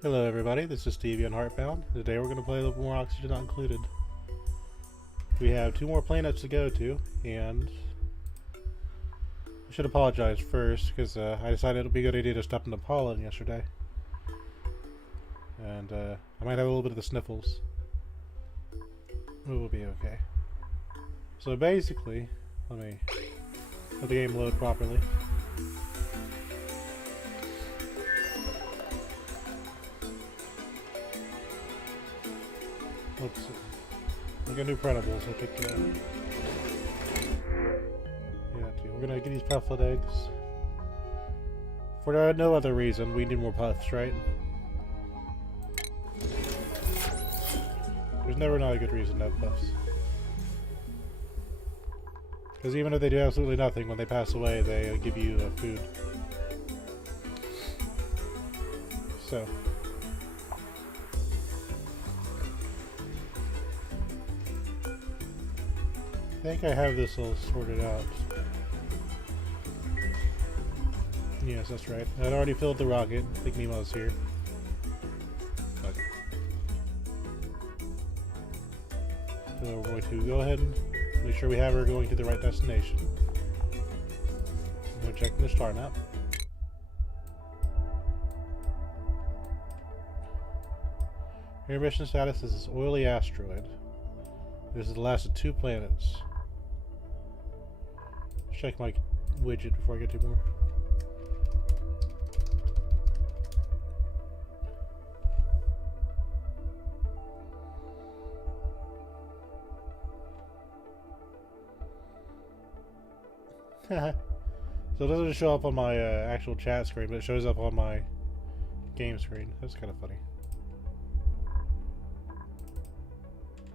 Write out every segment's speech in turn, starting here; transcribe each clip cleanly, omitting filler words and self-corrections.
Hello everybody, this is Stevie on Heartbound. Today we're going to play a little more Oxygen Not Included. We have 2 more planets to go to, and I should apologize first because I decided it would be a good idea to step into pollen yesterday. And I might have a little bit of the sniffles. It will be okay. So basically, let me let the game load properly. Let's see. We got new printables. I picked it up. Yeah, dude. We're gonna get these pufflet eggs. For no other reason, we need more puffs, right? There's never not a good reason to have puffs. Because even if they do absolutely nothing, when they pass away, they give you food. So. I think I have this all sorted out. Yes, that's right. I'd already filled the rocket. I think Nemo's here. Okay. So we're going to go ahead and make sure we have her going to the right destination. I'm going to check the star map. Your mission status is this oily asteroid. This is the last of 2 planets. Check my widget before I get to more. So it doesn't show up on my actual chat screen, but it shows up on my game screen. That's kind of funny.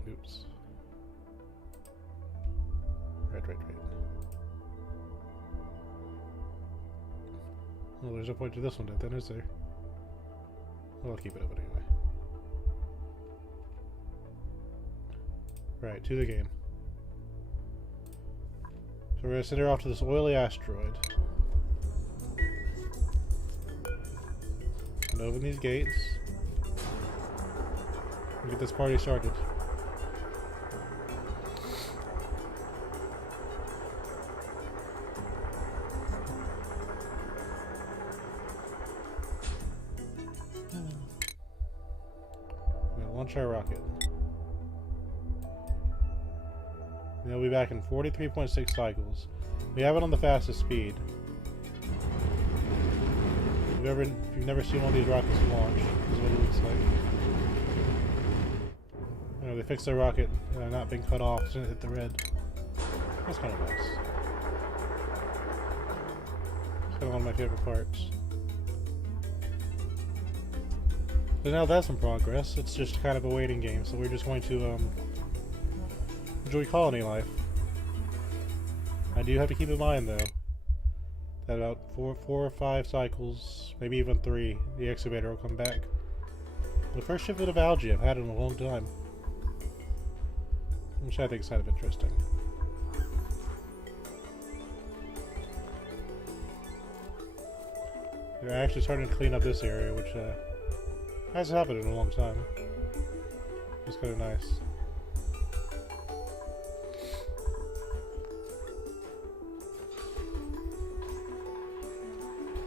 Oops. Right. Well, there's no point to this one then, is there? Well, I'll keep it up anyway. Right, to the game. So we're going to send her off to this oily asteroid. And open these gates. And get this party started. Launch our rocket. And it'll be back in 43.6 cycles. We have it on the fastest speed. If you've never seen one of these rockets launch, this is what it looks like. You know, they fixed their rocket not being cut off as soon as it hit the red. That's kind of nice. It's kind of one of my favorite parts. So now that's in progress. It's just kind of a waiting game, so we're just going to enjoy colony life. I do have to keep in mind though that about 4 or 5 cycles, maybe even 3, the excavator will come back. The first shipment of algae I've had in a long time, which I think is kind of interesting. They're actually starting to clean up this area, which hasn't happened in a long time. It's kind of nice.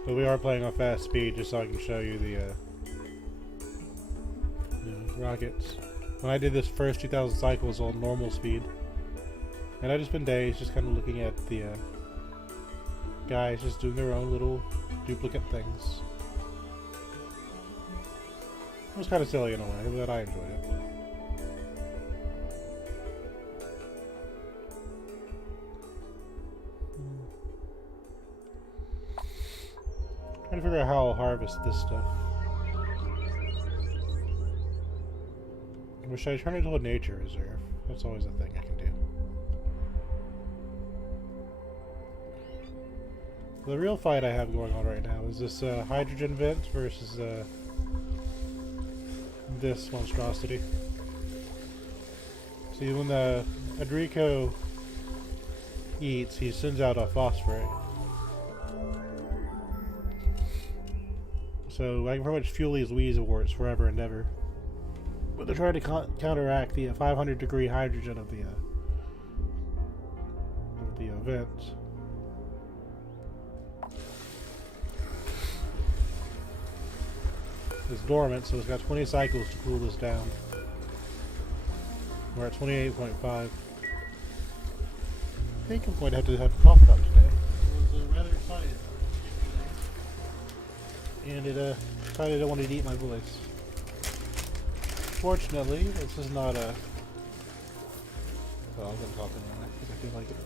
But we are playing on fast speed just so I can show you the rockets. When I did this first 2,000 cycles on normal speed, and I just spent days just kind of looking at the guys just doing their own little duplicate things. It was kind of silly in a way, but I enjoyed it. Trying to figure out how I'll harvest this stuff. Or should I turn it into a nature reserve? That's always a thing I can do. The real fight I have going on right now is this hydrogen vent versus this monstrosity. See, when the Adrico eats, he sends out a phosphorate. So I can pretty much fuel these Weezeworts forever and ever. But they're trying to counteract the 500 degree hydrogen of the vents. It's dormant, so it's got 20 cycles to cool this down. We're at 28.5. I think I'm going to have a cough drop today. I was rather excited. And it decided it wanted to eat my voice. Fortunately, this is not a... Well, I'm going to talk anyway, because I feel like it.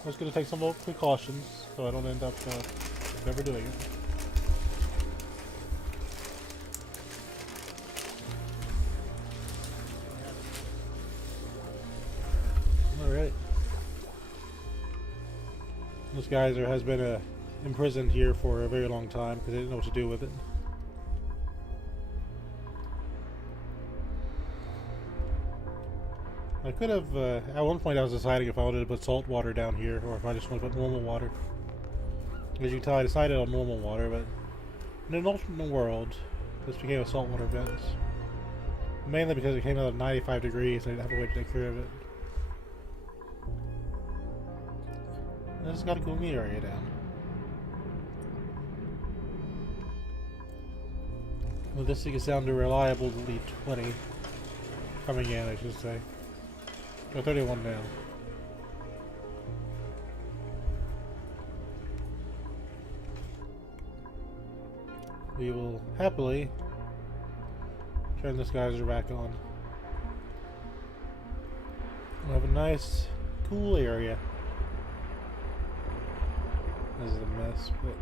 I'm just going to take some precautions so I don't end up never doing it. Alright. This guy has been imprisoned here for a very long time because they didn't know what to do with it. I could have, at one point I was deciding if I wanted to put salt water down here or if I just want to put normal water. As you can tell, I decided on normal water, but in an alternate world, this became a saltwater vent. Mainly because it came out at 95 degrees and I didn't have a way to take care of it. I just gotta cool the area down. Well, this thing is sounding reliable to lead 20. Coming in, I should say. Or 31 now. We will happily turn this geyser back on. We'll have a nice, cool area. This is a mess, but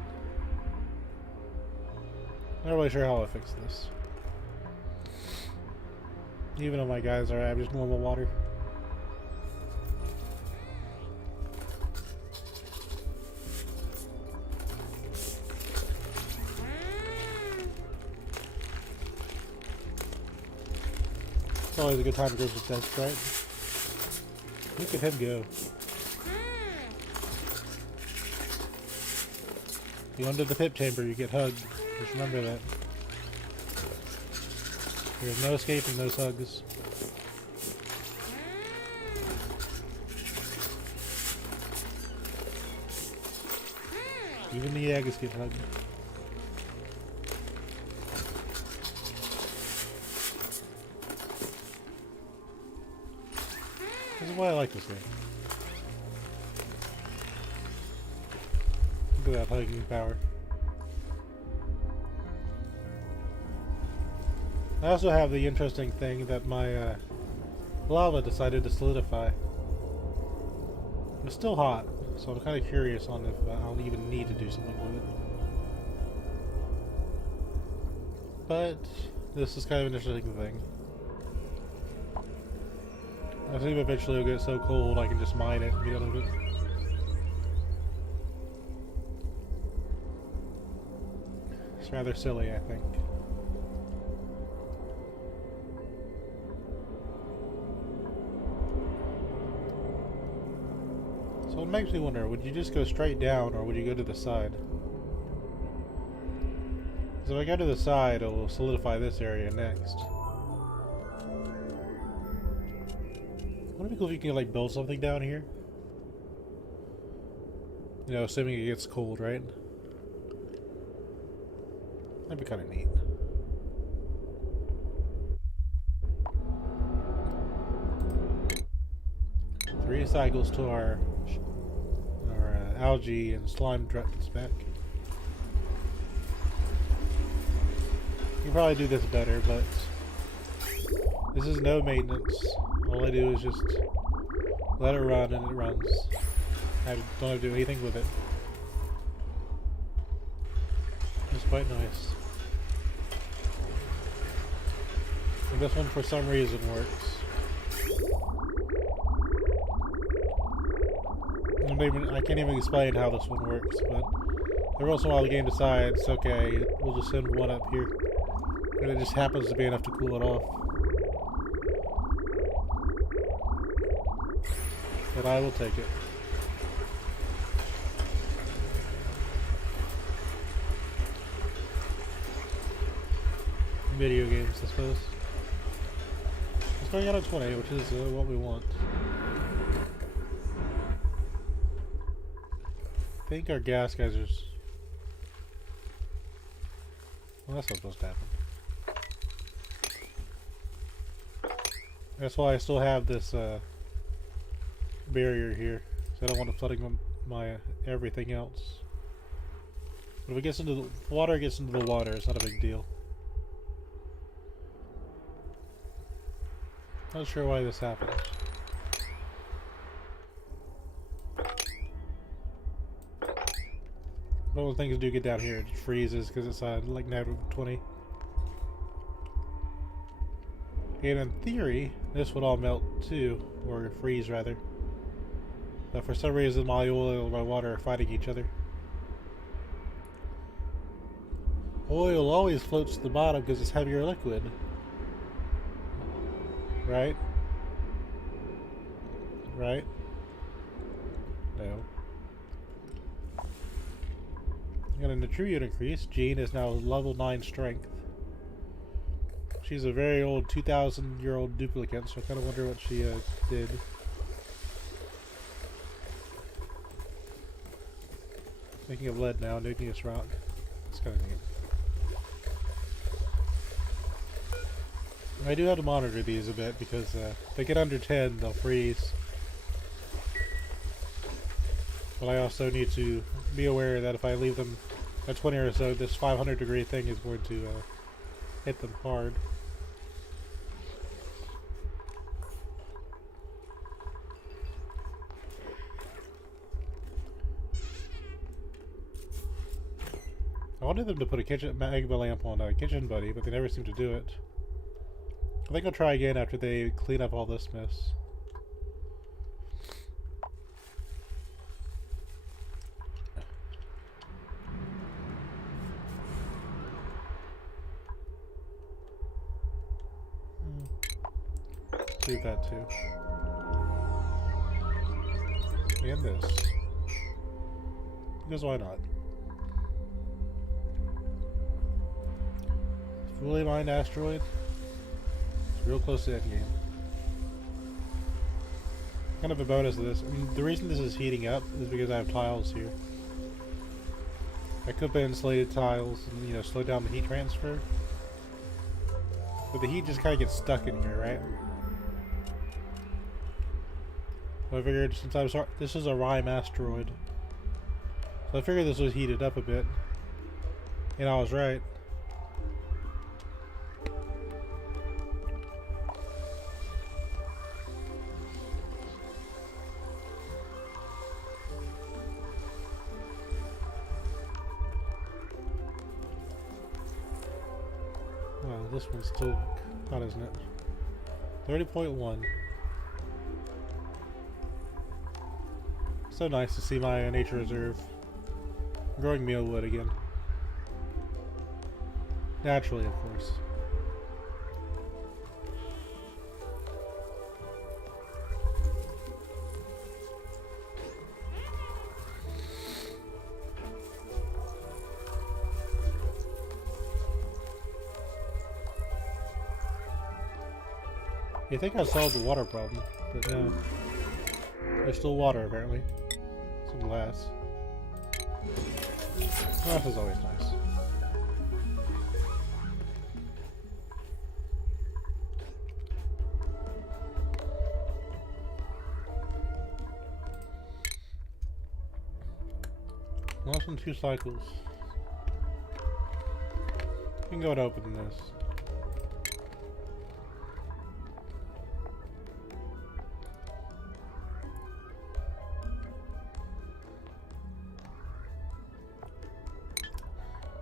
I'm not really sure how I'll fix this. Even though my geyser, I have just normal water. It's always a good time to go to test, right? Look at him go. You enter the pip chamber, you get hugged. Just remember that. There's no escaping those hugs. Even the eggs get hugged. This is why I like this game. Look at that hugging power. I also have the interesting thing that my lava decided to solidify. It's still hot, so I'm kind of curious on if I'll even need to do something with it. But this is kind of an interesting thing. I think eventually it'll get so cold I can just mine it and get out of it. It's rather silly, I think. So it makes me wonder, would you just go straight down or would you go to the side? Because if I go to the side, it'll solidify this area next. Wouldn't it be cool if you can like build something down here? You know, assuming it gets cold, right? That'd be kind of neat. Three cycles to our algae and slime drops back. You can probably do this better, but this is no maintenance. All I do is just let it run and it runs. I don't have to do anything with it. It's quite nice. And this one for some reason works. I can't even explain how this one works, but every once in a while the game decides, okay, we'll just send one up here. And it just happens to be enough to cool it off. But I will take it. video games, I suppose. It's going out at 20, which is what we want. I think our gas geysers. Well, that's not supposed to happen. That's why I still have this barrier here, so I don't want it flooding my everything else. But if it gets into the water, it's not a big deal. Not sure why this happens. But when things do get down here, it just freezes because it's like -20. And in theory, this would all melt too, or freeze rather. But for some reason, my oil and my water are fighting each other. Oil always floats to the bottom because it's heavier liquid. Right? Right? No. Got a tribute increase. Jean is now level 9 strength. She's a very old 2,000-year-old duplicate, so I kind of wonder what she did. Thinking of lead now, igneous rock. It's kind of neat. I do have to monitor these a bit because if they get under 10, they'll freeze. But I also need to be aware that if I leave them at 20 or so, this 500-degree thing is going to hit them hard. I wanted them to put a magma lamp on a kitchen buddy, but they never seem to do it. I think I'll try again after they clean up all this mess. Leave that too. And this. Because why not? Fully mined asteroid. It's real close to that game. Kind of a bonus to this. I mean, the reason this is heating up is because I have tiles here. I could put insulated tiles and, you know, slow down the heat transfer. But the heat just kind of gets stuck in here, right? So I figured since this is a Rime asteroid. So I figured this was heated up a bit. And I was right. Wow, this one's still hot, isn't it? 30.1. So nice to see my nature reserve growing mealwood again. Naturally, of course. You think I solved the water problem, but no. There's still water, apparently. Some glass. Glass is always nice. Less than 2 cycles. You can go and open this.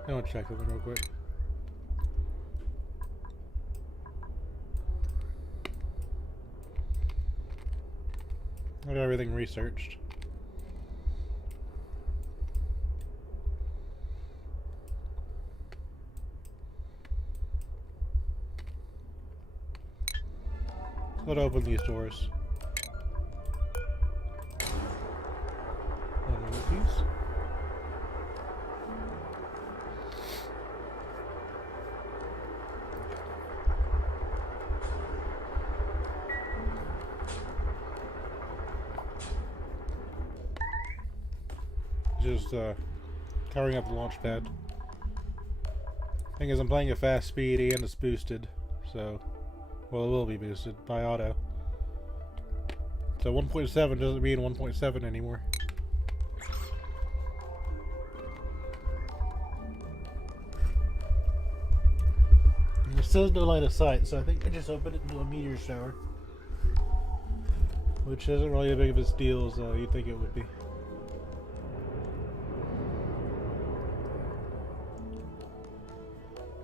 I want to check something real quick. I got everything researched. Let's open these doors. Piece. Just covering up the launch pad. Thing is, I'm playing at fast speed and it's boosted, so well, it will be boosted by auto. So 1.7 doesn't mean 1.7 anymore. It still has no line of sight, so I think I just opened it into a meteor shower, which isn't really as big of a deal as you'd think it would be.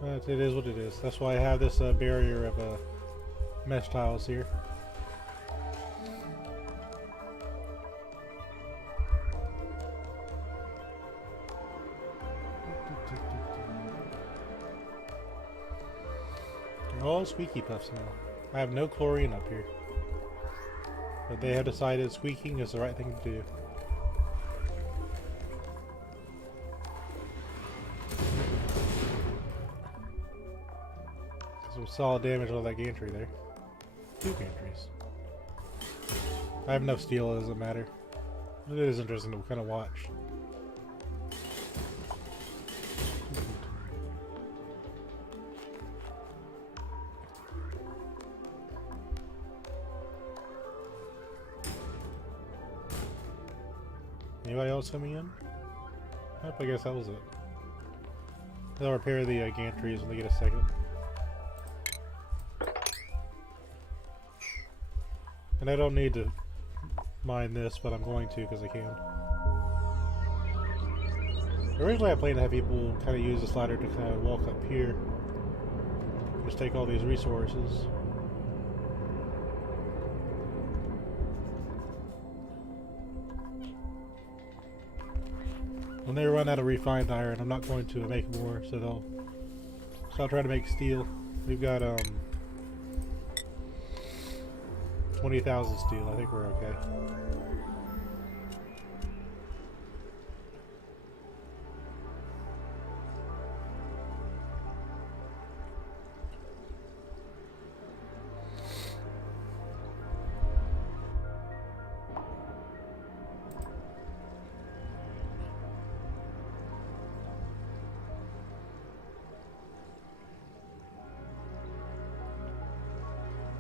But it is what it is. That's why I have this barrier of mesh tiles here. They're all squeaky puffs now. I have no chlorine up here, but they have decided squeaking is the right thing to do. Some solid damage on that gantry there. 2 gantries. I have enough steel, it doesn't matter. It is interesting to kind of watch. Anybody else coming in? Nope, I guess that was it. They'll repair the gantries when they get a second. And I don't need to mine this, but I'm going to because I can. Originally I planned to have people kind of use this ladder to kind of walk up here. Just take all these resources. When they run out of refined iron, I'm not going to make more, so I'll try to make steel. We've got 20,000 steel. I think we're okay.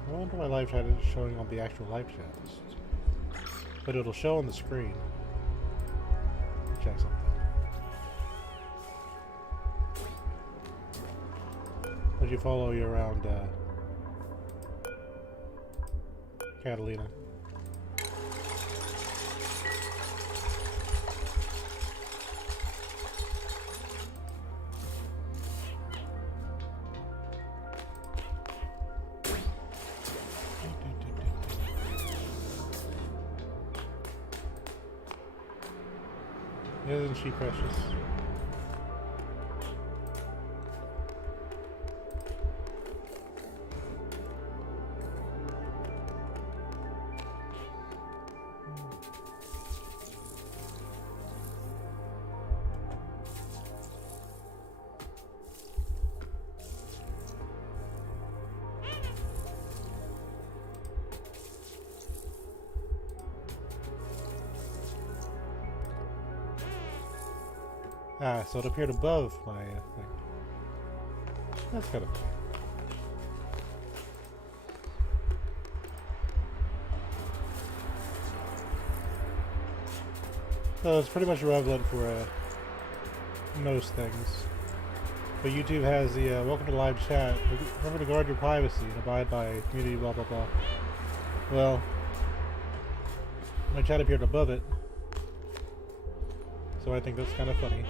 I wonder why live chat is showing on the actual live chat list. But it'll show on the screen. Check something. Would you follow you around, Catalina? Isn't she precious? Ah, so it appeared above my thing. That's kind of... So it's pretty much relevant for most things. But YouTube has the welcome to live chat. Remember to guard your privacy and abide by community blah blah blah. Well, my chat appeared above it. So I think that's kind of funny.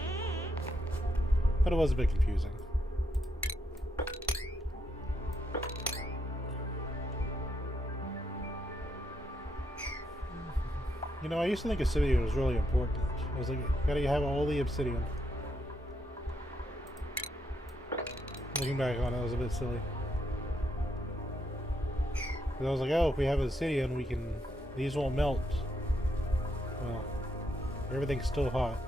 But it was a bit confusing. You know, I used to think obsidian was really important. I was like, gotta have all the obsidian. Looking back on it, it was a bit silly. Because I was like, oh, if we have obsidian, we can... these won't melt. Well, everything's still hot.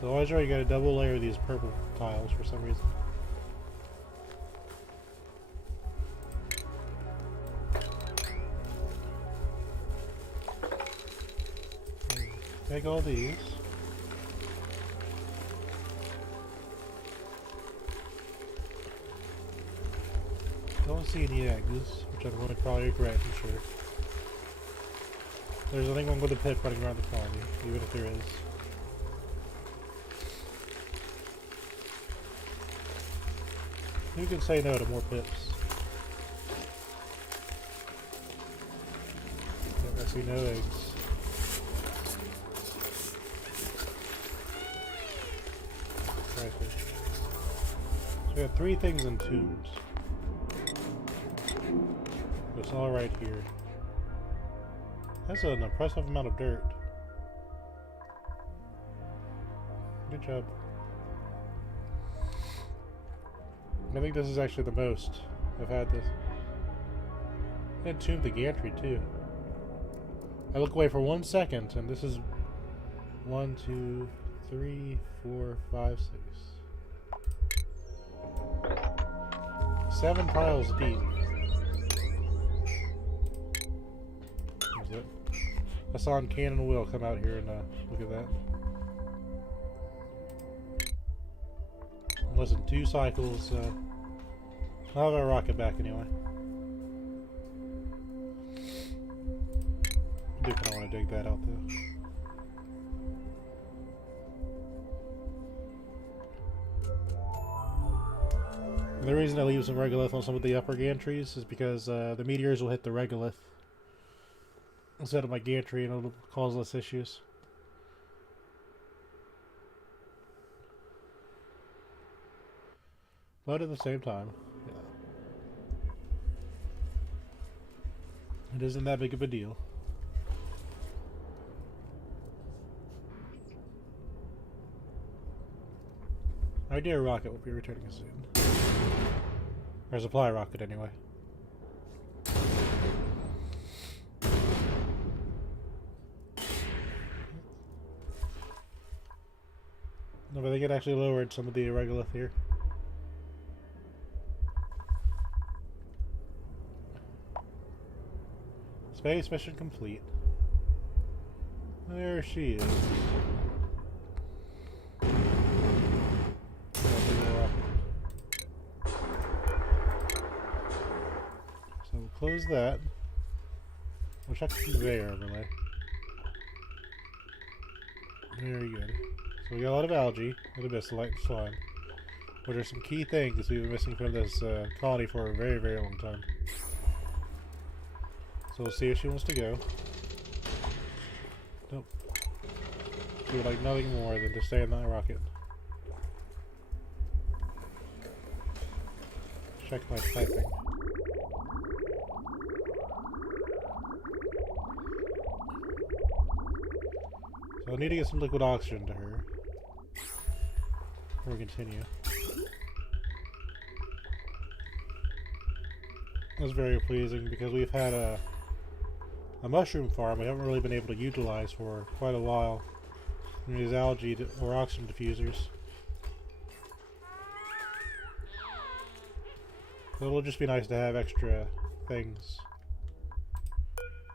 So always you gotta double layer these purple tiles for some reason. take all these. Don't see any eggs, which I'm going to probably regret, I'm sure. There's nothing wrong with the pit running around the colony, even if there is. Who can say no to more pips? Yep, I see no eggs. Right there. So we have 3 things in tubes. It's all right here. That's an impressive amount of dirt. Good job. I think this is actually the most I've had this. I entombed the gantry too. I look away for 1 second, and this is 1, 2, 3, 4, 5, 6. 7 piles deep. What was it? I saw Cannon Will come out here and look at that. Less than 2 cycles. I'll have our rocket back anyway. I do kind of want to dig that out though. And the reason I leave some regolith on some of the upper gantries is because the meteors will hit the regolith instead of my gantry and it'll cause less issues. But at the same time, yeah, it isn't that big of a deal. Our dear rocket will be returning soon. Or supply rocket, anyway. No, but they get actually lowered some of the regolith here. Space mission complete. There she is. So we'll close that. We'll check the conveyor overlay. Very good. So we got a lot of algae, a little bit of light and slime, which are some key things we've been missing from this colony for a very, very long time. So we'll see if she wants to go. Nope. She would like nothing more than to stay in that rocket. Check my typing. So I need to get some liquid oxygen to her. Before we continue. That's very pleasing because we've had a mushroom farm we haven't really been able to utilize for quite a while. These algae or oxygen diffusers. So it'll just be nice to have extra things.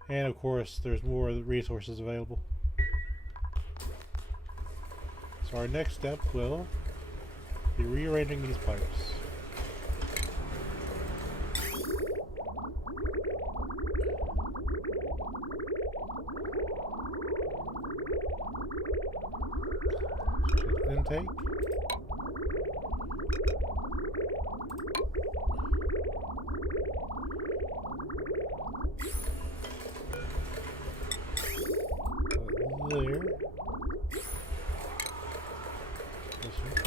And of course, there's more resources available. So our next step will be rearranging these pipes. Intake. There. This one.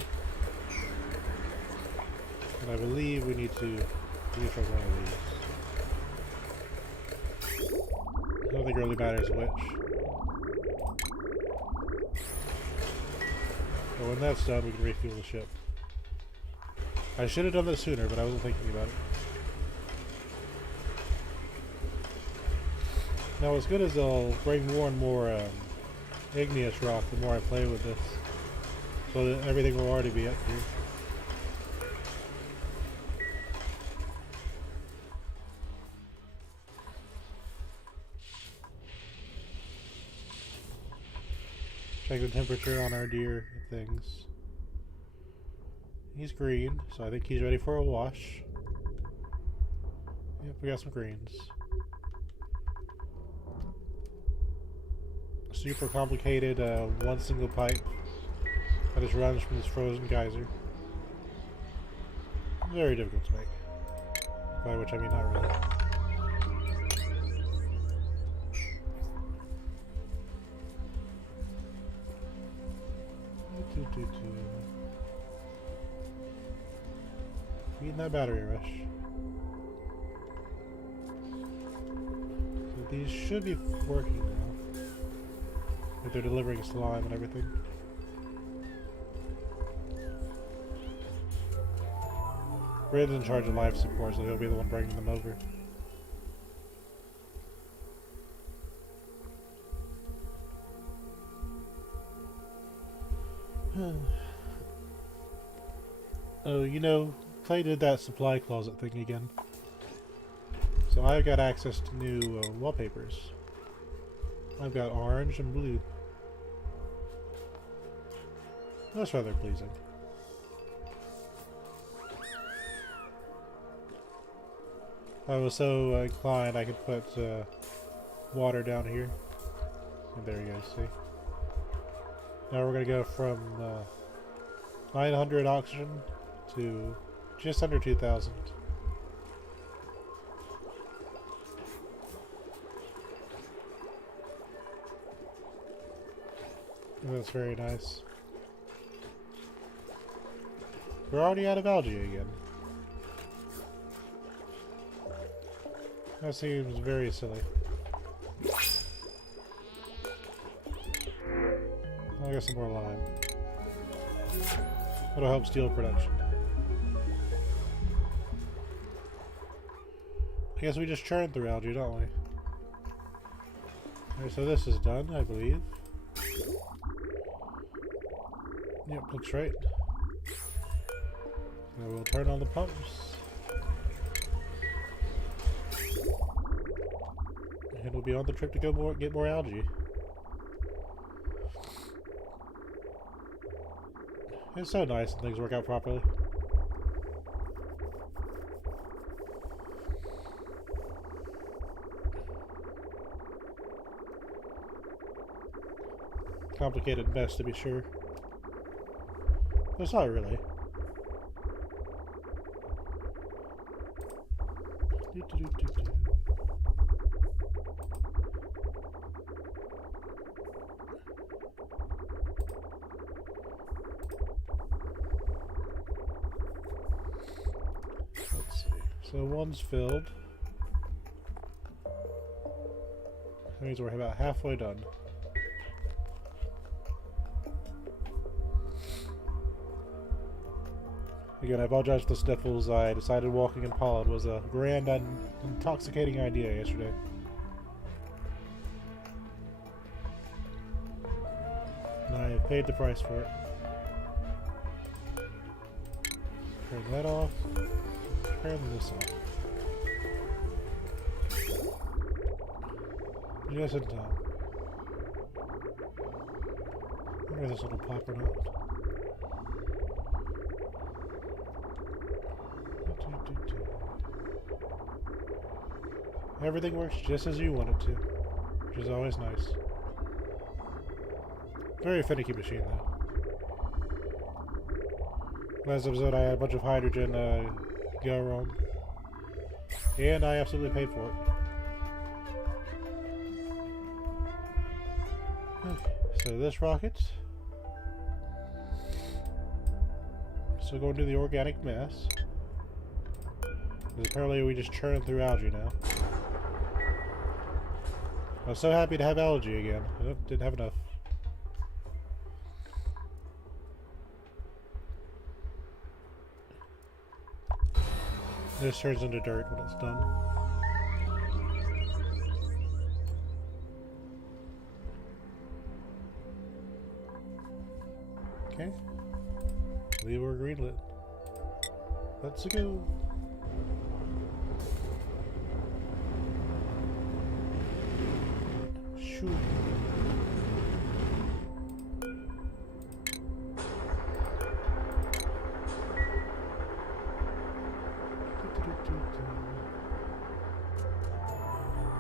And I believe we need to try one of these. I don't think it really matters which. But when that's done, we can refuel the ship. I should have done this sooner, but I wasn't thinking about it. Now, what's good is they'll bring more and more igneous rock the more I play with this. So that everything will already be up here. Check the temperature on our deer things. He's green, so I think he's ready for a wash. Yep, we got some greens. Super complicated one single pipe that just runs from this frozen geyser. Very difficult to make. By which I mean not really. Eating that battery rush. So these should be working now. If they're delivering slime and everything. Red's in charge of life support, so he'll be the one bringing them over. Oh, you know, Klei did that supply closet thing again. So I've got access to new wallpapers. I've got orange and blue. That's rather pleasing. If I was so inclined, I could put water down here. And there you go, see? Now we're going to go from 900 oxygen to just under 2,000. That's very nice. We're already out of algae again. That seems very silly. I'll get some more lime. That'll help steel production. I guess we just churn through algae, don't we? Alright, so this is done, I believe. Yep, looks right. Now we'll turn on the pumps. And we'll be on the trip to go get more algae. It's so nice when things work out properly. Complicated mess, to be sure. It's not really. Let's see. So one's filled. That means we're about halfway done. Again, I apologize for the sniffles. I decided walking in pollen was a grand and intoxicating idea yesterday. And I have paid the price for it. Turn that off. Turn this off. Just in time. I wonder if this will pop or not. Everything works just as you want it to, which is always nice. Very finicky machine, though. Last episode, I had a bunch of hydrogen go wrong, and I absolutely paid for it. Okay, so this rocket. So going to the organic mess. Because apparently we just churn through algae now. I was so happy to have algae again. I didn't have enough. This turns into dirt when it's done. Okay. Leave our greenlit. Let's go. Shoot.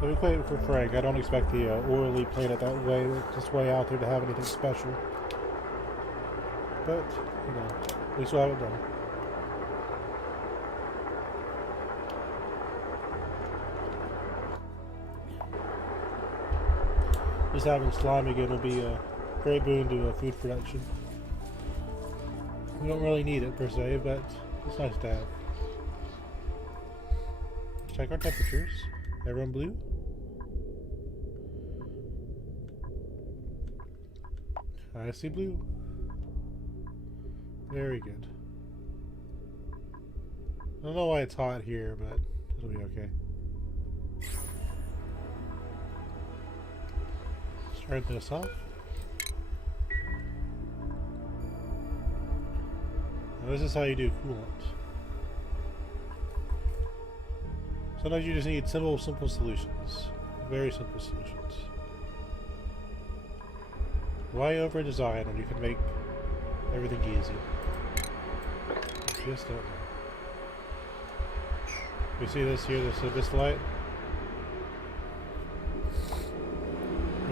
Let me quite for frank, I don't expect the oily planet that way, this way out there to have anything special. But, you know, at least we'll have it done. Just having slime again will be a great boon to food production. We don't really need it per se, but it's nice to have. Check our temperatures. Everyone blue? I see blue. Very good. I don't know why it's hot here, but it'll be okay. Start this off. Now this is how you do coolant. Sometimes you just need simple solutions. Very simple solutions. Why over design when you can make everything easy? I just don't know. You see this here, this light?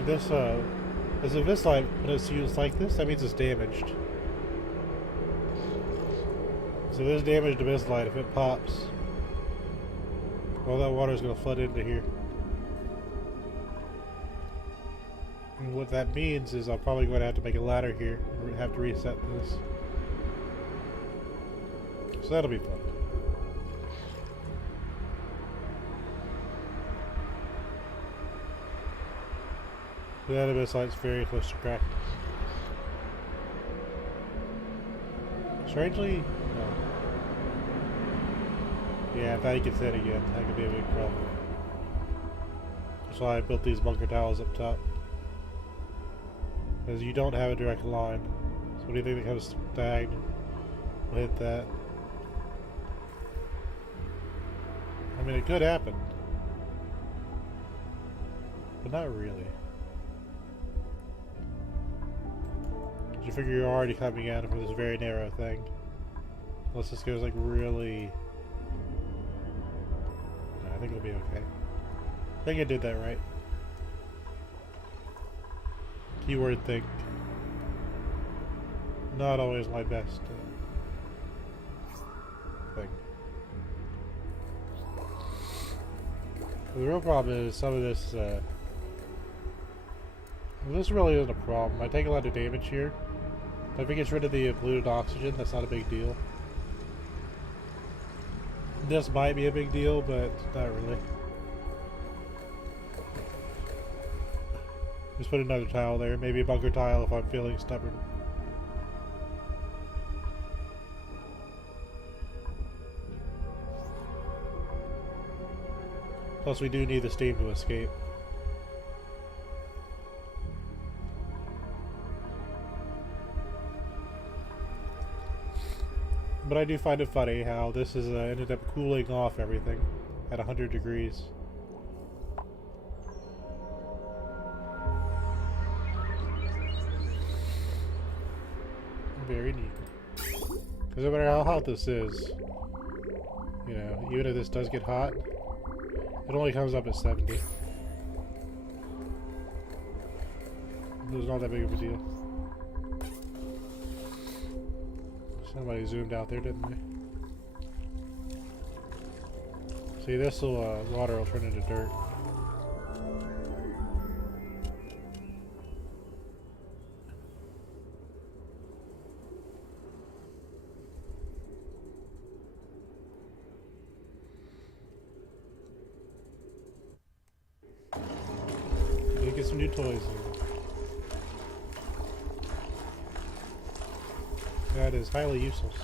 This is a vis light when it's used like this, that means it's damaged. So there's damage to this light. If it pops, all that water is going to flood into here. And what that means is I'm probably going to have to make a ladder here and have to reset this. So that'll be fun. The other light's very close to cracking. Strangely, no. Yeah, if I could say it again, that could be a big problem. That's why I built these bunker tiles up top. Because you don't have a direct line. So anything that comes tagged will hit that. I mean, it could happen. But not really. You figure you're already coming at it for this very narrow thing. Unless this goes like really... No, I think it'll be okay. I think I did that right. Keyword think. Not always my best thing. The real problem is some of this, this really isn't a problem. I take a lot of damage here. If it gets rid of the polluted oxygen, that's not a big deal. This might be a big deal, but not really. Just put another tile there. Maybe a bunker tile if I'm feeling stubborn. Plus we do need the steam to escape. But I do find it funny how this is ended up cooling off everything at 100 degrees. Very neat. Because no matter how hot this is, you know, even if this does get hot, it only comes up at 70. It's not that big of a deal. Somebody zoomed out there, didn't they? See, this will water will turn into dirt. Get some new toys here. That is highly useless.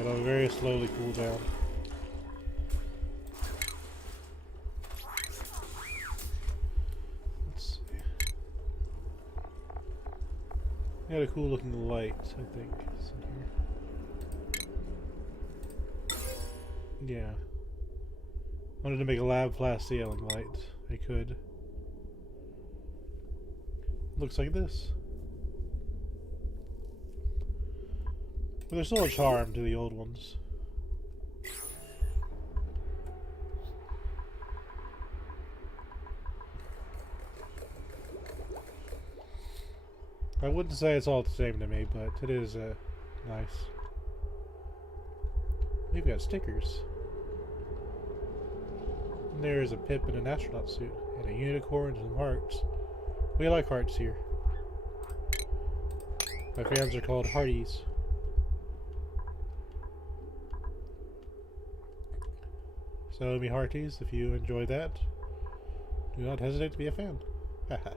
It'll very slowly cool down. Let's see. Got a cool looking light, I think. It's in here. Yeah. Wanted to make a lab flash ceiling light. I could. Looks like this. But there's still a charm to the old ones. I wouldn't say it's all the same to me, but it is nice. We've got stickers. And there's a Pip in an astronaut suit, and a unicorn and some hearts. We like hearts here. My fans are called Hearties. So, me Hearties, if you enjoy that, do not hesitate to be a fan. Haha.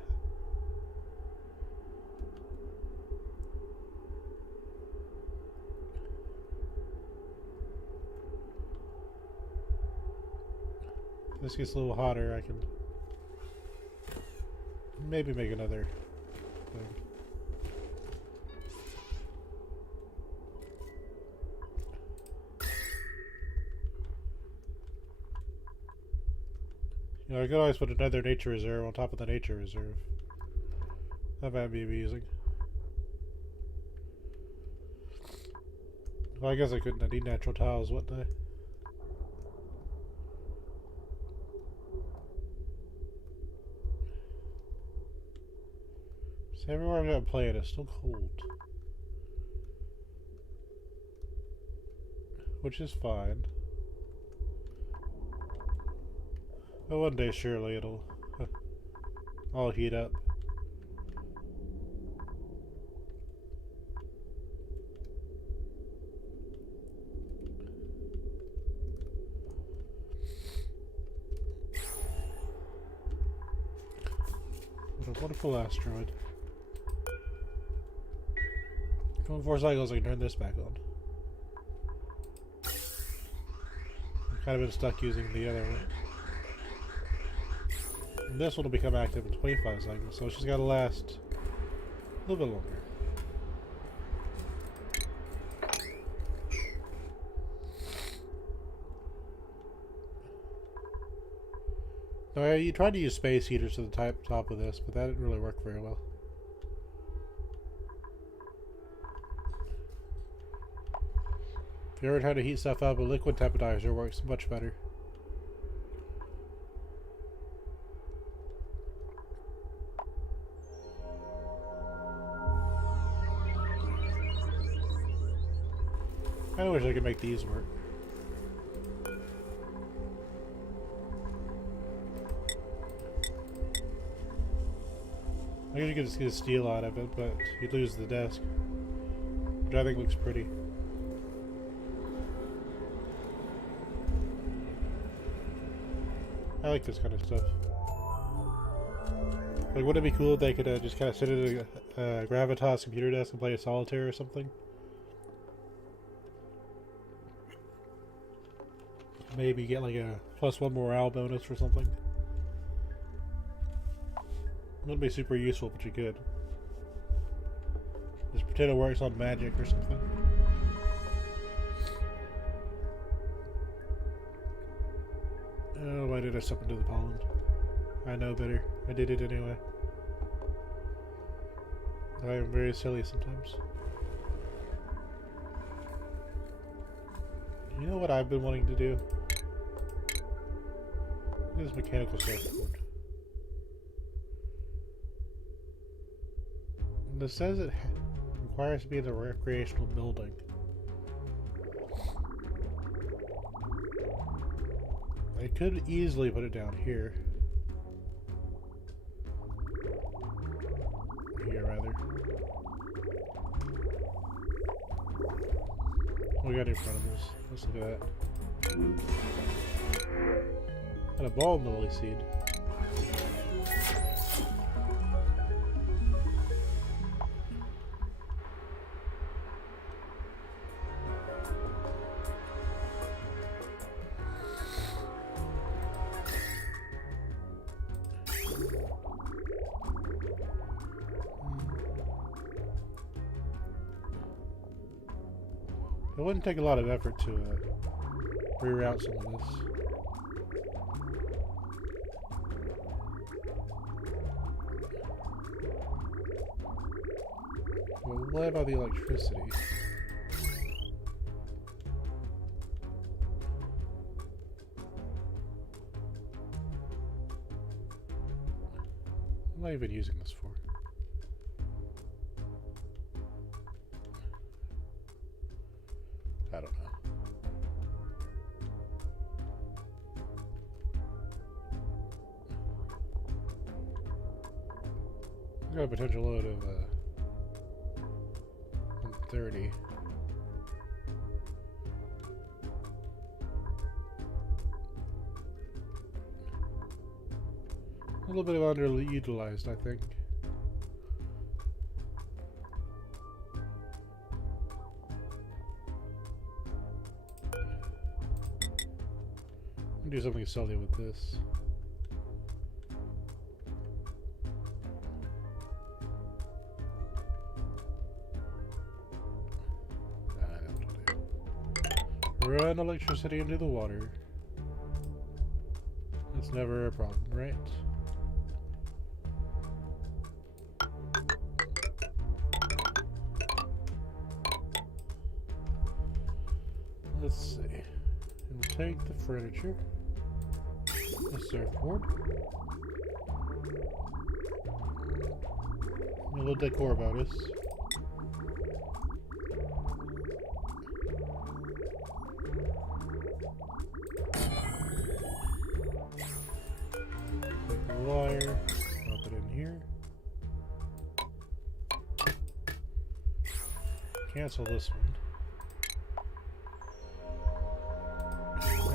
If this gets a little hotter, I can maybe make another thing. You know, I could always put another nature reserve on top of the nature reserve. That might be amusing. Well, I guess I couldn't. I need natural tiles, wouldn't I? See, everywhere I'm gonna play it, it's still cold. Which is fine. But one day, surely it'll all heat up. What a wonderful asteroid. Come on, 4 cycles, I can turn this back on. I've kind of been stuck using the other one. And this one will become active in 25 cycles, so she's got to last a little bit longer. Now, you tried to use space heaters to the top of this, but that didn't really work very well. If you ever try to heat stuff up, a liquid temperature works much better. I wish I could make these work. I guess you could just get steel out of it, but you'd lose the desk, which I think looks pretty. I like this kind of stuff. Like, wouldn't it be cool if they could just kind of sit at a Gravitas computer desk and play a solitaire or something? Maybe get like a +1 morale bonus or something. Wouldn't be super useful, but you could. Just pretend it works on magic or something. Oh, why did I step into the pond? I know better. I did it anyway. I am very silly sometimes. You know what I've been wanting to do? Look at this mechanical surfboard. This says it requires to be in a recreational building. I could easily put it down here. Here, rather. What we got in front of us? Let's look at that. Got a ball lily seed. It wouldn't take a lot of effort to reroute some of this. Well, what about the electricity? What am I even using this for? I don't know. We've got a potential load of 130. A little bit of underutilized, I think. Do something silly with this. I know what to do. Run electricity into the water. That's never a problem, right? Let's see. We'll take the furniture. The surfboard. A little decor about us. Take the wire, drop it in here. Cancel this one.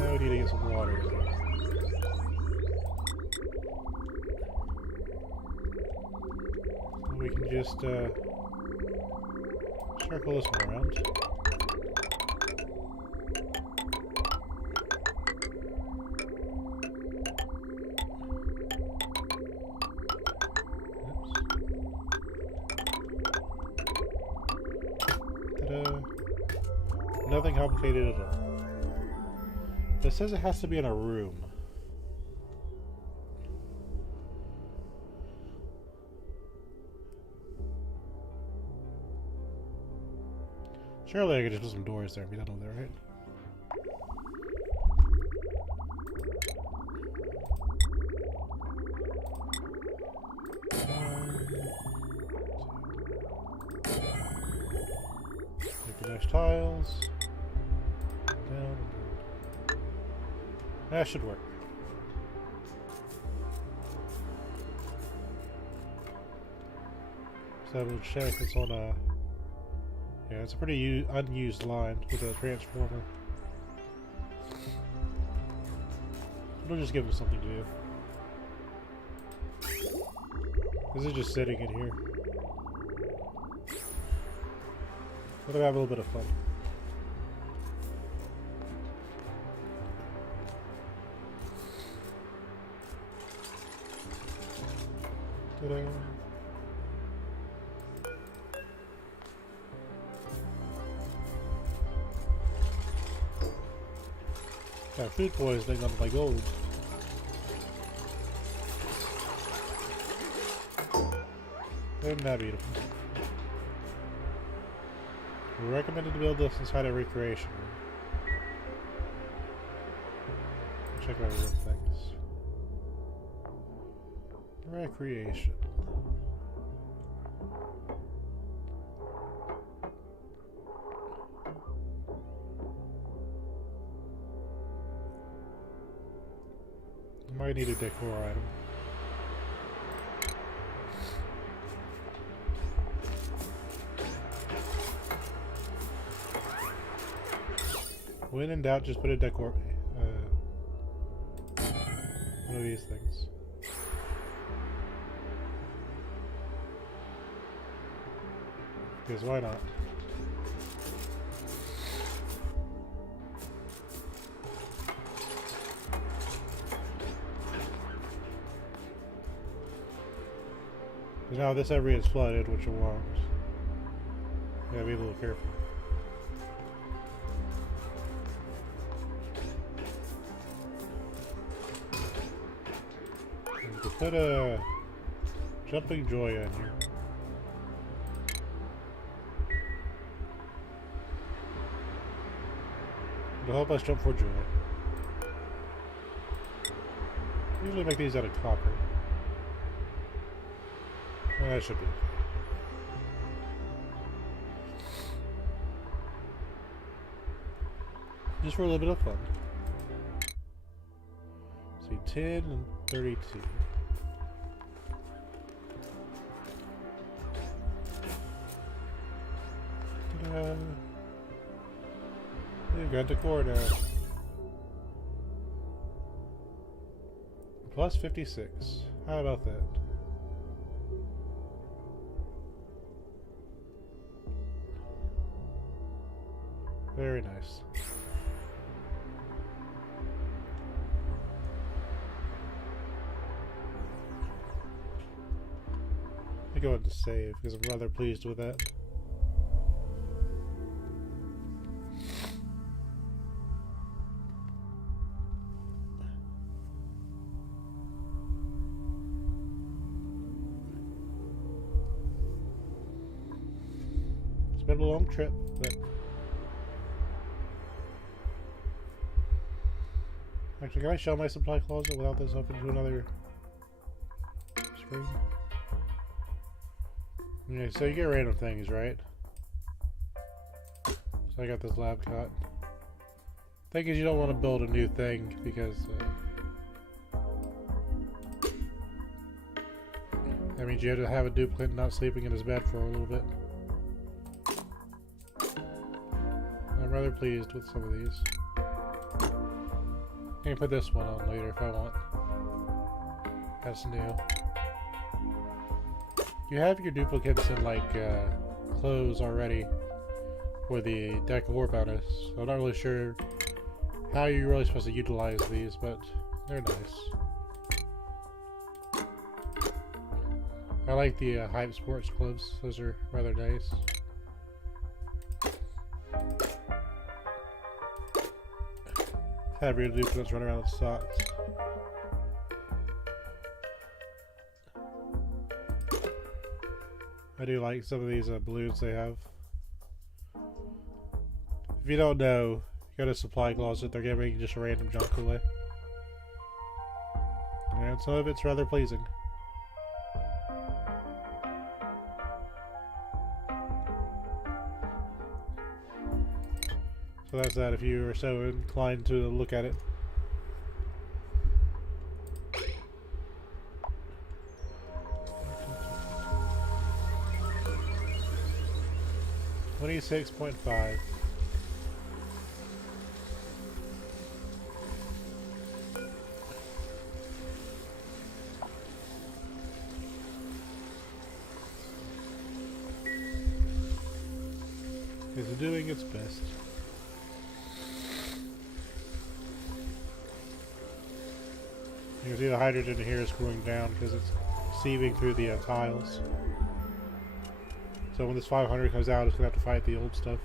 Now we need to get some water in there. We can just circle this one around. Ta-da. Nothing complicated at all. This says it has to be in a room. Surely I could just put some doors there and be done with it, right? Make the next tiles. Down. That should work. So we'll check it's on a... Yeah, it's a pretty unused line with a transformer. We'll just give him something to do. This is just sitting in here. Let him have a little bit of fun. Ta-da. Got food poisoning on my gold. Isn't that beautiful? We recommended to build this inside a recreation room. Check out room things. Recreation. Might need a decor item. When in doubt, just put a decor. One of these things. Because why not? Now this area is flooded, which it won't. Gotta be a little careful. To put a jumping joy in here. It'll help us jump for joy. Usually make these out of copper. That should be. Just for a little bit of fun. See, 10 and 32. Ta-da! We've got decor now. Plus 56. How about that? Very nice. Let me go ahead and save because I'm rather pleased with that. It's been a long trip, but actually, can I show my supply closet without this open to another screen? Okay, so you get random things, right? So I got this lab cot. Thing is, you don't want to build a new thing because that means you have to have a duplicate not sleeping in his bed for a little bit. I'm rather pleased with some of these. I can put this one on later if I want. That's new. You have your duplicates in like clothes already for the decor bonus. So I'm not really sure how you're really supposed to utilize these, but they're nice. I like the Hype Sports gloves. Those are rather nice. Have your duplicates run around with socks. I do like some of these balloons they have. If you don't know, go to supply closet. They're giving just random junk away, and some of it's rather pleasing. So that's that if you are so inclined to look at it. $26.5. Is doing its best. You can see the hydrogen here is cooling down because it's sieving through the tiles. So when this 500 comes out, it's going to have to fight the old stuff.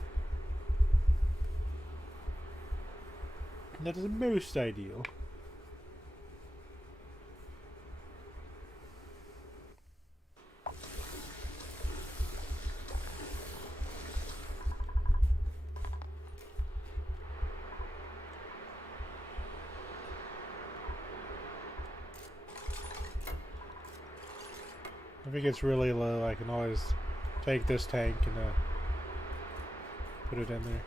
And that is most ideal. If it gets really low, I can always take this tank and put it in there.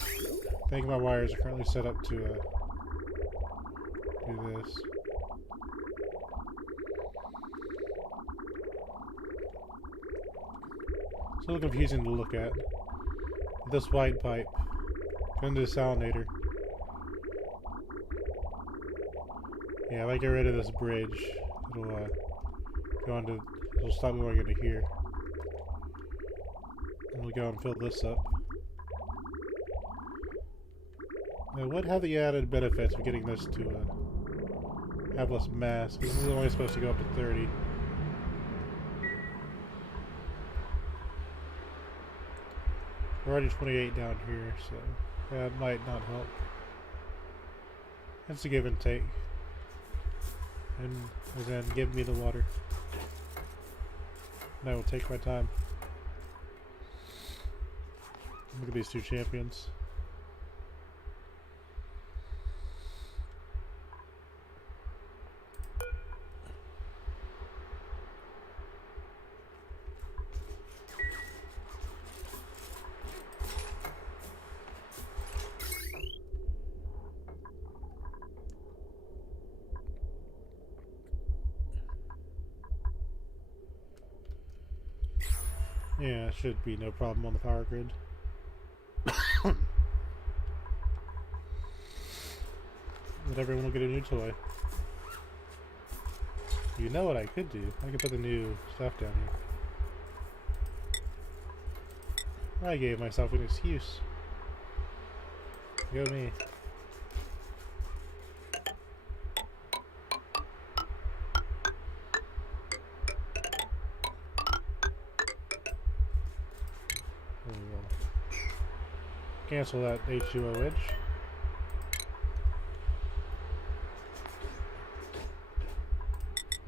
I think my wires are currently set up to do this. It's a little confusing to look at. This white pipe. Go into the salinator. Yeah, if I get rid of this bridge, it'll go into, it'll stop going into here. And we'll go and fill this up. Now, what have the added benefits of getting this to have less mass? Because this is only supposed to go up to 30. We're already 28 down here, so that might not help. It's a give and take. And then give me the water. And I will take my time. Look at these two champions. Yeah, it should be no problem on the power grid. But everyone will get a new toy. You know what I could do? I could put the new stuff down here. I gave myself an excuse. Go me. Cancel that H2O edge.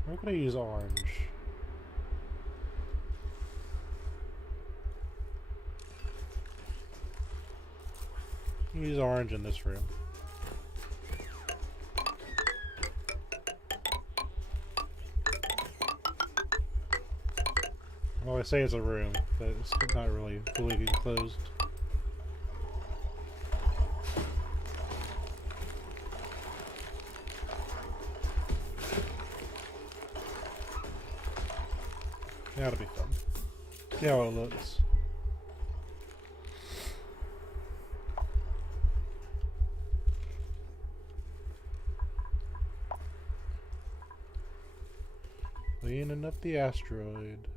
Where could I use orange? Use orange in this room. Well, I say it's a room, but it's not really fully enclosed. That'll be fun. See how it looks. Cleaning up the asteroid.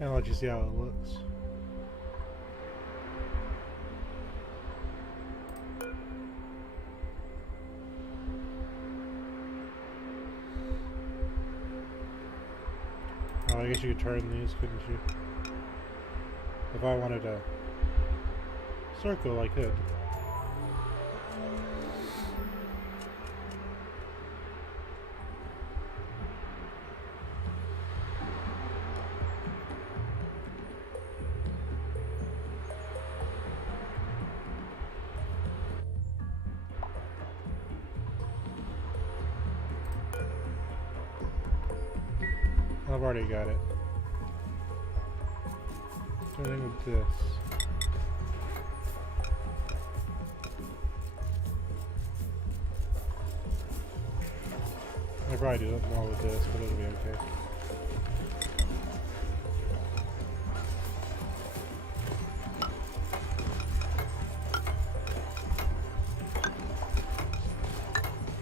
And I'll let you see how it looks. Oh, I guess you could turn these, couldn't you? If I wanted a circle, I could. I've already got it. Something with this. I probably do something wrong with this, but it'll be okay.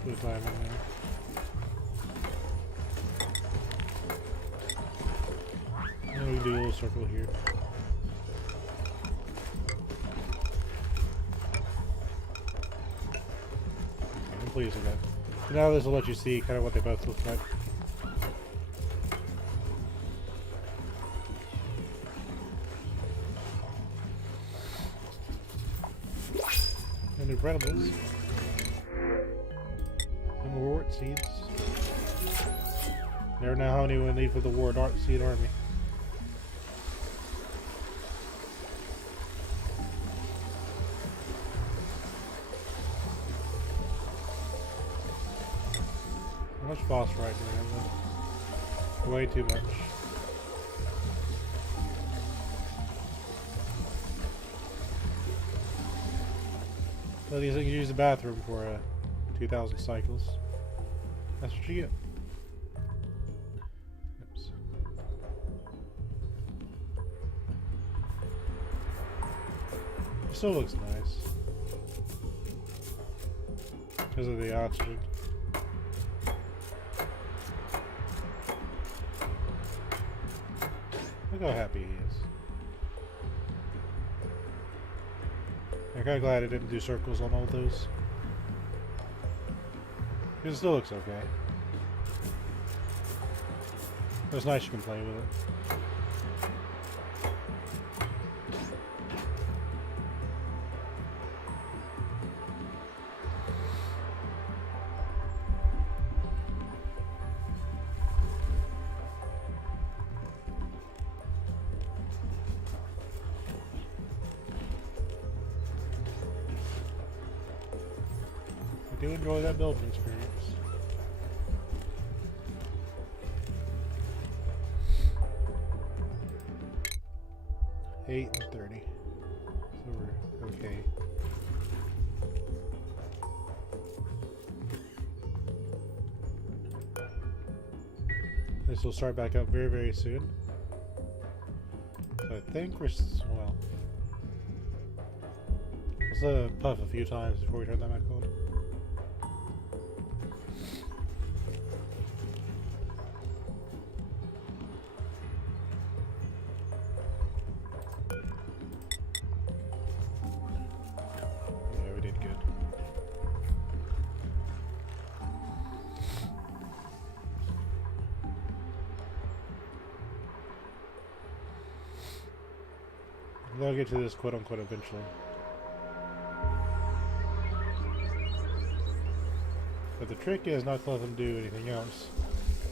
Put a time in there. We can do a little circle here. I'm pleased with that. So now this will let you see kind of what they both look like. And Incredibles. And the wart seeds. Never know how many we need for the wart seed army. How much phosphorite do we have left? Way too much. So these things use the bathroom for 2,000 cycles. That's what you get. Oops. It still looks nice. Because of the oxygen. Look how happy he is. I'm kind of glad I didn't do circles on all those. Because it still looks okay. It's nice you can play with it. I do enjoy that building experience. 8 and 30. So we're okay. This will start back up very, very soon. So I think we're, well, let's puff a few times before we turn that back on. Yeah, we did good. They'll get to this quote-unquote eventually. But the trick is not to let them do anything else.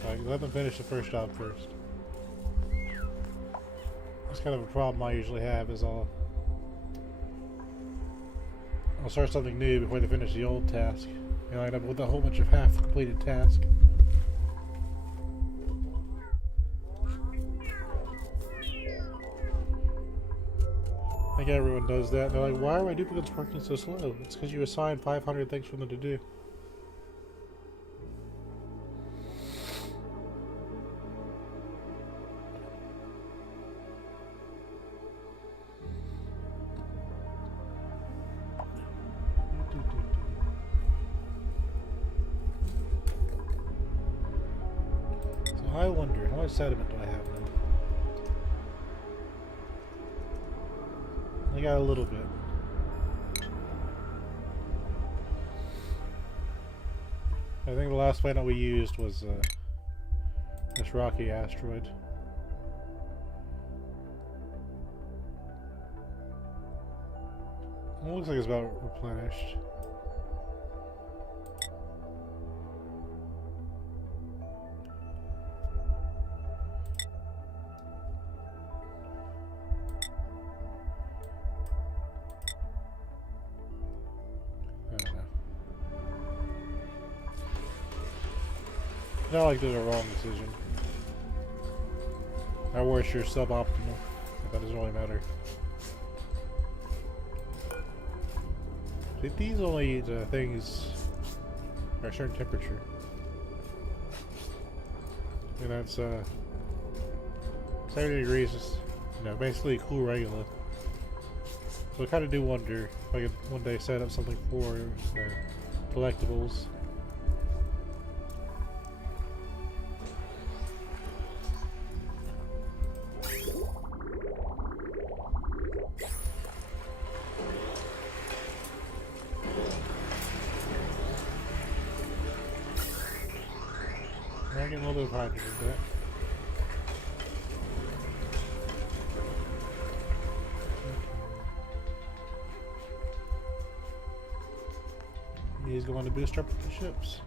Like, let them finish the first job first. That's kind of a problem I usually have, is I'll start something new before they finish the old task. And I end up with a whole bunch of half-completed tasks. I think everyone does that. They're like, why are my duplicates working so slow? It's because you assigned 500 things for them to do. So I wonder, how much sediment do I have now? I got a little bit. I think the last planet we used was this rocky asteroid. It looks like it's about replenished. I feel like there's a wrong decision. Or worse, you're suboptimal. But that doesn't really matter. See, these only eat things at a certain temperature. And that's 70 degrees is, you know, basically a cool regular. So I kind of do wonder if I could one day set up something for collectibles. I get a little bit of hydrogen back. He's going to boost up the ships.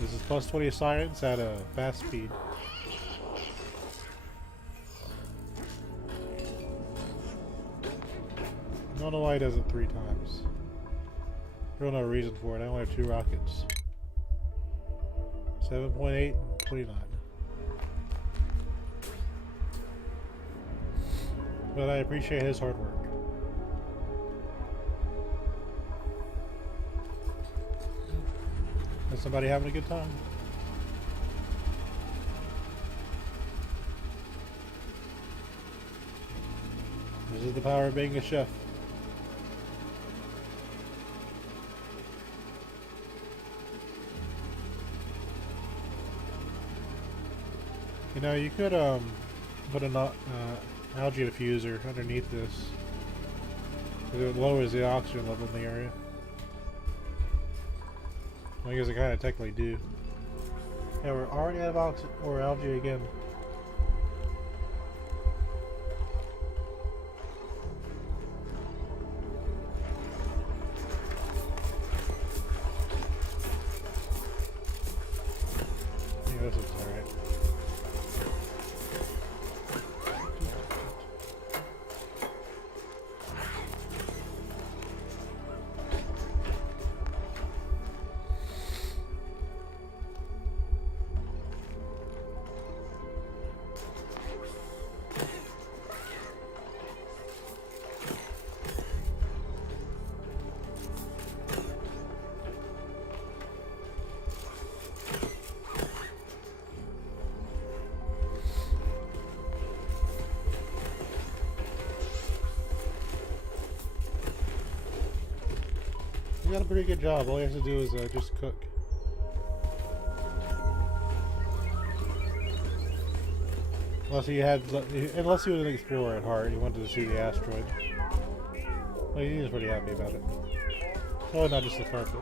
This is plus 20 science at a fast speed. I don't know why he does it 3 times. There's no reason for it. I only have 2 rockets. 7.8 and 29. But I appreciate his hard work. Is somebody having a good time? This is the power of being a chef. You know, you could put an algae diffuser underneath this. It lowers the oxygen level in the area. I guess I kind of technically do. Yeah, we're already out of algae again. Yeah, this is alright. got a pretty good job. All he has to do is just cook. Unless he was an explorer at heart, he wanted to see the asteroid. Well, he was pretty happy about it. Oh, not just the carpet.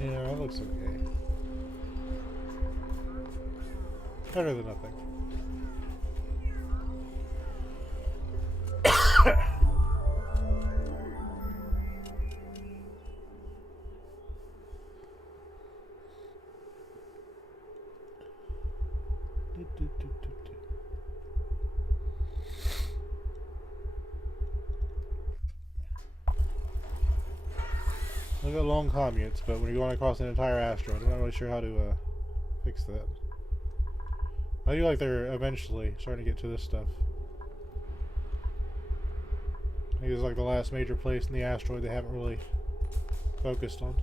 Yeah, that looks okay. Better than nothing. I've got long commutes, but when you're going across an entire asteroid, I'm not really sure how to fix that. I do like they're eventually starting to get to this stuff. I think it's like the last major place in the asteroid they haven't really focused on.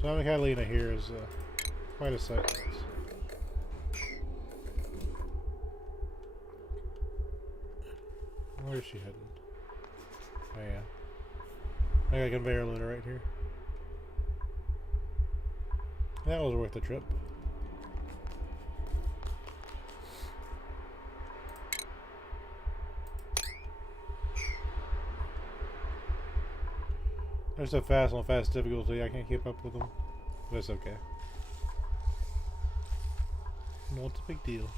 So having Catalina here is quite a sight. Where is she heading? Oh yeah. I got a conveyor loader right here. That was worth the trip. They're so fast on fast difficulty, I can't keep up with them. But it's okay. Not a big deal.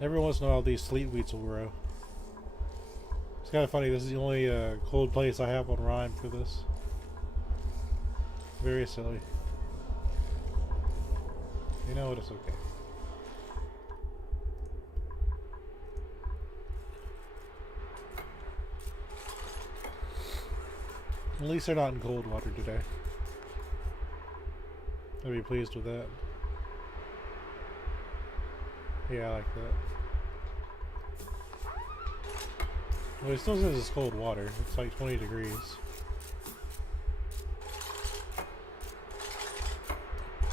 Every once in a while, these sleet wheats will grow. It's kind of funny, this is the only cold place I have on rhyme for this. Very silly. You know what, it's okay. At least they're not in cold water today. I'd be pleased with that. Yeah, I like that. Well, it still says it's cold water. It's like 20 degrees.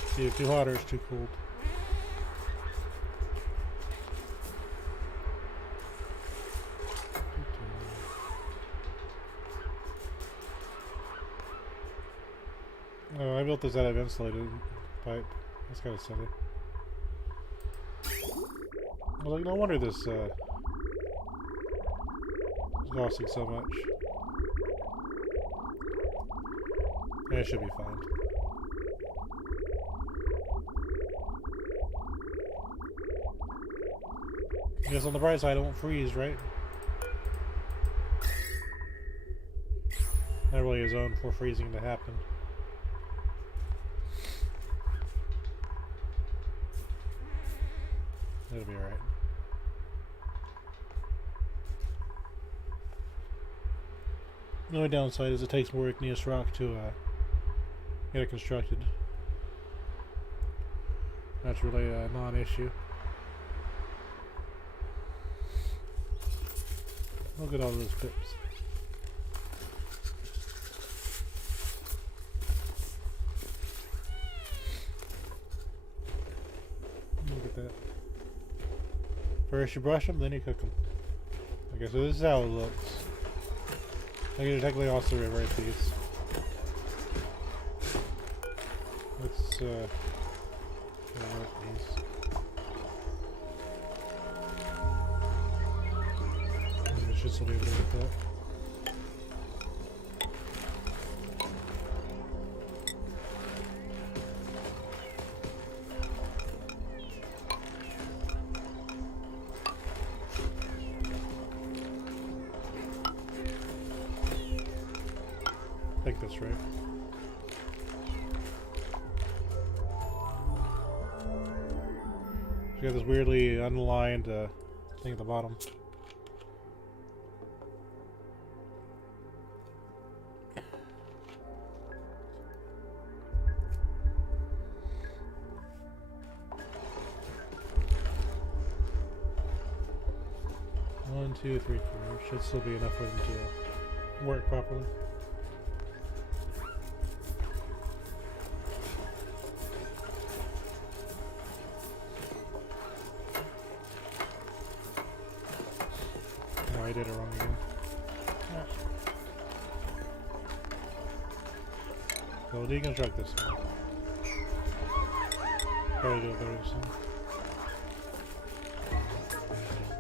It's either too hot or it's too cold. Oh, I built this out of insulated pipe. That's kind of silly. I was like, no wonder this is costing so much. Yeah, it should be fine. I guess on the bright side, it won't freeze, right? Not really a zone for freezing to happen. It'll be alright. The only downside is it takes more igneous rock to get it constructed. That's really a non-issue. Look at all those pips. Look at that. First you brush them, then you cook them. Okay, so this is how it looks. I can technically also rewrite these. Let's rewrite these. And it should still be able to get that. I think that's right. You got this weirdly unaligned thing at the bottom. One, two, three, four. Should still be enough for them to work properly. I did it wrong again. Ah. So we'll deconstruct this one. Probably do it better this time.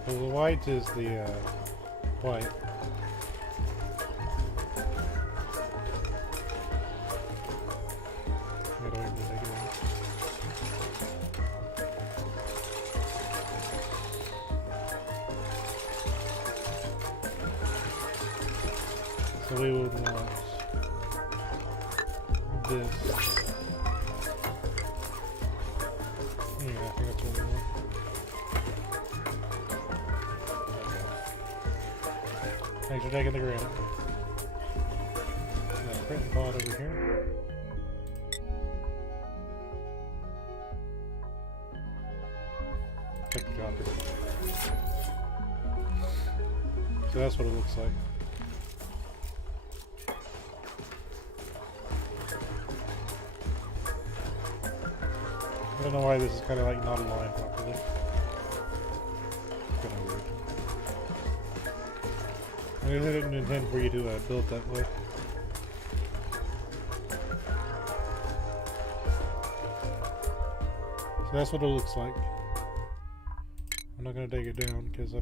So the white is the white. Gotta wait for the negative. So we would want this. Yeah, I think that's what we want. Okay. Thanks for taking the granite. That printing pod over here. Pick the drop it. So that's what it looks like. I don't know why this is kind of like not aligned properly. It's kind of weird. I guess I didn't intend for you to build that way. So that's what it looks like. I'm not going to take it down because I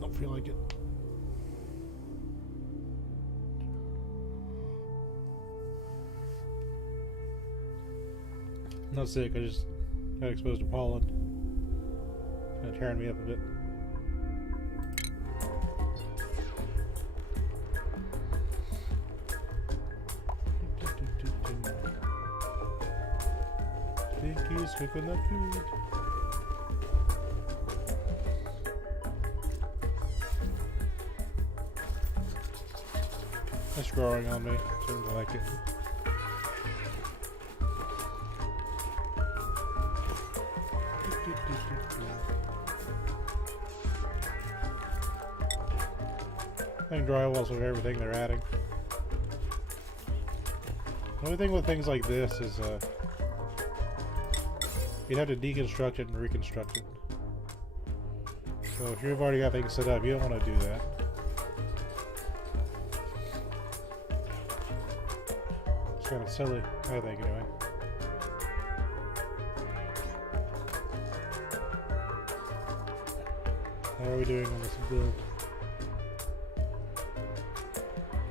don't feel like it. I'm not sick, I just got exposed to pollen. Kind of tearing me up a bit. Pinky's cooking that food. That's growing on me. Certainly like it. I think drywall's with everything they're adding. The only thing with things like this is you'd have to deconstruct it and reconstruct it. So if you've already got things set up, you don't want to do that. It's kind of silly, I think, anyway. How are we doing on this build?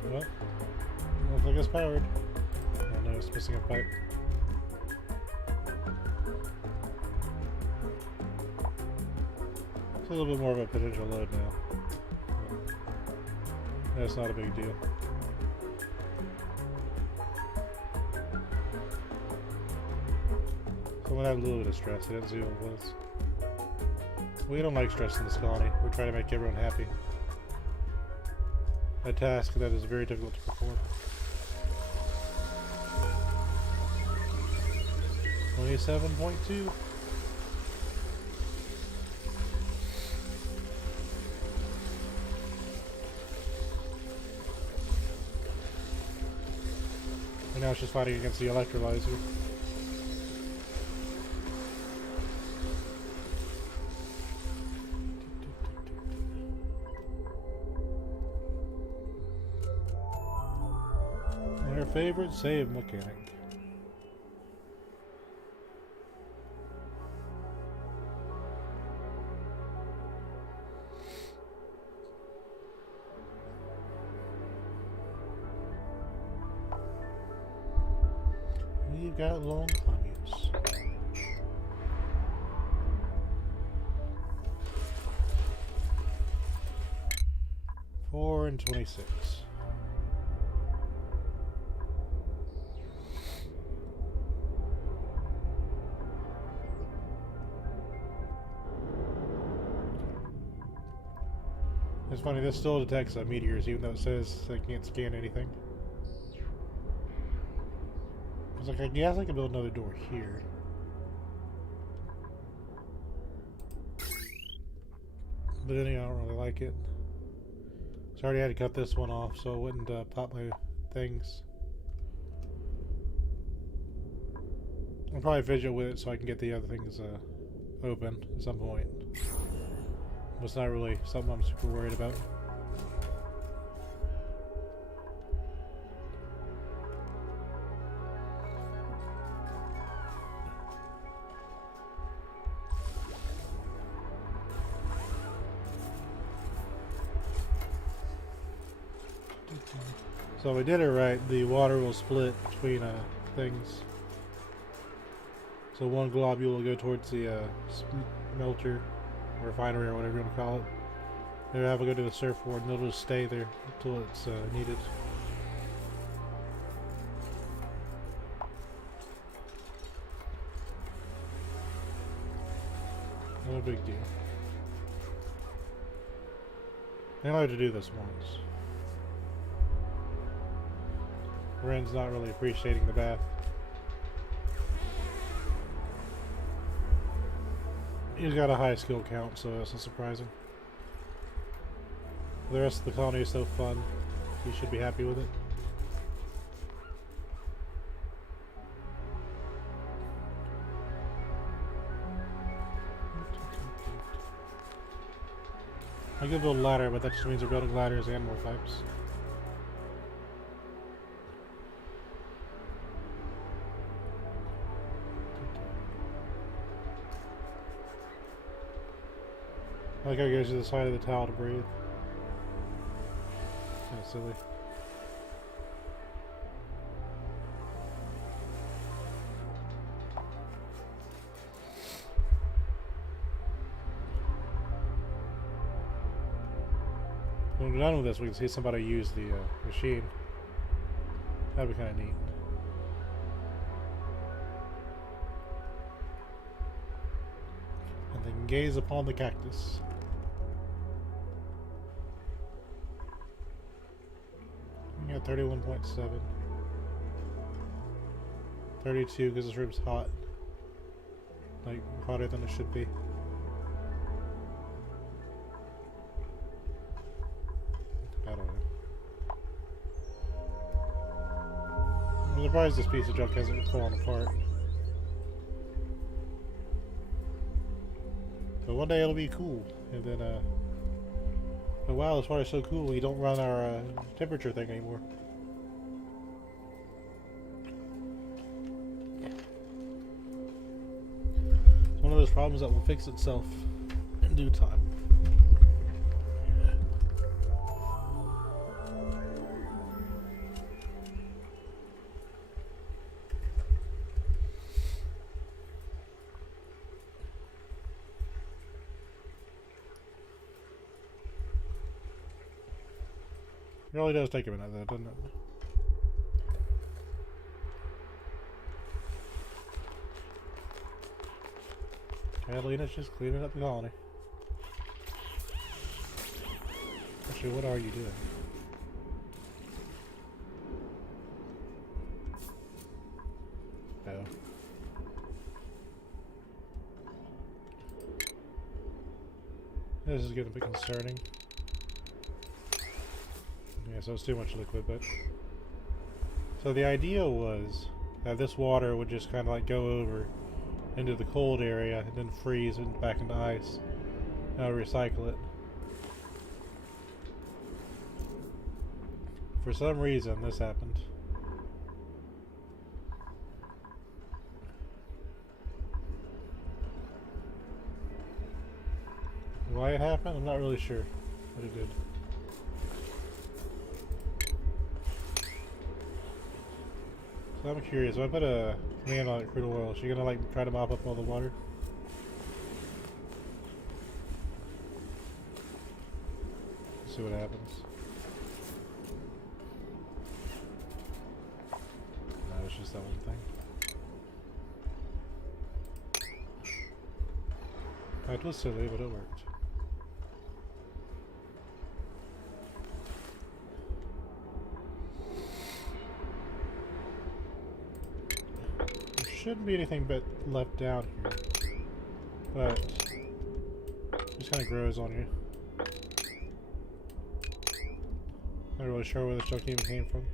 Well, looks like it's powered. Oh no, it's missing a pipe. It's a little bit more of a potential load now. That's not a big deal. Someone had a little bit of stress. I didn't see what it was. We don't like stress in this colony. We're trying to make everyone happy. A task that is very difficult to perform. 27.2. And now it's just fighting against the electrolyzer. Their favorite save mechanic. We've got long commutes. Four and 26. It's funny, this still detects meteors even though it says I can't scan anything. I was like, I guess I could build another door here. But then I don't really like it. So I already had to cut this one off so it wouldn't pop my things. I'll probably fidget with it so I can get the other things open at some point. But it's not really something I'm super worried about. So we did it right. The water will split between things. So one globule will go towards the smelter, or refinery, or whatever you want to call it. They'll have to go to the surfboard, and they'll just stay there until it's needed. No big deal. I only have to do this once. Ren's not really appreciating the bath. He's got a high skill count, so that's not surprising. The rest of the colony is so fun. He should be happy with it. I could build a ladder, but that just means we're building ladders and more pipes. I like how it goes to the side of the towel to breathe. Kind of silly. When we're done with this, we can see somebody use the machine. That'd be kind of neat. And then gaze upon the cactus. We got 31.7. 32 because this room's hot. Like, hotter than it should be. I don't know. I'm surprised this piece of junk hasn't fallen apart. But one day it'll be cool. And then, oh wow, this water's so cool, we don't run our temperature thing anymore. It's one of those problems that will fix itself in due time. It really does take a minute though, doesn't it? Catalina's just cleaning up the colony. Actually, what are you doing? Oh. This is getting a bit concerning. Yeah, so it's too much liquid, but... So the idea was that this water would just kind of like go over into the cold area and then freeze and back into ice. And I'll recycle it. For some reason, this happened. Why it happened? I'm not really sure, but it did. So I'm curious, if I put a command on crude oil, is she gonna like try to mop up all the water? Let's see what happens. No, it's just that one thing. That was silly, but it worked. Shouldn't be anything but left down here, but it just kind of grows on you. Not really sure where this junk even came from.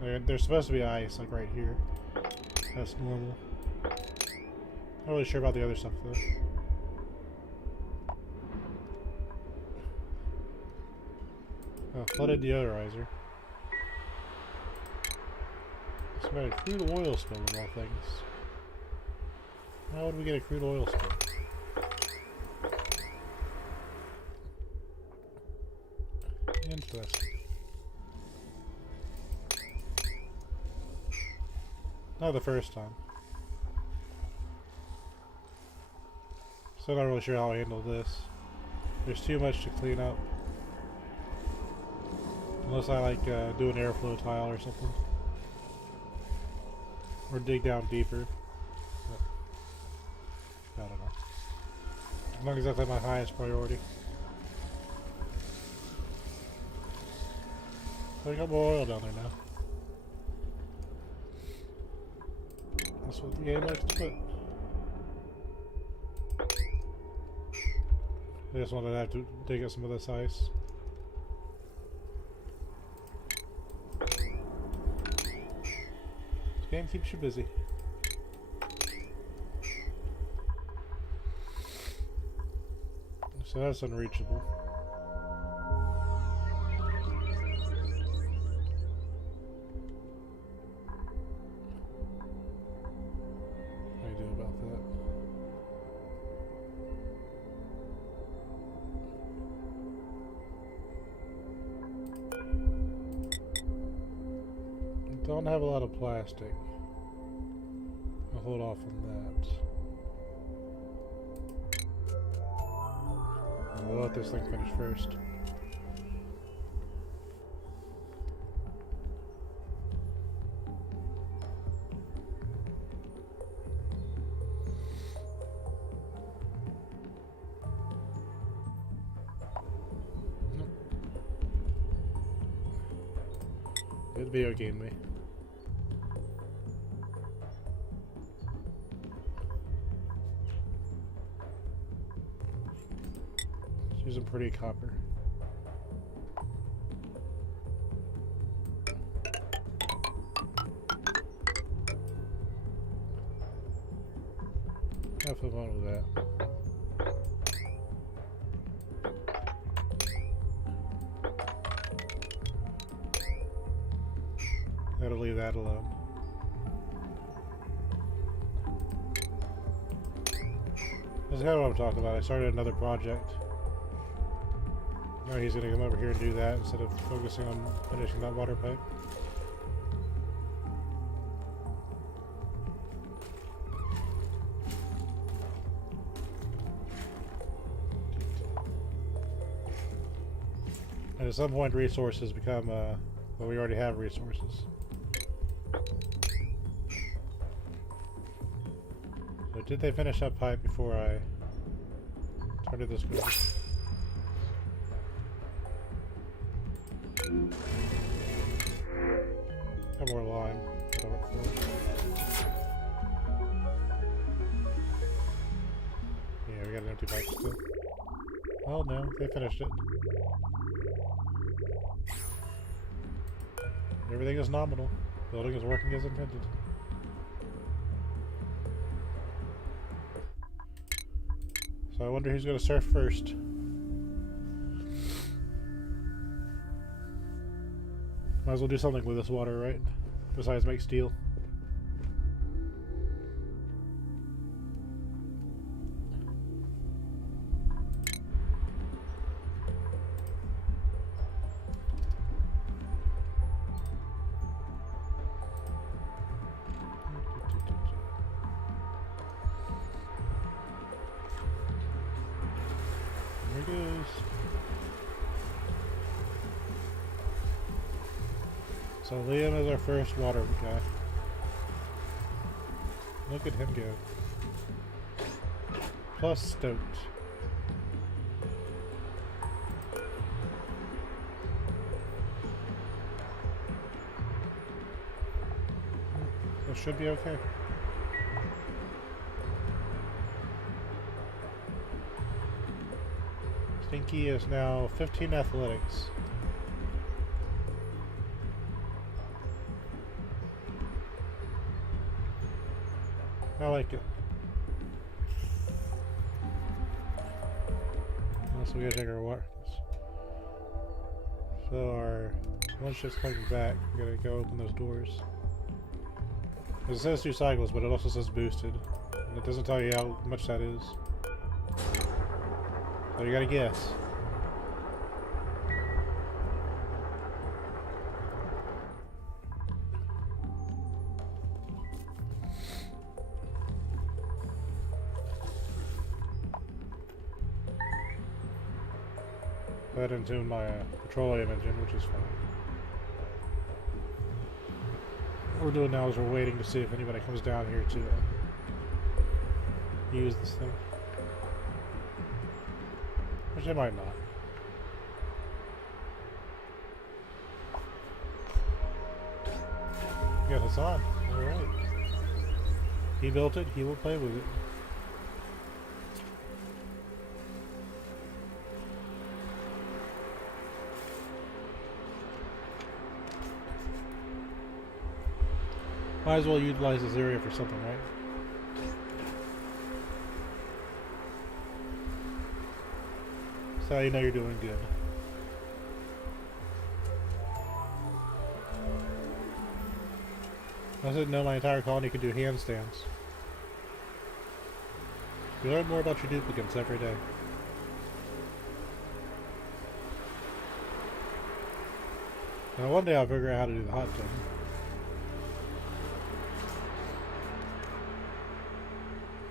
There's supposed to be ice like right here. That's normal. Not really sure about the other stuff though. Oh, flooded deodorizer. It's about a crude oil spill of all things. How would we get a crude oil spill? this. Not the first time. Still not really sure how I handle this. There's too much to clean up. Unless I like do an airflow tile or something. Or dig down deeper. But I don't know. Not exactly my highest priority. So I got more oil down there now. That's what the game likes to put. I just wanted to have to dig up some of this ice. This game keeps you busy. So that's unreachable. What do I do about that? I don't have a lot of plastic. I'll hold off on that. We'll let this thing finish first. Nope. Good video game me. Using pretty copper. Have fun with that. Gotta leave that alone. That's kind of what I'm talking about. I started another project. Now he's gonna come over here and do that instead of focusing on finishing that water pipe. And at some point resources become, well, we already have resources. So did they finish that pipe before I started this group? Have more lime. Yeah, we got an empty pipe still. Oh no, they finished it. Everything is nominal. Building is working as intended. So I wonder who's going to surf first. Might as well do something with this water, right? Besides make steel. There it goes. So Liam is our first water guy. Look at him go. Plus stoked. That should be okay. Stinky is now 15 athletics. I like it. Also, we gotta check our water. So our one ship's coming back. We gotta go open those doors. It says 2 cycles, but it also says boosted. And it doesn't tell you how much that is. So you gotta guess. That into my petroleum engine, which is fine. What we're doing now is we're waiting to see if anybody comes down here to use this thing. Which they might not. Yeah, Hassan. Alright. He built it, he will play with it. Might as well utilize this area for something, right? So you know you're doing good. I didn't know my entire colony could do handstands. You learn more about your duplicates every day. Now one day I'll figure out how to do the hot tub.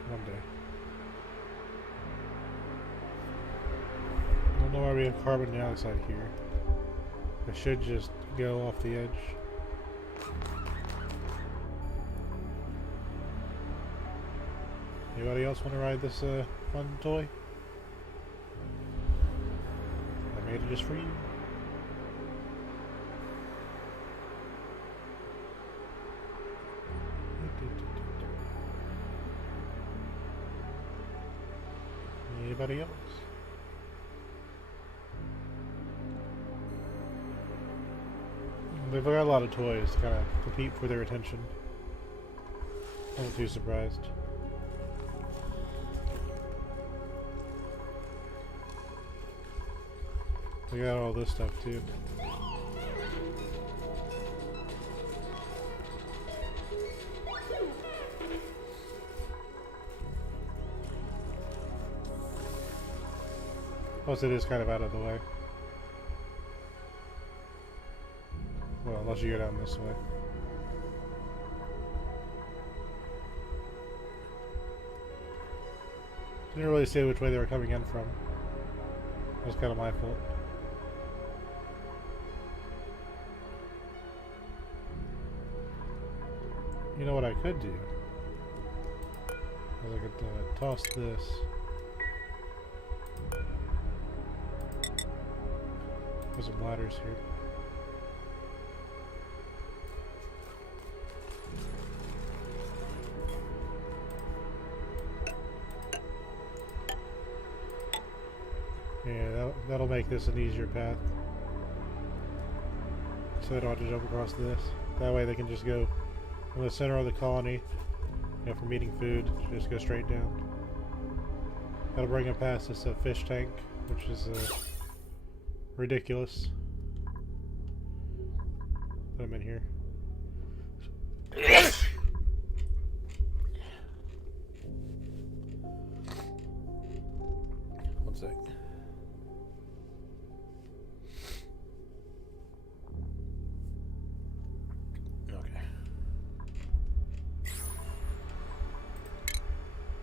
One day. I don't know why we have carbon dioxide here. I should just go off the edge. Anybody else want to ride this fun toy? I made it just for you. Anybody else? They've got a lot of toys to kind of compete for their attention. I'm not too surprised. We got all this stuff too. Plus it is kind of out of the way. Well, unless you go down this way. Didn't really say which way they were coming in from. It was kind of my fault. You know what I could do? Is I could toss this. There's some ladders here. Yeah, that'll make this an easier path. So they don't have to jump across this. That way they can just go from the center of the colony, you know, from eating food, just go straight down. That'll bring them past this fish tank, which is ridiculous. Put them in here. One sec.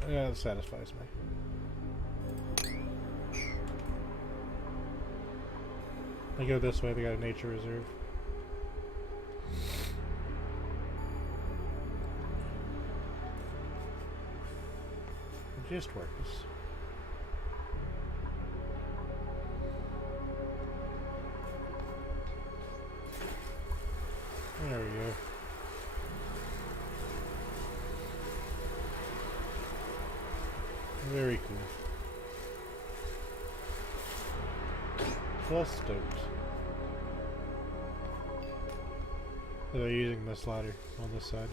Yeah, that satisfies me. I go this way, they got a nature reserve. It just works. There we go. Very cool. Plus stoked. They're using this ladder on this side.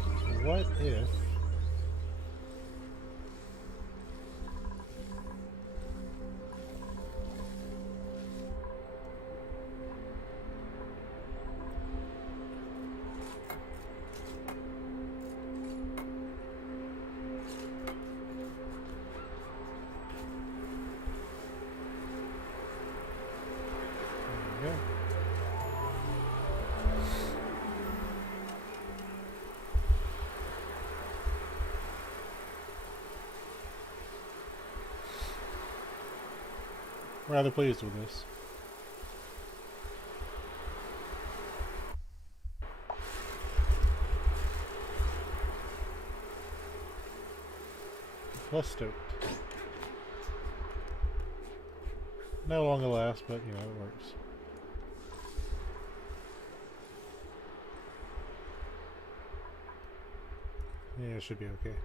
So what if rather pleased with this. Less stoked. No longer lasts, but you know, it works. Yeah, it should be okay.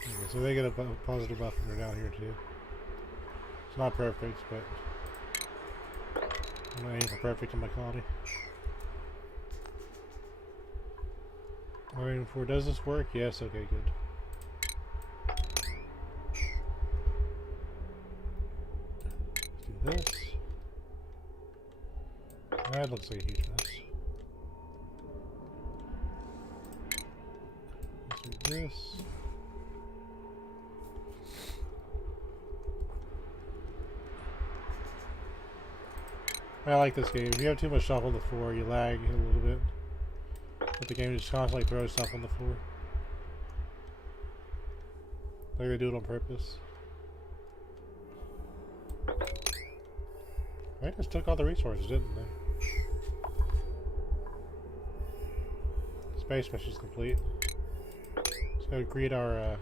Okay, so they get a positive buffer down here too. It's not perfect, but I'm not aiming for perfect in my colony. Waiting for, does this work? Yes, okay, good. Let's do this. That looks like a huge mess. Let's do this. I like this game. If you have too much stuff on the floor, you lag a little bit. But the game just constantly throws stuff on the floor. Like they do it on purpose. They just took all the resources, didn't they? Space mission's complete. Let's go greet our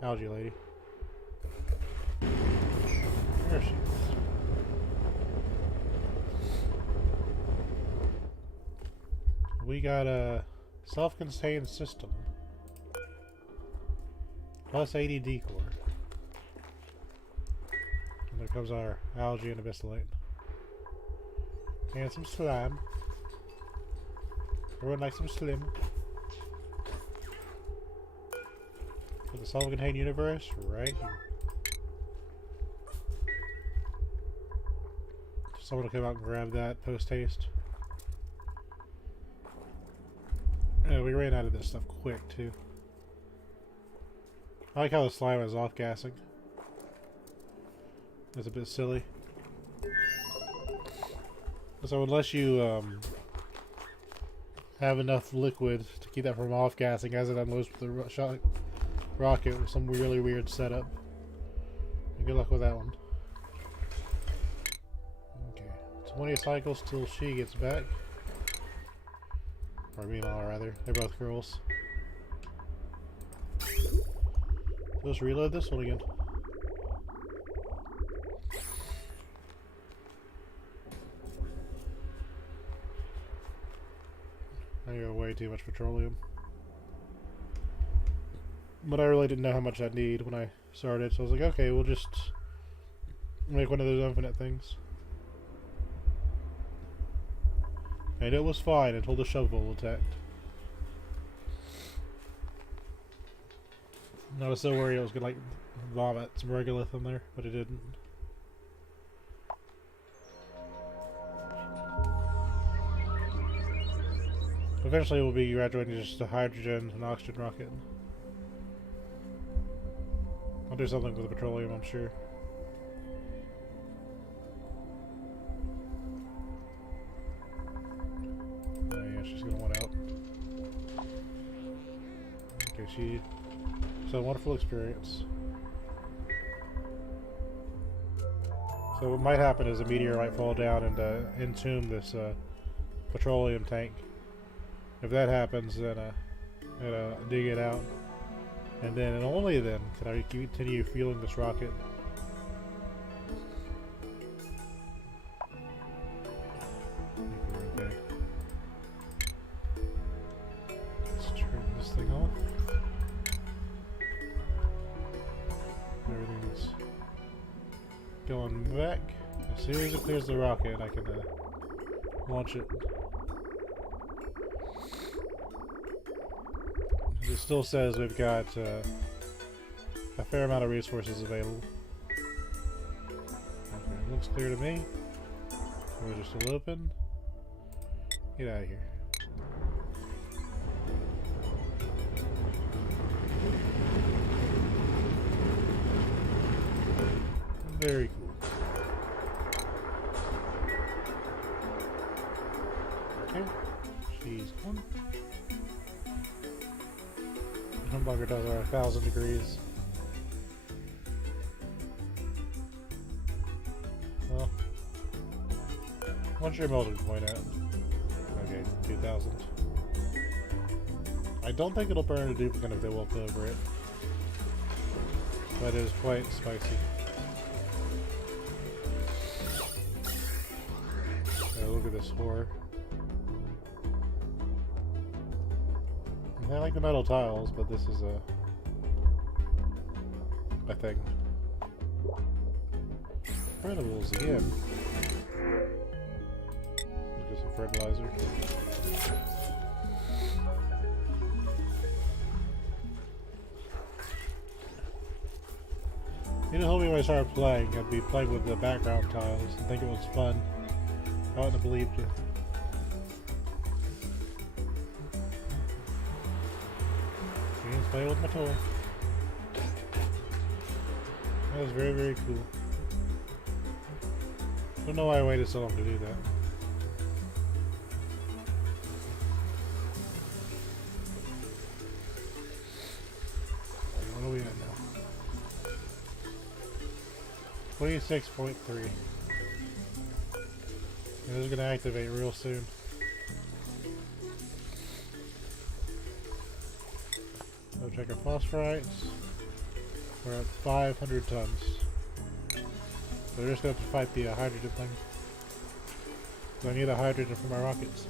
algae lady. There she is. We got a self-contained system. Plus 80 decor. And there comes our algae and abyssalite. And some slime. Everyone likes some slime. For the self-contained universe, right here. Someone will come out and grab that post-haste. Yeah, we ran out of this stuff quick, too. I like how the slime is off-gassing. That's a bit silly. So unless you have enough liquid to keep that from off-gassing as it unloads with the rocket with some really weird setup. And good luck with that one. Okay. 20 cycles till she gets back. Or meanwhile, rather. They're both girls. Let's reload this one again. I got way too much petroleum. But I really didn't know how much I'd need when I started, so I was like, okay, we'll just make one of those infinite things. And it was fine until the shovel attacked. I was so worried I was gonna like vomit some regolith in there, but it didn't. Eventually we'll be graduating to just a hydrogen and oxygen rocket. I'll do something with the petroleum, I'm sure. Oh yeah, she's gonna want out. Okay, so a wonderful experience. So what might happen is a meteor might fall down and entomb this petroleum tank. If that happens, then dig it out, and then and only then can I continue fueling this rocket. Okay. Let's turn this thing off. Everything's going back. As soon as it clears the rocket, I can launch it. It still says we've got a fair amount of resources available. Okay, looks clear to me. Doors are still open. Get out of here. Very cool. Okay. She's gone. Humbucker does are 1,000 degrees. Well, what's your melting point at? Okay, 2,000. I don't think it'll burn a duplicate if they walk over it. But it is quite spicy. Oh, look at this whore. I like the metal tiles, but this is a thing. Incredibles again. Look at some fertilizer. You know, when I started playing, I'd be playing with the background tiles and think it was fun. I wouldn't have believed you. Play with my toy. That was very, very cool. Don't know why I waited so long to do that. What are we at now? 26.3. And this is gonna activate real soon. So check our phosphorites. We're at 500 tons. So we're just going to have to fight the hydrogen thing. So I need the hydrogen for my rockets.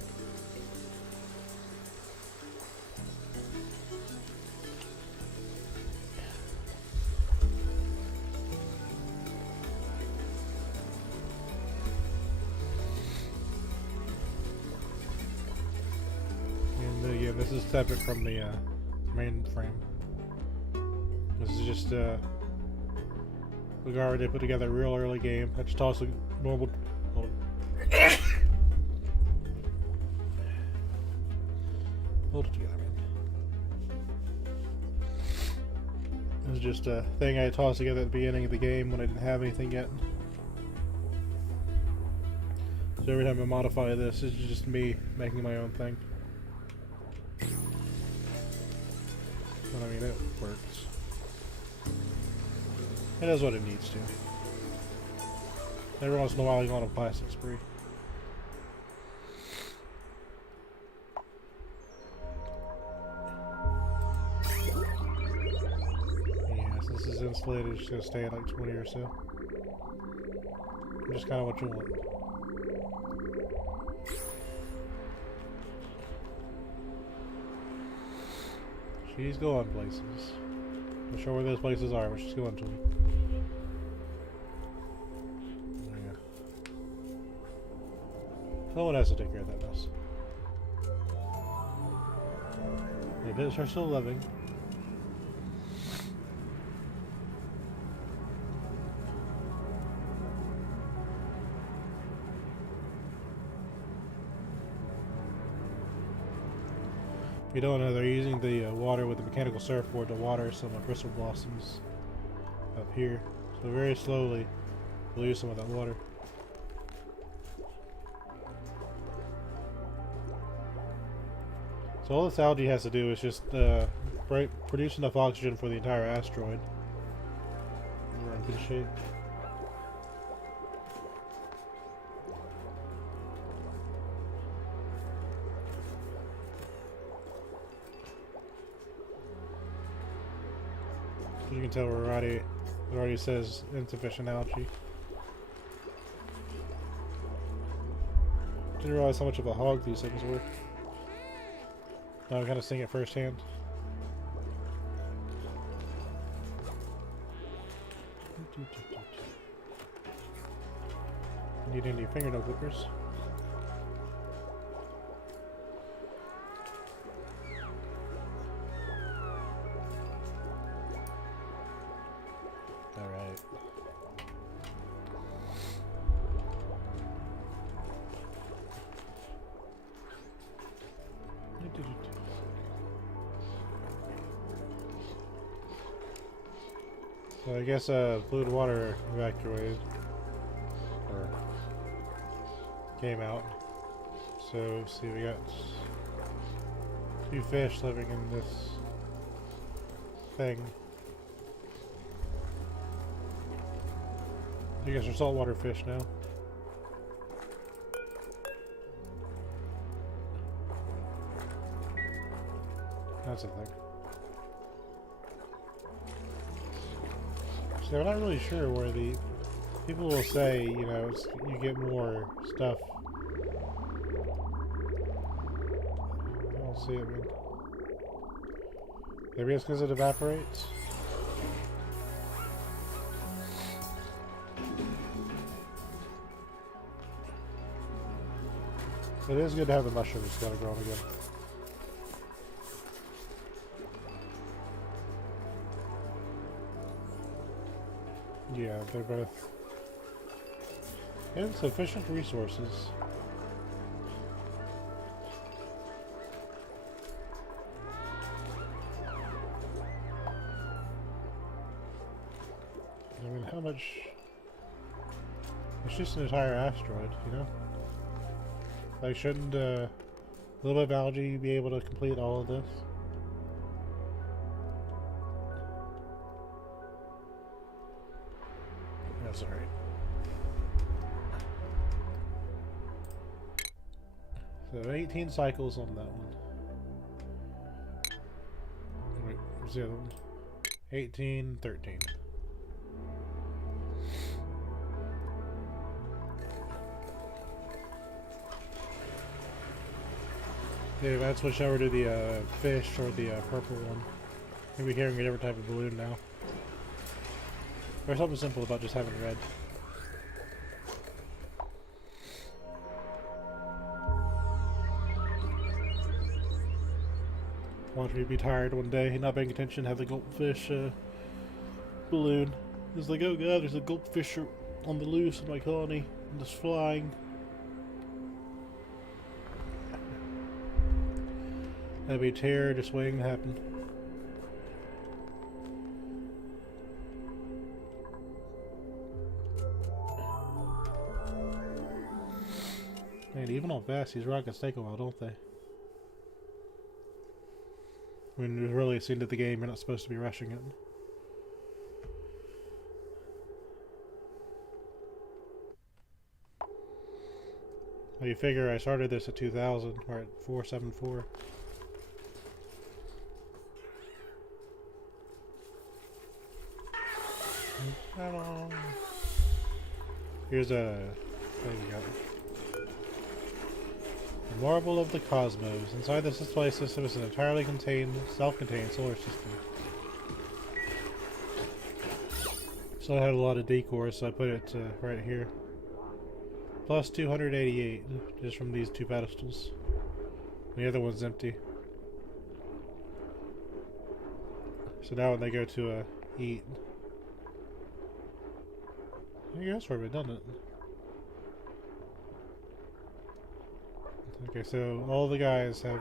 And yeah, this is separate from the mainframe. This is just a guard they put together a real early game. I just toss a normal. Hold it. Hold it together, man. This is just a thing I tossed together at the beginning of the game when I didn't have anything yet. So every time I modify this, it's just me making my own thing. But I mean, it works. It does what it needs to. Every once in a while, you go on a plastic spree. Yeah, since this is insulated, it's just gonna stay at like 20 or so. Just kind of what you want. She's going places. I'm sure where those places are, but she's going to them. Yeah. Someone has to take care of that mess. The bits are still living. If you don't know, they're using the water with the mechanical surfboard to water some crystal blossoms up here. So very slowly, we'll use some of that water. So all this algae has to do is just produce enough oxygen for the entire asteroid. We're in good shape. As you can tell, it already says insufficient algae. Didn't realize how much of a hog these things were. Now I'm kind of seeing it firsthand. Need any fingernail clippers? Alright. So I guess fluid water evacuated or came out. So, let's see, we got 2 fish living in this thing. I guess they're saltwater fish now. That's a thing. So I'm not really sure where the people will say, you know, you get more stuff. I don't see it, man. Maybe it's because it evaporates. It is good to have the mushrooms kind of growing again. Yeah, they're both insufficient resources. I mean, how much? It's just an entire asteroid, you know? Like, shouldn't a little bit of algae be able to complete all of this? That's alright. So 18 cycles on that one. Wait, where's the other one? 18, 13. Yeah, if I'd switch over to the fish or the purple one. Maybe carrying a different type of balloon now. There's something simple about just having red. Watch me be tired one day, not paying attention, have the goldfish balloon. It's like, oh god, there's a goldfish on the loose in my colony, and just flying. That'd be terror just waiting to happen. Man, even on fast, these rockets take a while, don't they? When there's really a scene of the game, you're not supposed to be rushing it. Well, you figure I started this at 2000, we're at 474. Come on. Here's a... There you go. The Marble of the Cosmos. Inside this display system is an entirely self-contained solar system. So I had a lot of decor, so I put it right here. Plus 288, just from these 2 pedestals. The other one's empty. So now when they go to eat... I guess we're done it. Okay, so all the guys have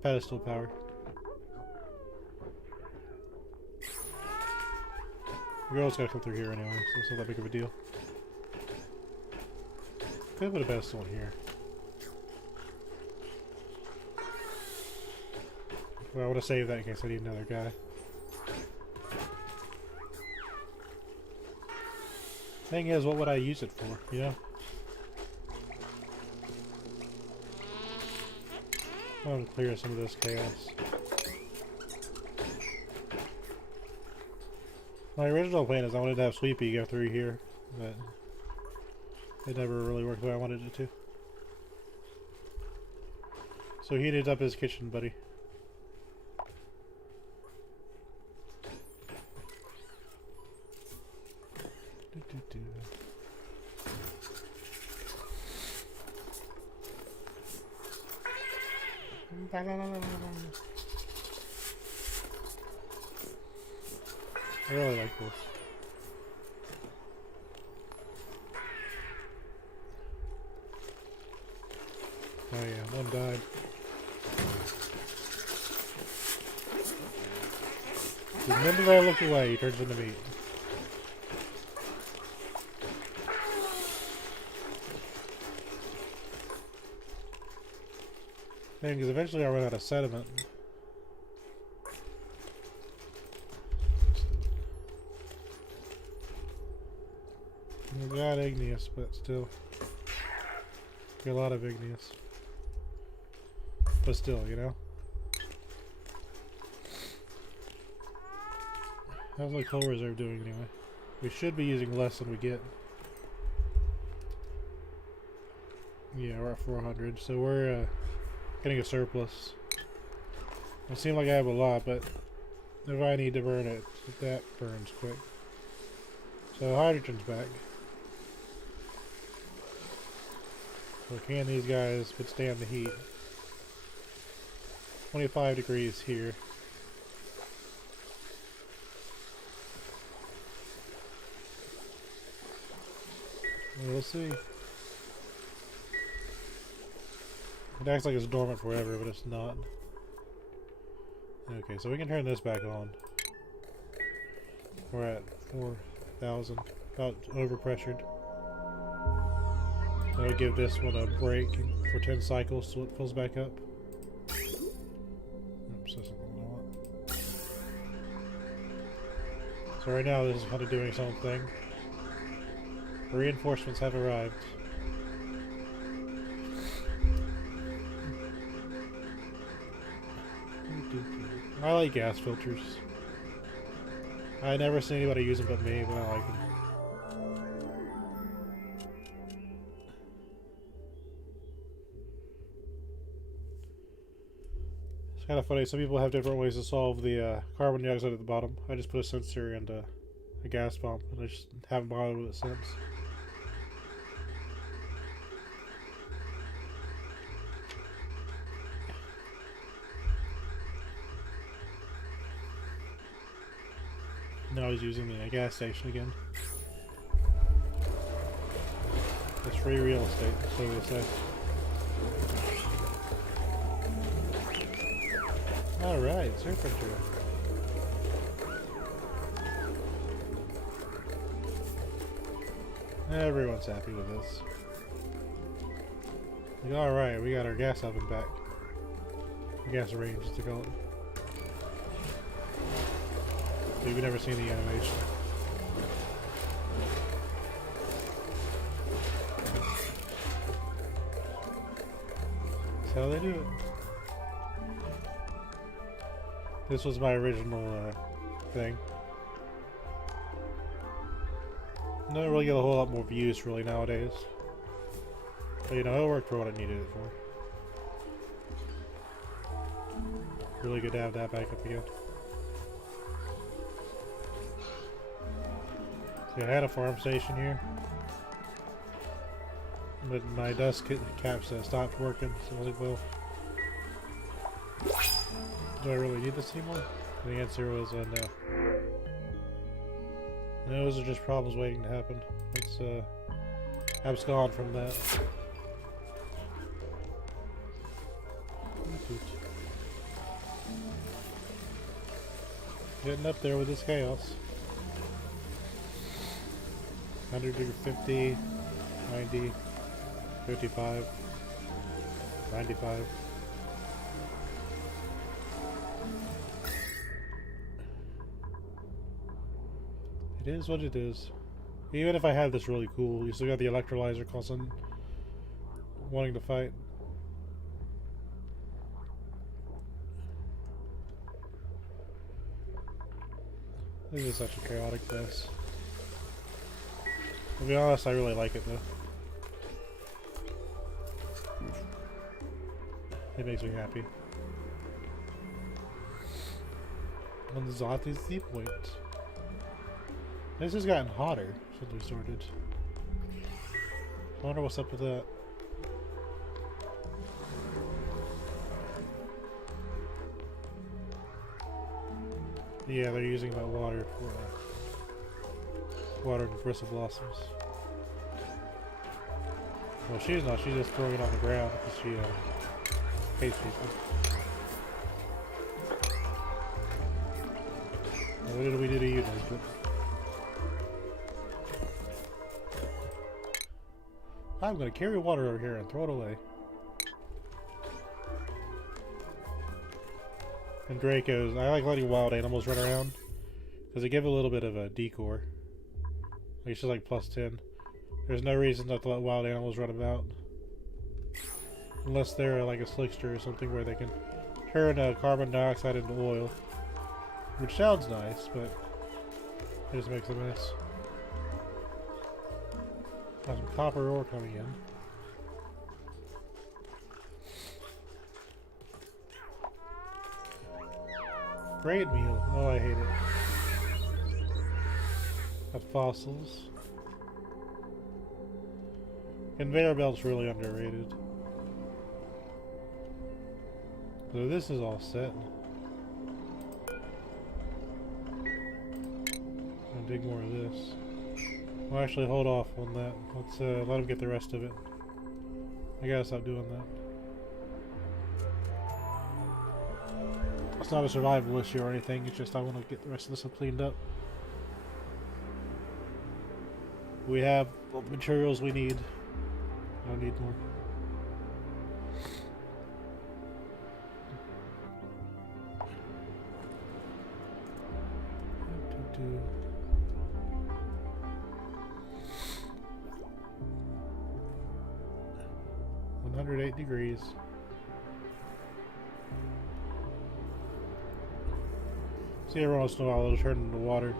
pedestal power. The girl's gotta come through here anyway, so it's not that big of a deal. Could put a pedestal in here. Well, I want to save that in case I need another guy. Thing is, what would I use it for, you know? I want to clear some of this chaos. My original plan is I wanted to have Sweepy go through here, but it never really worked the way I wanted it to. So he heated up his kitchen, buddy. I really like this. Oh yeah, one died. The minute I look away, he turns into meat. Man, because eventually I'll run out of sediment. We got igneous, but still. Got a lot of igneous. But still, you know? How's my coal reserve doing anyway? We should be using less than we get. Yeah, we're at 400, so we're getting a surplus. It seems like I have a lot, but if I need to burn it, that burns quick. So hydrogen's back. So can these guys withstand the heat? 25 degrees here. We'll see. It acts like it's dormant forever, but it's not. Okay, so we can turn this back on. We're at 4,000. About overpressured. That'll give this one a break for 10 cycles so it fills back up. Oops, that's something I want. So right now this is kind of doing something. Reinforcements have arrived. I like gas filters. I never see anybody use them but me, but I like them. It's kind of funny, some people have different ways to solve the carbon dioxide at the bottom. I just put a sensor and a gas pump, and I just haven't bothered with it since. Now he's using the gas station again. It's free real estate, so they say. Alright, Serpentry. Everyone's happy with this. Like, alright, we got our gas oven back. Or gas range, to call it. We've never seen the animation. That's how they do it. This was my original thing. I don't really get a whole lot more views really nowadays. But you know, it worked for what I needed it for. Really good to have that back up again. See, I had a farm station here, but my dust caps stopped working, so I was like, well, do I really need this anymore? And the answer was no. And those are just problems waiting to happen. Let's abscond from that. Getting up there with this chaos. 150, 90, 55, 95. It is what it is. Even if I had this really cool, you still got the electrolyzer causing wanting to fight. This is such a chaotic mess. To be honest, I really like it though. It makes me happy. On the Zati's Z point. This has gotten hotter since we started. I wonder what's up with that. Yeah, they're using that water for water and bristle blossoms. Well, she's not. She's just throwing it on the ground because she hates people. Well, what did we do to you, Nesbit? I'm gonna carry water over here and throw it away. And Dracos. I like letting wild animals run around because they give a little bit of a decor. Like it's just like +10. There's no reason not to let wild animals run about. Unless they're like a slickster or something where they can turn carbon dioxide into oil. Which sounds nice, but it just makes a mess. Got some copper ore coming in. Great meal. Oh, I hate it. Got fossils. Conveyor belt's really underrated. So this is all set. I'll dig more of this. Well, actually, hold off on that. Let's let him get the rest of it. I gotta stop doing that. It's not a survival issue or anything. It's just I want to get the rest of this stuff cleaned up. We have all the materials we need. I don't need more. 108 degrees. See, every once in a while it'll turn into water.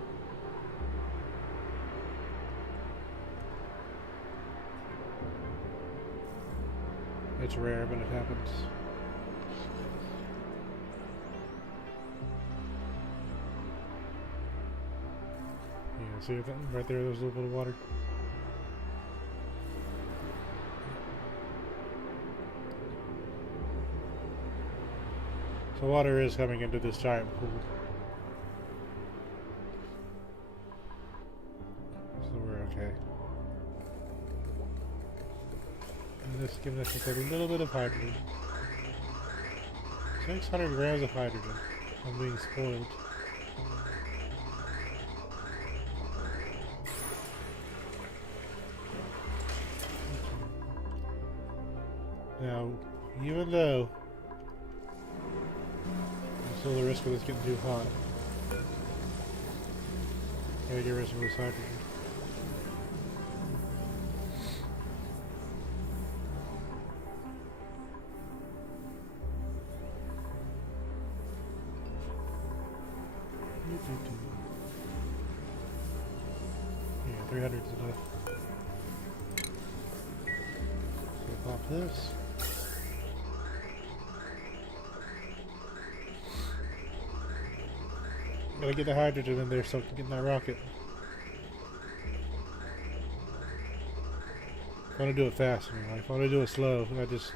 It's rare, but it happens. Yeah, see that right there? There's a little bit of water. So water is coming into this giant pool. So we're okay. And this is giving us a little bit of hydrogen. 600 grams of hydrogen. I'm being spoiled. Now, even though there's still the risk of this getting too hot, gotta get rid of some of this hydrogen. Yeah, 300 is enough. So pop this. Gotta get the hydrogen in there so I can get in that rocket. I want to do it fast anyway. If I want to do it slow, I just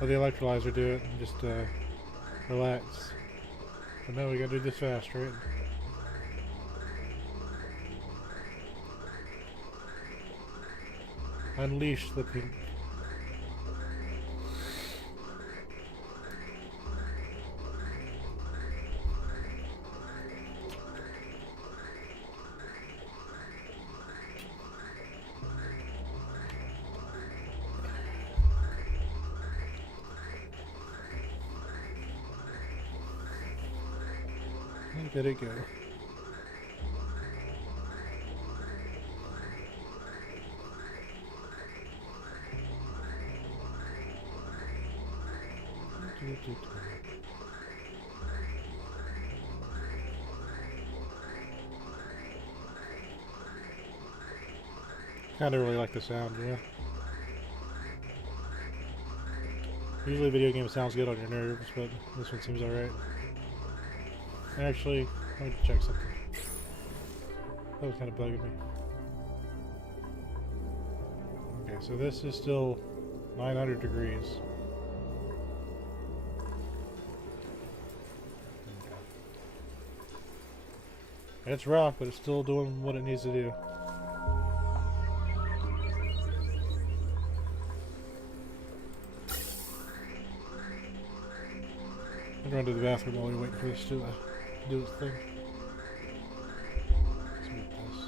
let the electrolyzer do it and just relax. But no, we gotta do this fast, right? Unleash the pink. Look at it go. Kinda really like the sound, yeah. Usually video game sounds good on your nerves, but this one seems alright. Actually, let me check something. That was kind of bugging me. Okay, so this is still 900 degrees. It's rock, but it's still doing what it needs to do. I'm going to the bathroom while we're waiting for this to do its thing. Let's move this.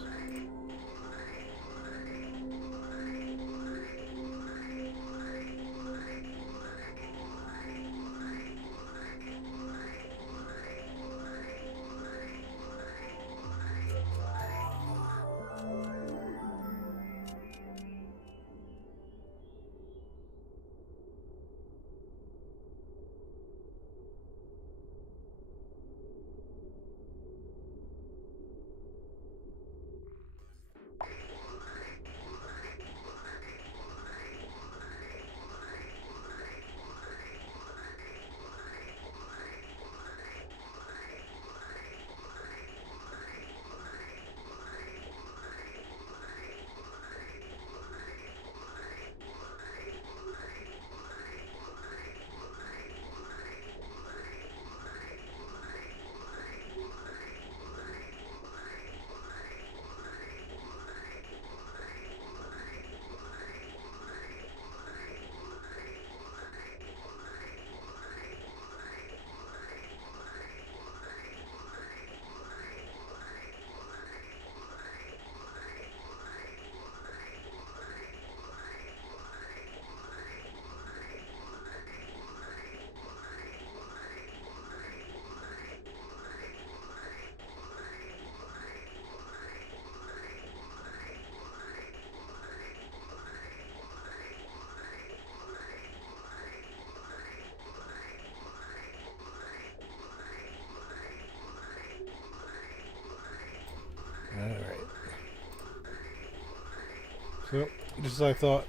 Well, just as I thought,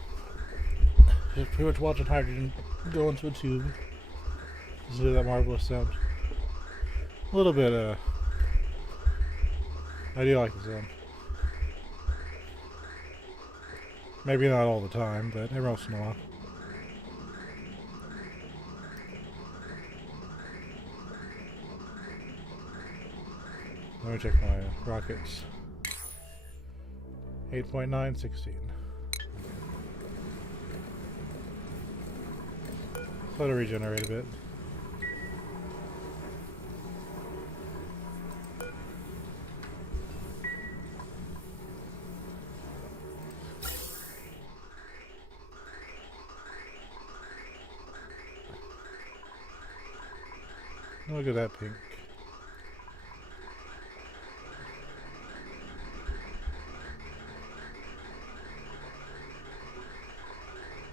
just pretty much watching hydrogen go into a tube. Just hear that marvelous sound. A little bit, I do like the sound. Maybe not all the time, but every once in a while. Let me check my rockets. 8.916. Let it regenerate a bit. Look at that pink.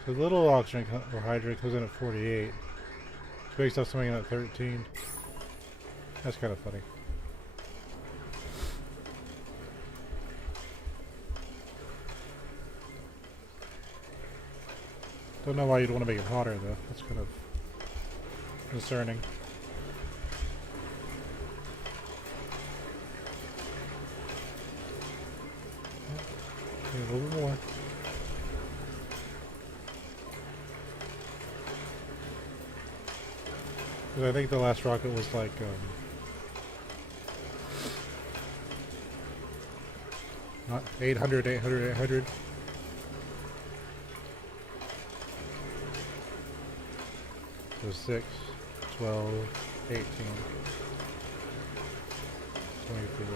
So the little oxygen or hydrate comes in at 48. It's based off something at 13. That's kind of funny. Don't know why you'd want to make it hotter though. That's kind of concerning. A little bit more. Because I think the last rocket was like, not 800, 800, 800. So 6, 12, 18, 24.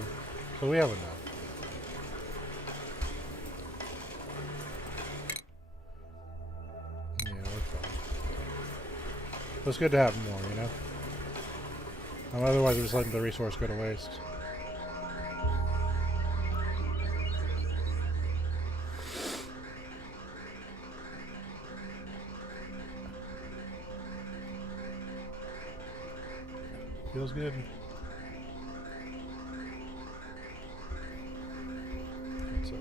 So we have enough. It's good to have more, you know? Otherwise we're just letting the resource go to waste. Feels good. That's it.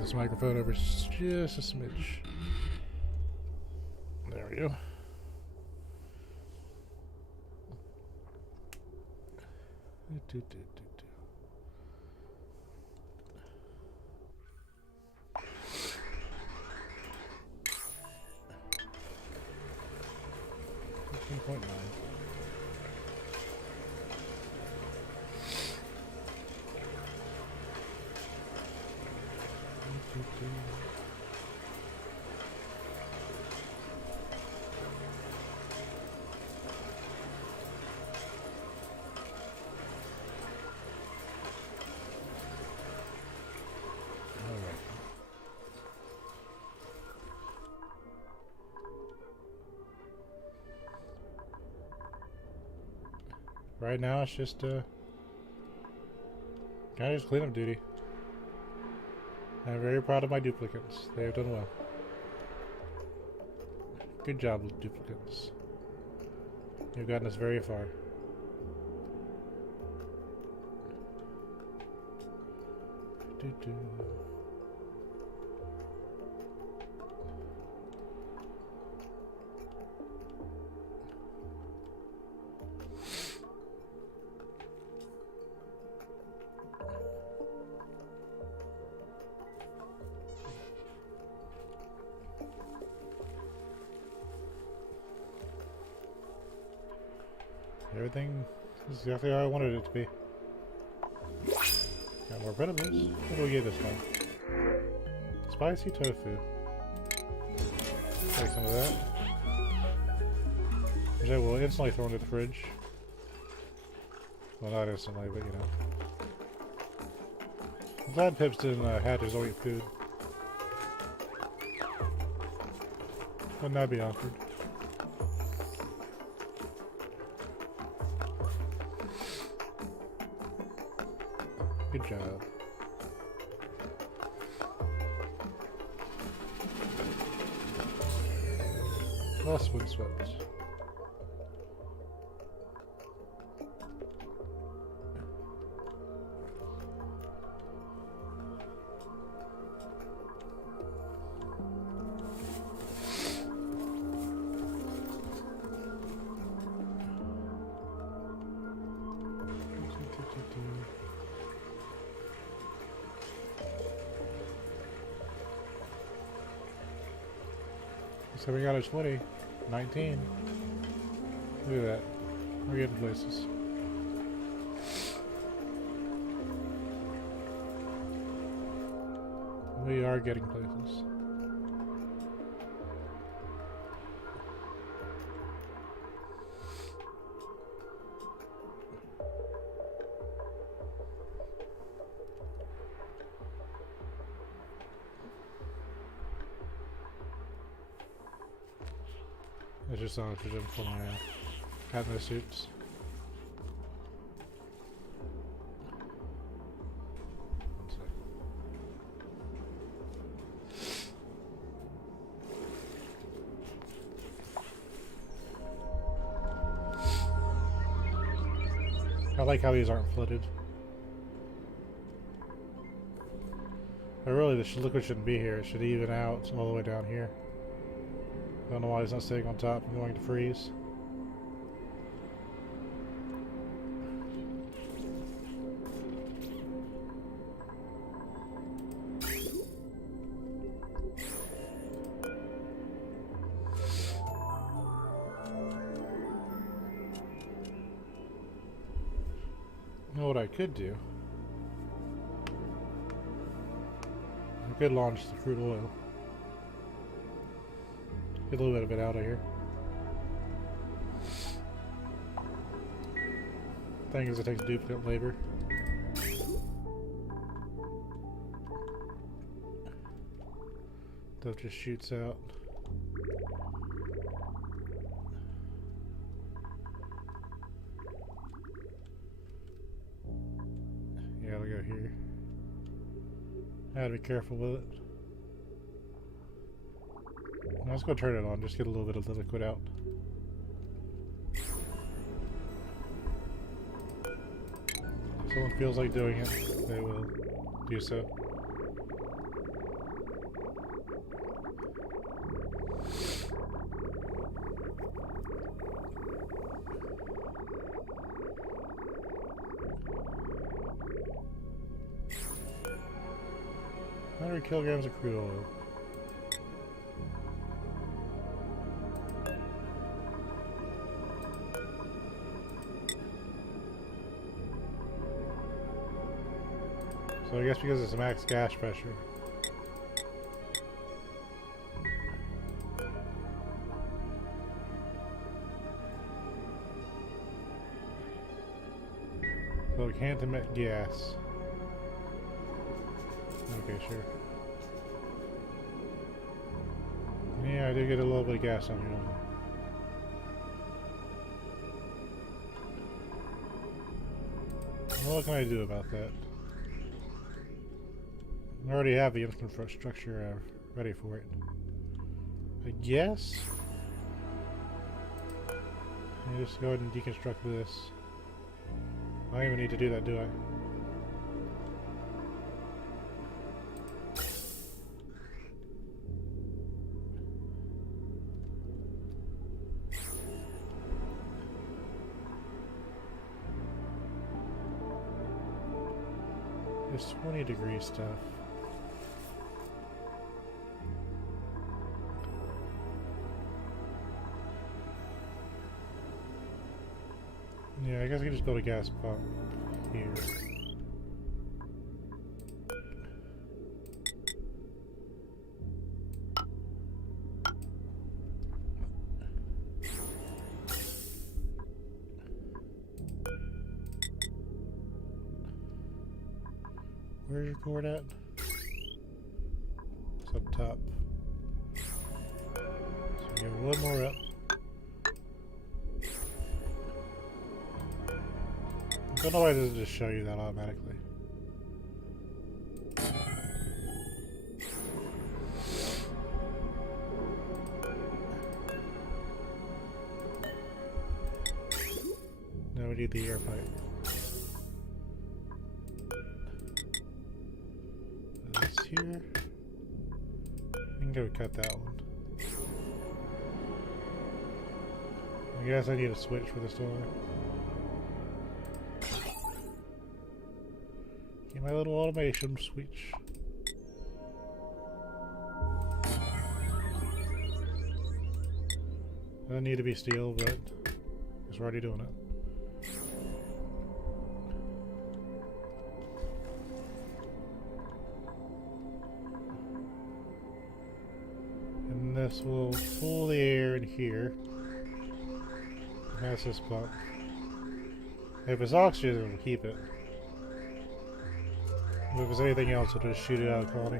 This microphone over just a smidge. There we go. .9. Right now it's just kind of just cleanup duty. I'm very proud of my duplicates. They have done well. Good job, duplicates. You've gotten us very far. Everything is exactly how I wanted it to be. Got more predators. What do we get this time? Spicy tofu. Take some of that. Which I will instantly throw into the fridge. Well, not instantly, but you know. I'm glad Pips didn't have to go eat food. Wouldn't that be awkward? Good job. Last one swept. So we got a 20, 19. Look at that. We're getting places. We are getting places. I just saw it for them for my Atlas suits. I like how these aren't flooded. But really, the liquid shouldn't be here. It should even out all the way down here. I don't know why it's not staying on top and going to freeze. You know what I could do? I could launch the crude oil. Get a little bit of it out of here. Thing is, it takes duplicate labor. Stuff just shoots out. Yeah, I'll go here. I gotta be careful with it. Let's go turn it on, just get a little bit of the liquid out. If someone feels like doing it, they will do so. Kilograms of crude oil. So I guess because it's max gas pressure. So it can't emit gas. Okay, sure. Yeah, I did get a little bit of gas on here. Well, what can I do about that? I already have the infrastructure ready for it. I guess? I just go ahead and deconstruct this. I don't even need to do that, do I? It's 20-degree stuff. Yeah, I guess I can just build a gas pump here. Where's your cord at? It's up top. So you have one more up. I don't know why it doesn't just show you that automatically. Now we need the air pipe. This here. We can go cut that one. I guess I need a switch for this door. Get my little automation switch. Doesn't need to be steel, but we're already doing it. And this will pull the air in here. That's this pump. If it's oxygen, it'll keep it. If it's anything else, it'll just shoot it out of the colony.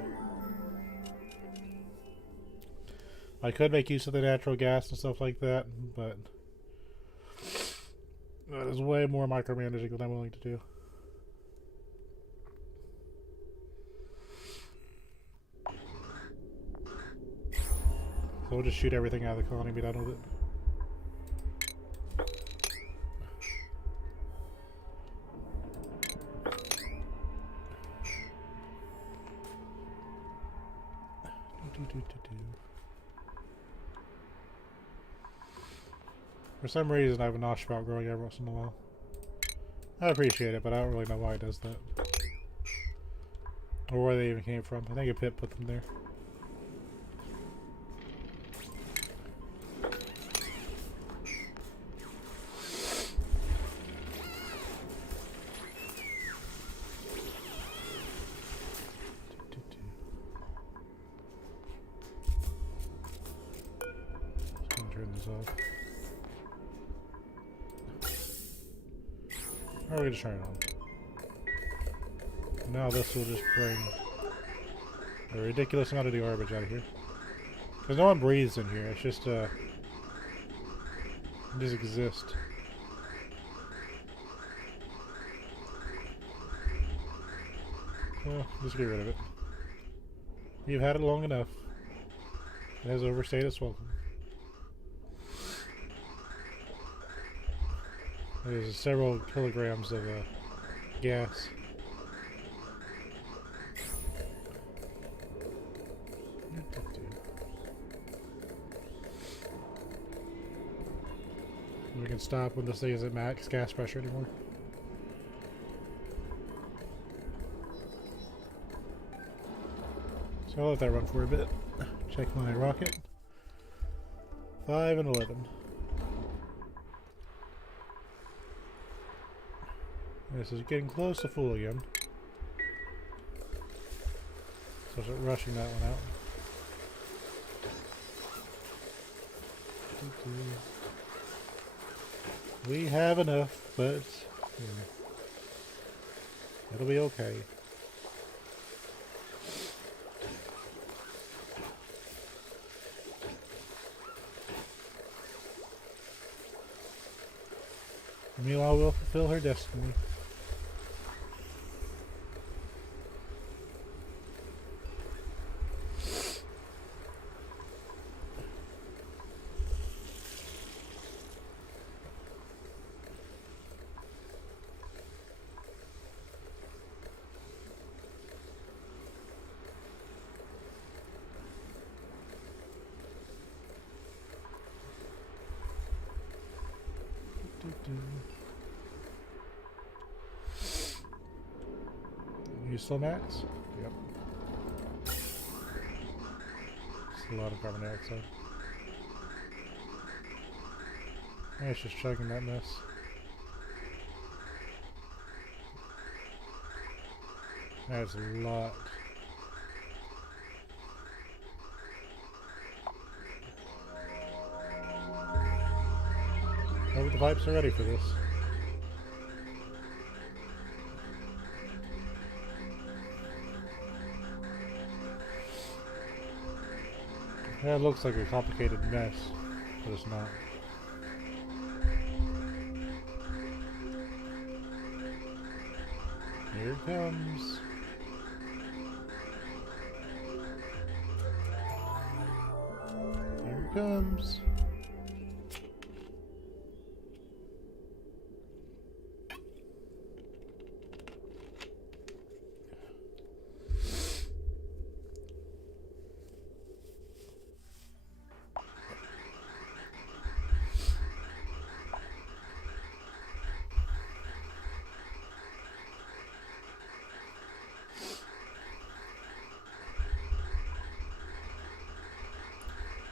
I could make use of the natural gas and stuff like that, but that is way more micromanaging than I'm willing to do. So we'll just shoot everything out of the colony and be done with it. For some reason, I have a nosh spout growing every once in a while. I appreciate it, but I don't really know why it does that. Or where they even came from. I think a pit put them there. Turn this off. Or we can just turn it on. Now this will just bring a ridiculous amount of the garbage out of here. Because no one breathes in here, it's just it just exists. Well, just get rid of it. You've had it long enough. It has overstayed its welcome. There's several kilograms of gas. We can stop when this thing isn't max gas pressure anymore. So I'll let that run for a bit. Check my rocket. 5 and 11. This is getting close to full again. So start rushing that one out. We have enough, but yeah, it'll be okay. Meanwhile, we'll fulfill her destiny. You still max? Yep. It's a lot of carbon dioxide. It's just chugging that mess. That's a lot. Hope the pipes are ready for this. Yeah, it looks like a complicated mess, but it's not. Here it comes. Here it comes.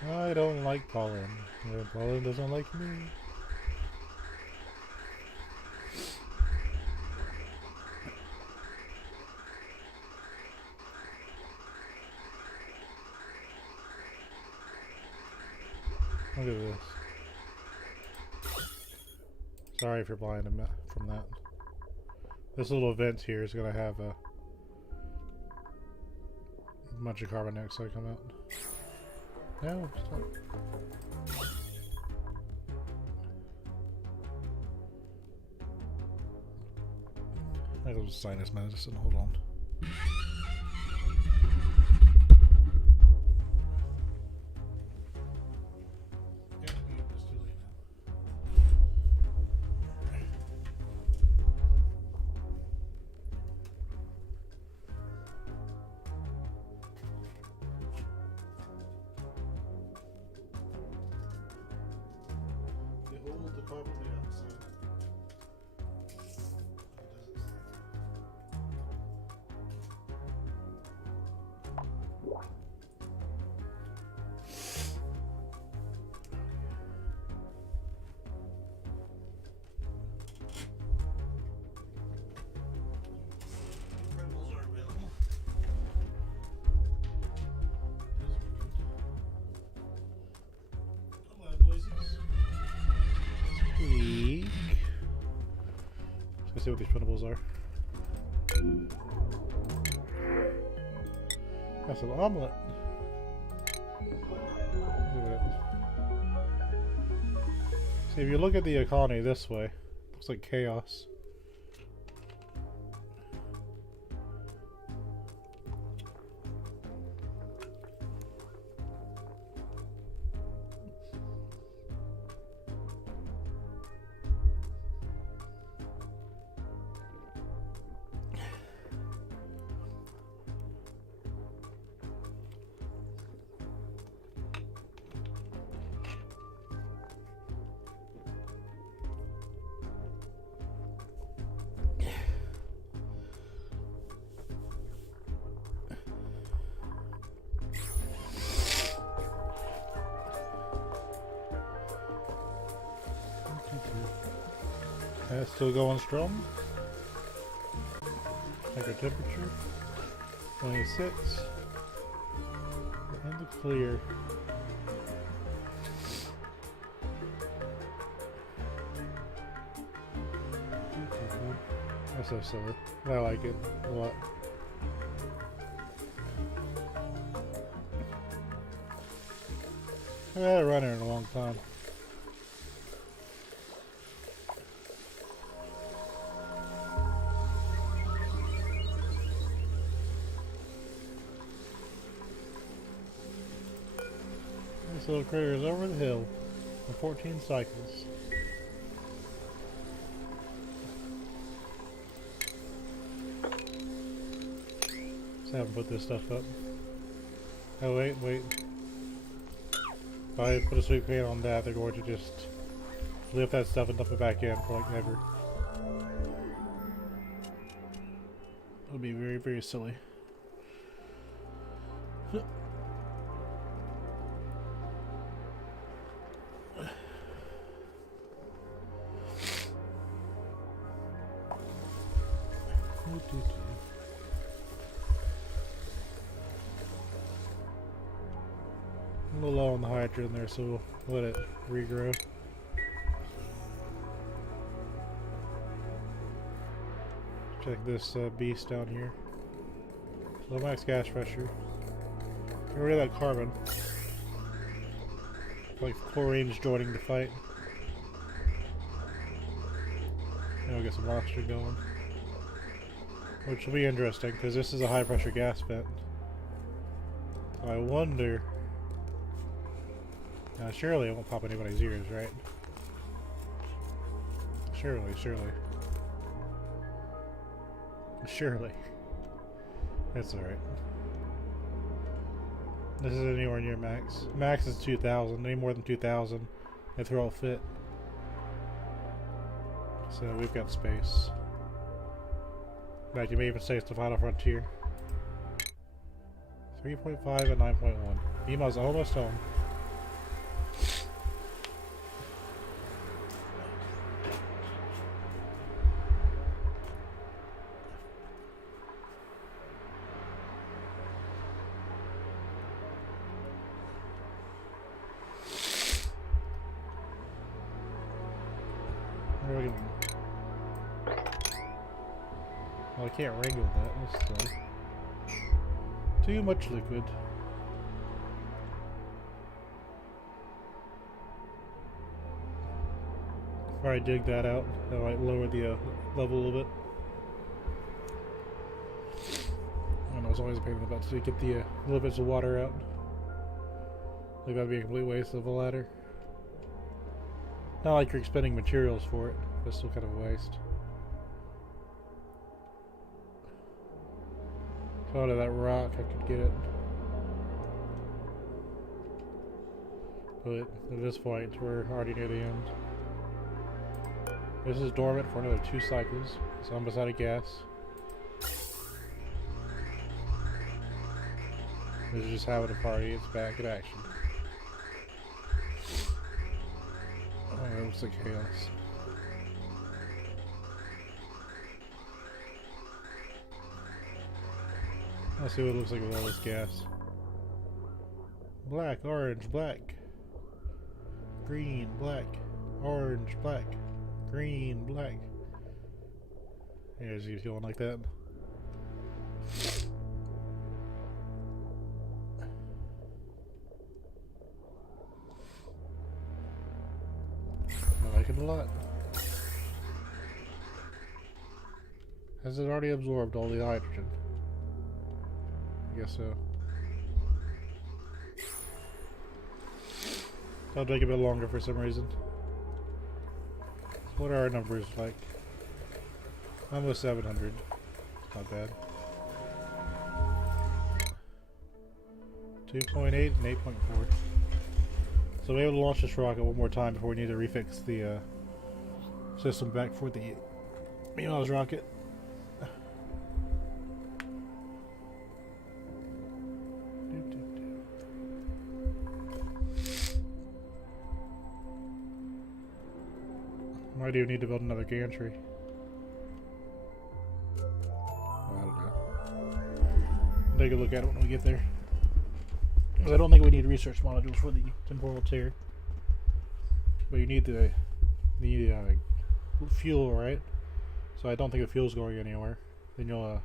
I don't like pollen. Yeah, Pauline doesn't like me. Look at this. Sorry if you're blind from that. This little vent here is going to have a bunch of carbon dioxide come out. No, stop. I go to sinus medicine, hold on. The carbon dioxide. Rebels are available. Come on, boysies. Squeak. Let's see what these printables are. That's an omelet. Look at it. See, if you look at the colony this way, it looks like chaos. That's still going strong. Check our temperature. 26. In the clear. That's so silly. I like it a lot. I haven't had a runner in a long time. This little critter is over the hill in 14 cycles. Let's have them put this stuff up. Oh wait. If I put a sweep can on that, they're going to just lift that stuff and dump it back in for like never. It would be very, very silly. A little low on the hydrogen there, so we'll let it regrow. Check this beast down here. Low max gas pressure. Get rid of that carbon. Like chlorine's joining the fight. And we'll get some oxygen going. Which will be interesting, because this is a high pressure gas vent. So I wonder... Now surely it won't pop anybody's ears, right? Surely. That's alright. This is anywhere near max. Max is 2,000. Any more than 2,000, they throw a fit. So we've got space. In fact, you may even say it's the final frontier. 3.5 and 9.1. Email's almost home. Well, I can't wrangle that. That's silly. Too much liquid. If I dig that out, that might lower the level a little bit. I don't know, it's always a pain in the butt to get the little bits of water out. Like that'd be a complete waste of a ladder. Not like you're expending materials for it, but still kind of a waste. If out of that rock, I could get it. But at this point, we're already near the end. This is dormant for another 2 cycles, so I'm almost out of gas. This is just having a party, it's back in action. Oh, it looks like chaos. Let's see what it looks like with all this gas. Black, orange, black. Green, black. Orange, black. Green, black. Yeah, is he feeling like that? I like it a lot. Has it already absorbed all the hydrogen? I guess so. That'll take a bit longer for some reason. What are our numbers like? Almost 700. Not bad. 2.8 and 8.4. So we're able to launch this rocket one more time before we need to refix the system back for the Miles rocket. Why do you need to build another gantry? Oh, I don't know. I'll take a look at it when we get there. Because I don't think we need research modules for the temporal tear. But you need the fuel, right? So I don't think the fuel's going anywhere. Then you'll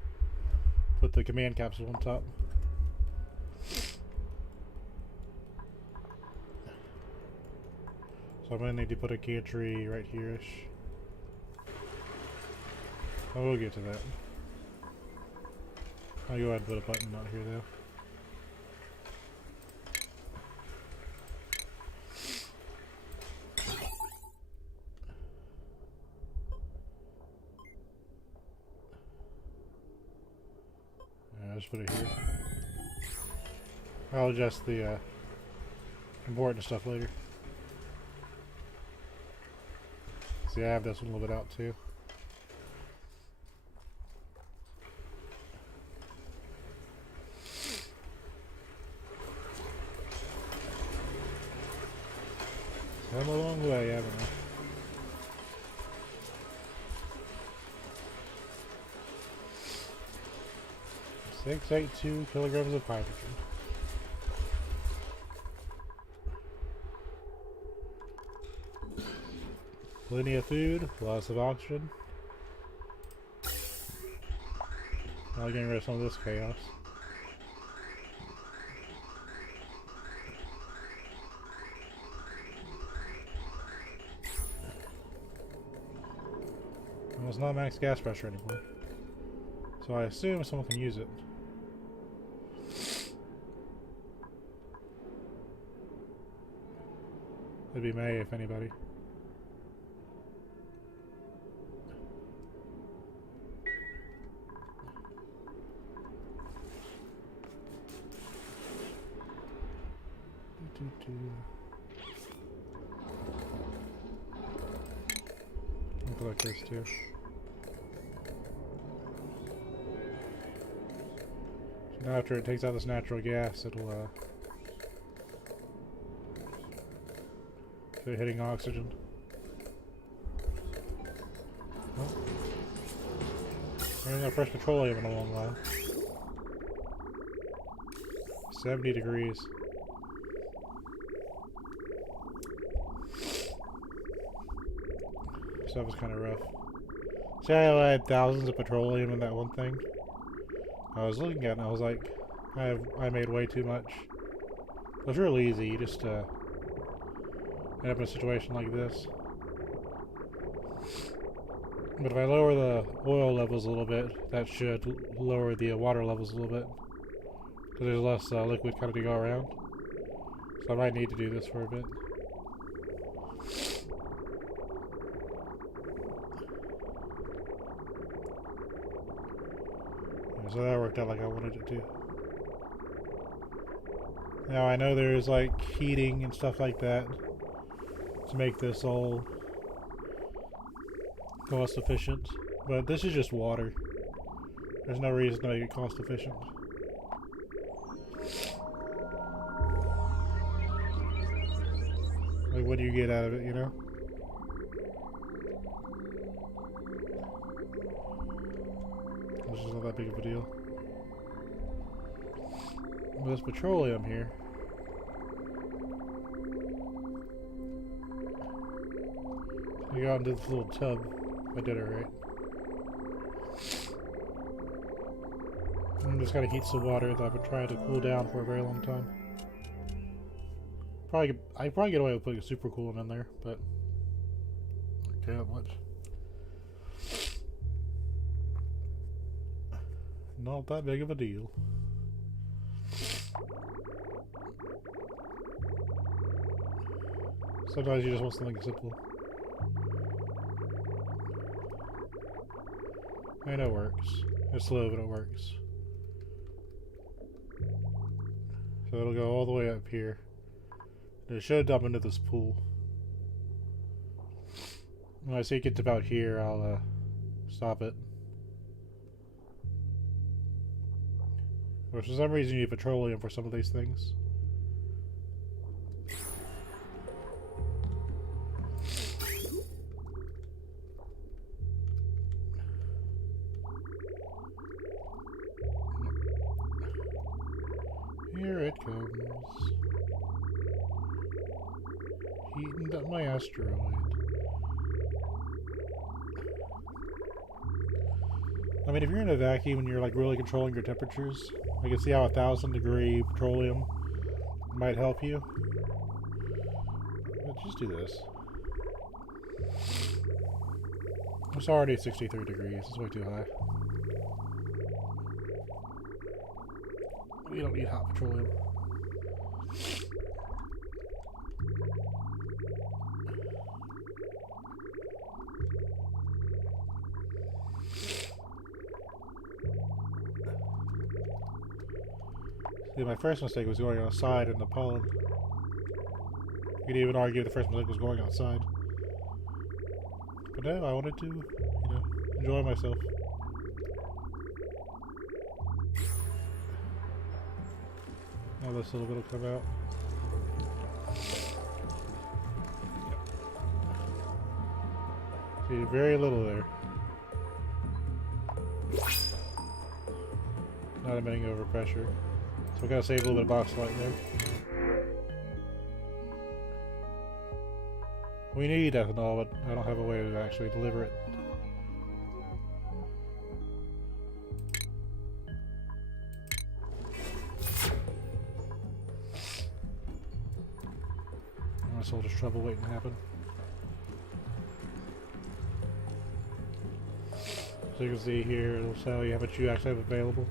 put the command capsule on top. So I'm going to need to put a gantry right here-ish. I will get to that. I'll go ahead and put a button out here though. I'll just put it here. I'll adjust the important stuff later. See, I have this one a little bit out too. Come a long way, haven't I? $682 kilograms of hydrogen. Plenty of food, lots of oxygen. Now getting rid of some of this chaos. Well, it's not max gas pressure anymore. So I assume someone can use it. It'd be May if anybody. I'll collect this too. So now after it takes out this natural gas, it'll start hitting oxygen. Oh. There's no fresh petroleum in a long while. 70 degrees. That was kind of rough. See how I had thousands of petroleum in that one thing? I was looking at it and I was like, I made way too much. It was really easy. You just end up in a situation like this. But if I lower the oil levels a little bit, that should lower the water levels a little bit. Because there's less liquid kind of to go around. So I might need to do this for a bit. Yeah, so that worked out like I wanted it to. Now I know there's like heating and stuff like that to make this all cost efficient, but this is just water. There's no reason to make it cost efficient. Like, what do you get out of it, you know? This is not that big of a deal. But there's petroleum here. We got into this little tub. I did it right. I'm just gotta heat some water that I've been trying to cool down for a very long time. I probably get away with putting a super coolant in there, but I can't much. Not that big of a deal. Sometimes you just want something simple. I know it works. It's slow, but it works. So it'll go all the way up here. And it should dump into this pool. When I see it gets about here, I'll stop it. But for some reason you need petroleum for some of these things. Here it comes. Heating up my asteroid. I mean, if you're in a vacuum and you're like really controlling your temperatures, I can see how 1,000-degree petroleum might help you. But just do this. It's already 63 degrees. It's way too high. We don't need hot petroleum. See, my first mistake was going outside in the pollen. You could even argue the first mistake was going outside. But no, I wanted to, you know, enjoy myself. Now this little bit will come out. See, very little there. Not emitting overpressure. So we gotta save a little bit of box light there. We need ethanol, but I don't have a way to actually deliver it. That's all just trouble waiting to happen. So you can see here, it'll tell you how much you actually have available.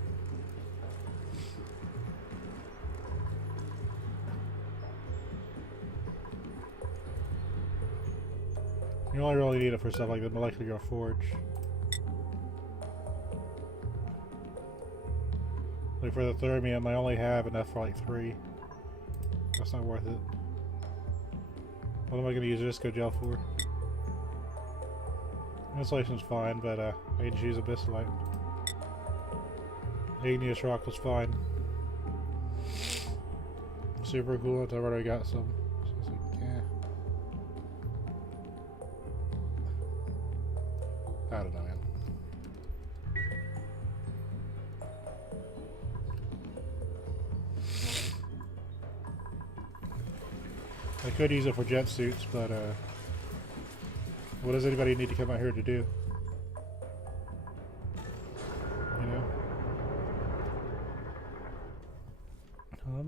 You only really need it for stuff like the molecular forge. Like for the thermium, I only have enough for like 3. That's not worth it. What am I going to use Visco gel for? Insulation's fine, but I can just use Abyssalite. Igneous rock was fine. Super coolant, I've already got some. So it's like, yeah. I don't know, man. I could use it for jet suits, but what does anybody need to come out here to do?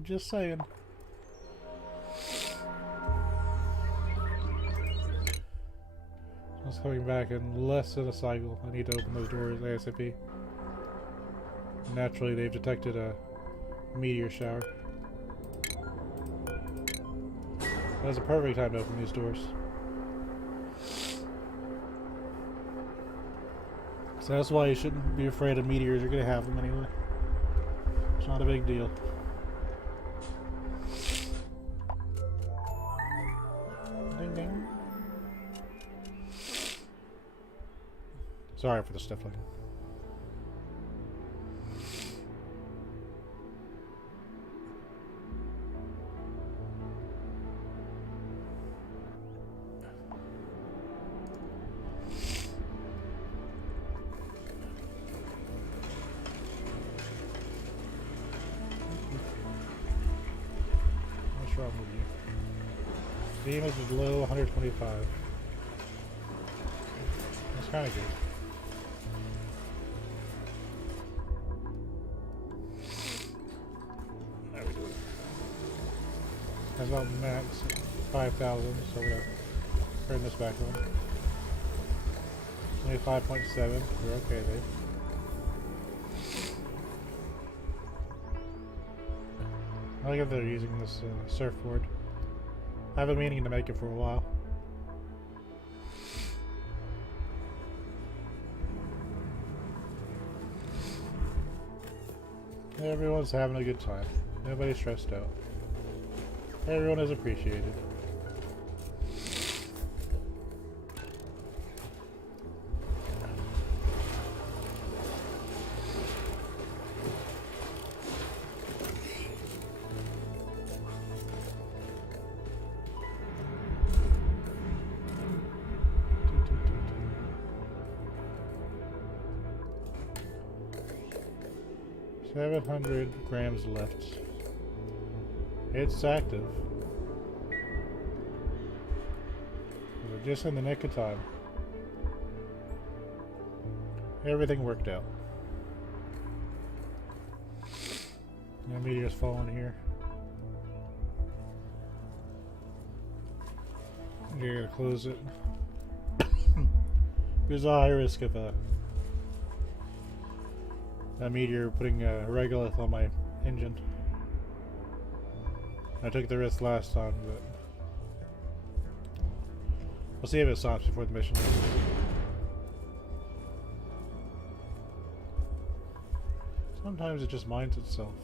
I'm just saying. I was coming back in less than a cycle. I need to open those doors ASAP. Naturally, they've detected a meteor shower. That's a perfect time to open these doors. So that's why you shouldn't be afraid of meteors. You're going to have them anyway. It's not a big deal. Ding ding. Sorry for the sniffling. What's wrong with you? Damage is low, 125. That's kind of good. There we go. That's about max 5,000, so we're gonna turn this back on. 25.7, we're okay there. I like if they're using this surfboard. I've been meaning to make it for a while. Everyone's having a good time. Nobody's stressed out. Everyone is appreciated. $700 grams left. It's active. We're just in the nick of time. Everything worked out. No meteors falling here. You're gonna close it. There's a high risk of a meteor putting a regolith on my engine. I took the risk last time, but we'll see if it stops before the mission. Sometimes it just minds itself.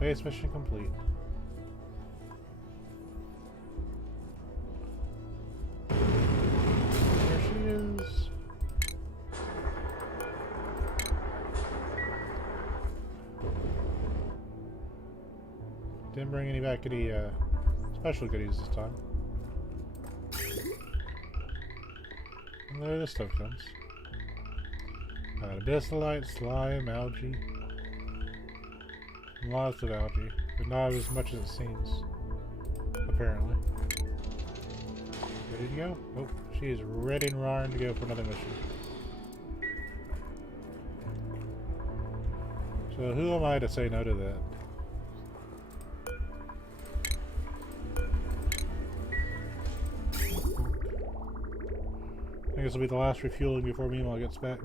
Base mission complete. There she is. Didn't bring any back any special goodies this time. And there this stuff comes. Abyssallite, slime, algae. Lots of algae, but not as much as it seems. Apparently. Ready to go? Oh, she is ready and raring to go for another mission. So who am I to say no to that? I guess it'll be the last refueling before Meemaw gets back.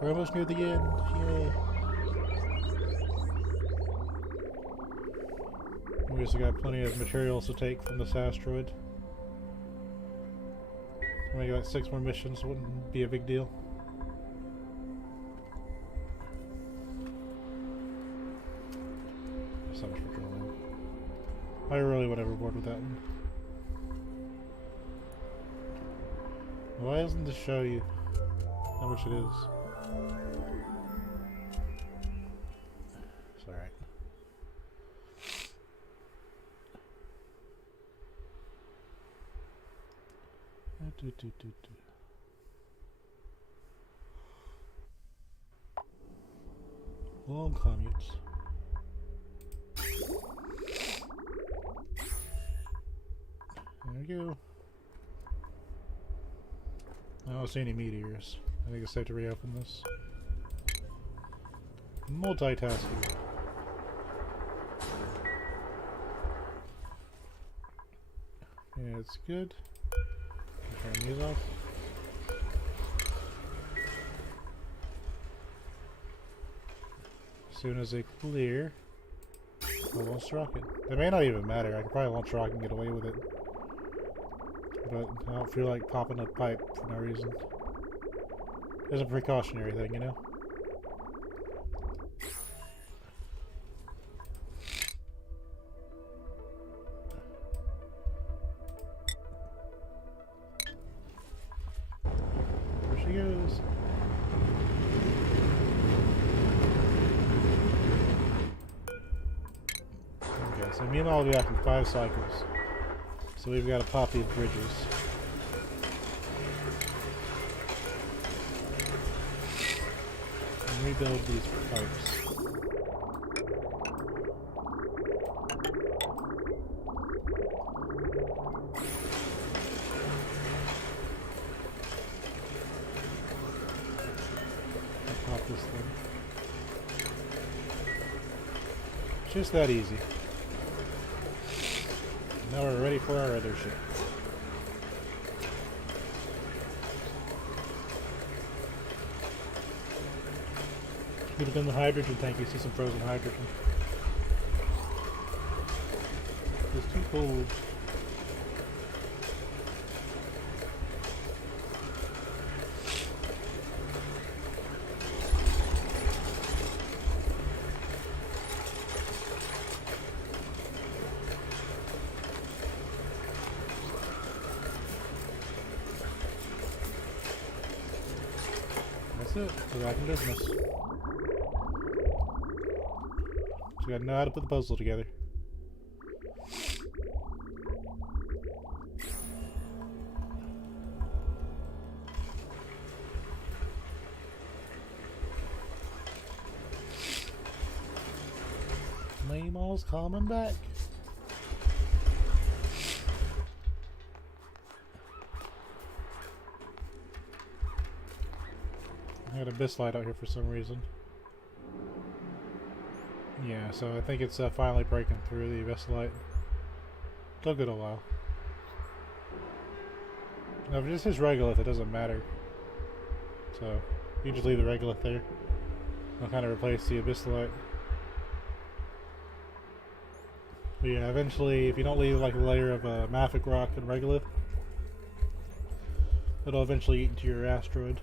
We're almost near the end. Yay. We just got plenty of materials to take from this asteroid. Maybe like 6 more missions wouldn't be a big deal. So much petroleum. I really went overboard with that one. Why doesn't this show you how much it is? It's alright. Long commutes. we go. I don't see any meteors. I think it's safe to reopen this. Multitasking. Yeah, it's good. Turn these off. As soon as they clear, I'll launch the rocket. It may not even matter. I could probably launch a rocket and get away with it. But I don't feel like popping a pipe for no reason. It's a precautionary thing, you know? There she goes. Okay, so me and I'll be back in 5 cycles. So we've got to pop these bridges. And rebuild these pipes. I'll pop this thing. Just that easy. Now we're ready for our other ship. Could have been the hydrogen tank. You see some frozen hydrogen. It's too cold. That's it. We're back in business. So we gotta know how to put the puzzle together. Maymal's coming back. I had a abyss light out here for some reason. Yeah, so I think it's finally breaking through the abyss light. Took it a while. Now, if it just says regolith, it doesn't matter. So, you just leave the regolith there. I'll kind of replace the abyss light. But yeah, eventually, if you don't leave like a layer of mafic rock and regolith, it'll eventually eat into your asteroid.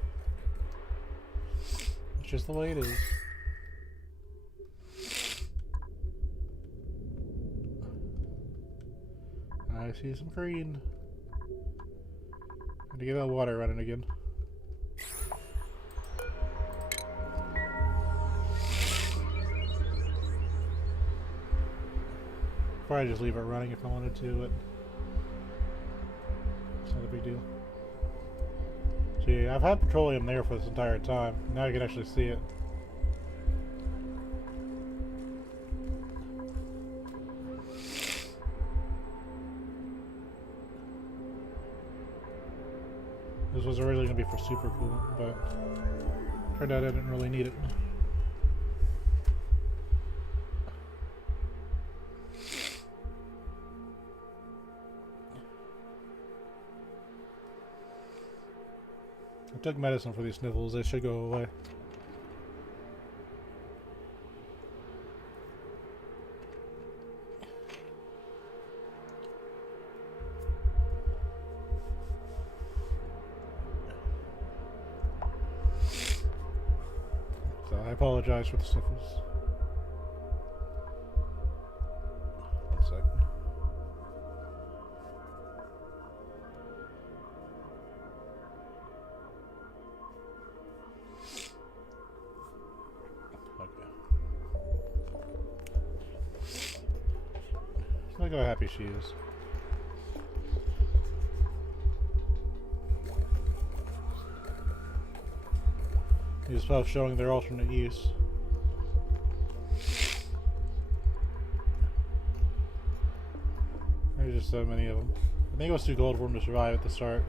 It's just the way it is. I see some green. Had to get that water running again. Probably just leave it running if I wanted to, but it's not a big deal. See, I've had petroleum there for this entire time. Now you can actually see it. This was originally going to be for super coolant, but turned out I didn't really need it. I took medicine for these sniffles, they should go away. So I apologize for the sniffles. One second. Look how happy she is. These puffs showing their alternate use. There's just so many of them. I think it was too cold for them to survive at the start.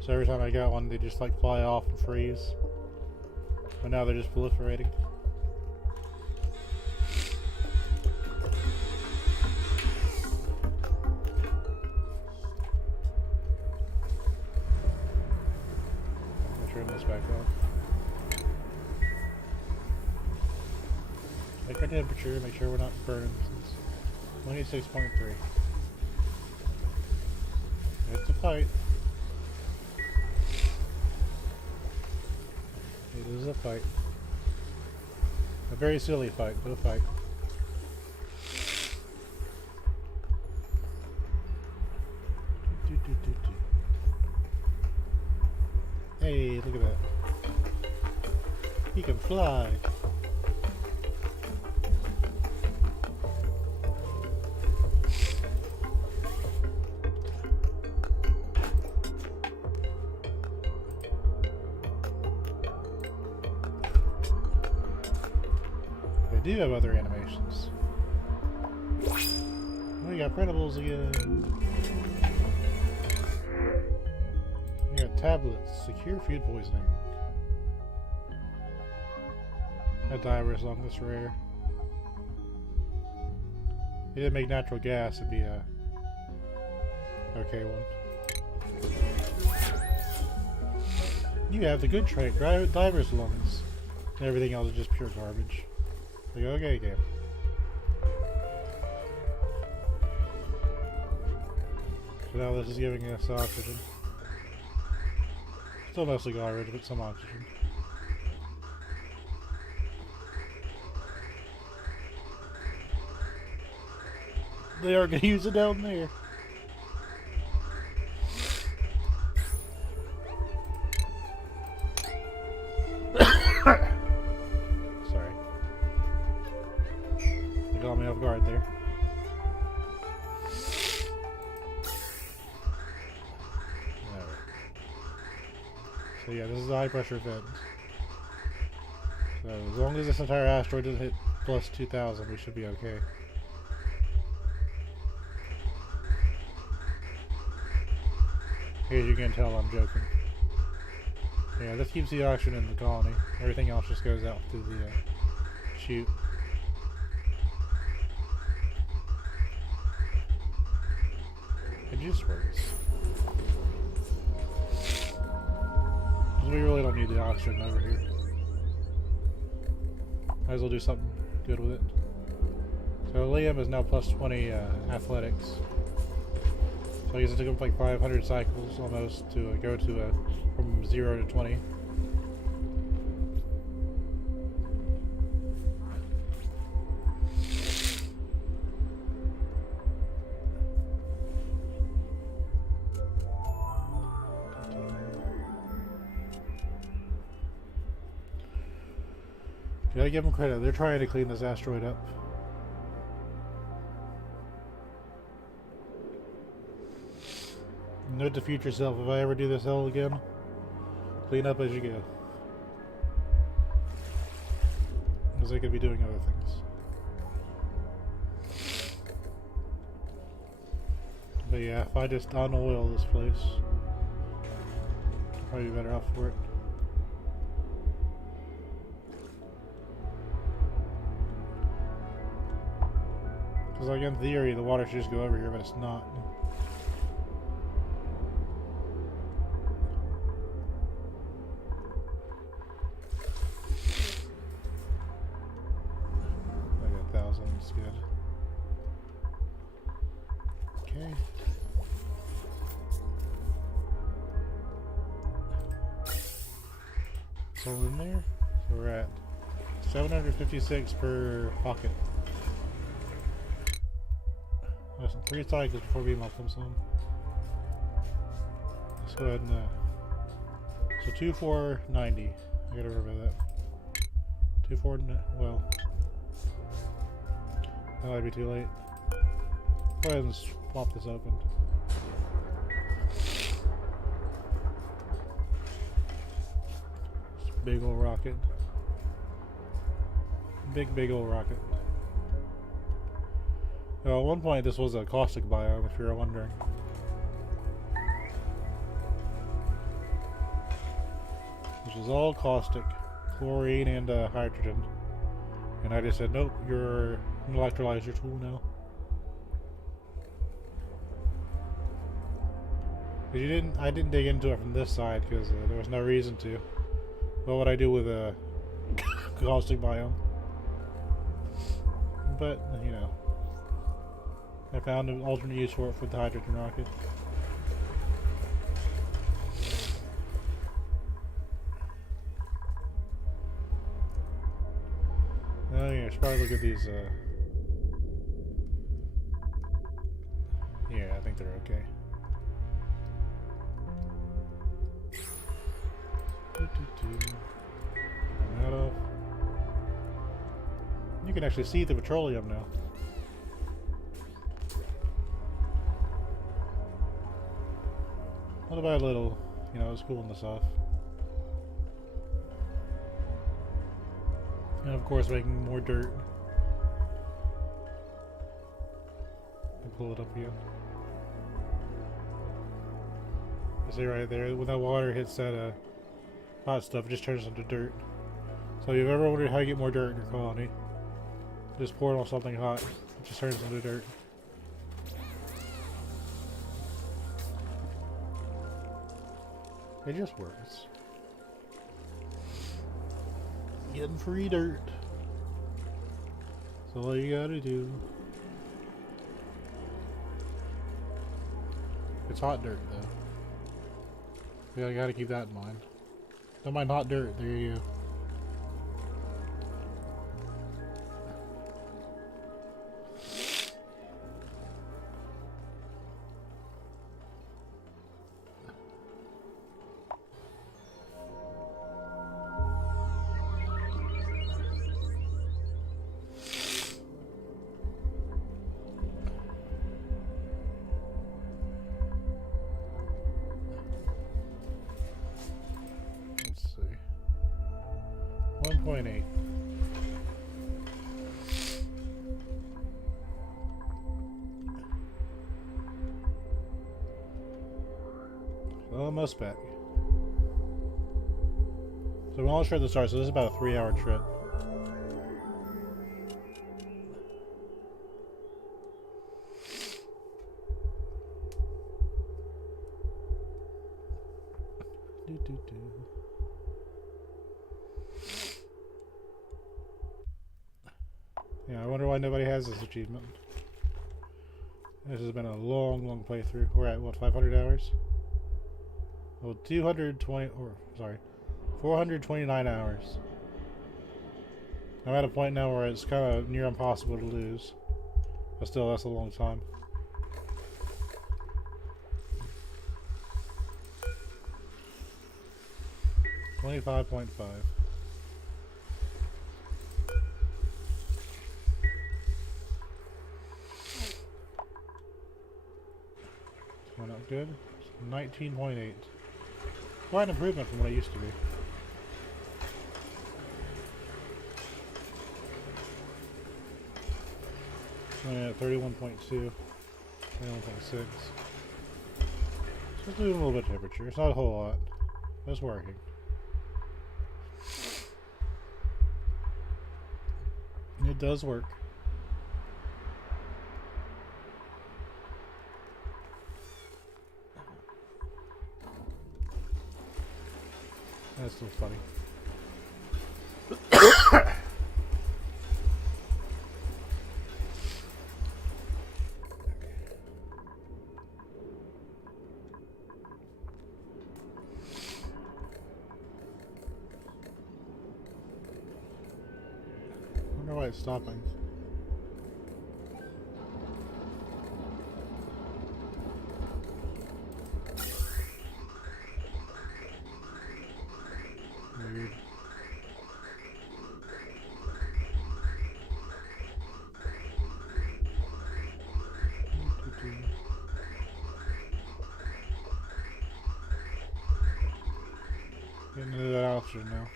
So every time I got one, they just like fly off and freeze. But now they're just proliferating. I'll turn this back off. Check our temperature, make sure we're not burning. 26.3. It's a fight. It is a fight. A very silly fight, but a fight. Hey, look at that. He can fly. Do have other animations. We got printables again. We got tablets. Secure food poisoning. A diver's long this rare. If it didn't make natural gas, it'd be a okay one. You have the good trait, diver's lungs. And everything else is just pure garbage. Like, okay, game. So now this is giving us oxygen. Still mostly garbage, but some oxygen. They are going to use it down there. Got me off guard there. Alright. So yeah, this is a high pressure vent. So as long as this entire asteroid doesn't hit plus 2000, we should be okay. As you can tell, I'm joking. Yeah, this keeps the oxygen in the colony. Everything else just goes out through the chute. It just works. We really don't need the oxygen over here. Might as well do something good with it. So Liam is now plus 20 athletics. So I guess it took him like 500 cycles almost to go to from 0 to 20. Gotta give them credit. They're trying to clean this asteroid up. Note to future self, if I ever do this hell again, clean up as you go. Because I could be doing other things. But yeah, if I just unoil this place, I'll probably be better off for it. Because like in theory, the water should just go over here, but it's not. Like 1,000 is good. Okay. It's all in there. So we're at 756 per pocket. Less than 3 cycles before BML comes home. Let's go ahead and so 2490. I gotta remember that. 24. Well, that might be too late. Go ahead and swap this open. Big old rocket. Big old rocket. At one point this was a caustic biome, if you were wondering. which is all caustic, chlorine, and hydrogen. And I just said, nope, you're an electrolyzer tool now. I didn't dig into it from this side because there was no reason to. What would I do with a caustic biome? But, you know, I found an alternate use for it for the hydrogen rocket. Oh yeah, I should probably look at these, yeah, I think they're okay. Turn that off. You can actually see the petroleum now. What about a little, you know, it's cooling this off. And of course making more dirt. And pull it up again. You see right there, when that water hits that hot stuff, it just turns into dirt. So if you've ever wondered how you get more dirt in your colony, just pour it on something hot, it just turns into dirt. It just works. Getting free dirt. That's all you gotta do. It's hot dirt though. Yeah, I gotta keep that in mind. Don't mind hot dirt, there you go. Let's see. 1.8. Almost back. So we're almost sure at the start, so this is about a 3-hour trip. Yeah, I wonder why nobody has this achievement. This has been a long, long playthrough. We're at, what, 500 hours? Well, 429 hours. I'm at a point now where it's kind of near impossible to lose. But still, that's a long time. $25.5. Going up good. 19.8. Quite an improvement from what it used to be. At 31.2, 31.6. So it's doing a little bit of temperature. It's not a whole lot. But it's working. It does work. That's still funny. I wonder why it's stopping. Weird. Getting into that altitude now.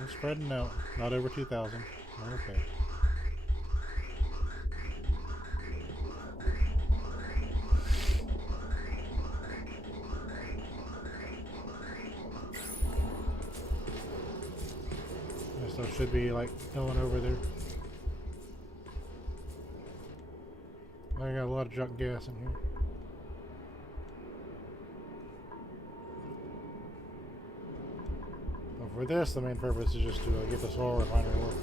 It's spreading out. Not over 2,000. Okay. stuff should be like going over there. I got a lot of junk gas in here. But for this, the main purpose is just to get this oil refinery working.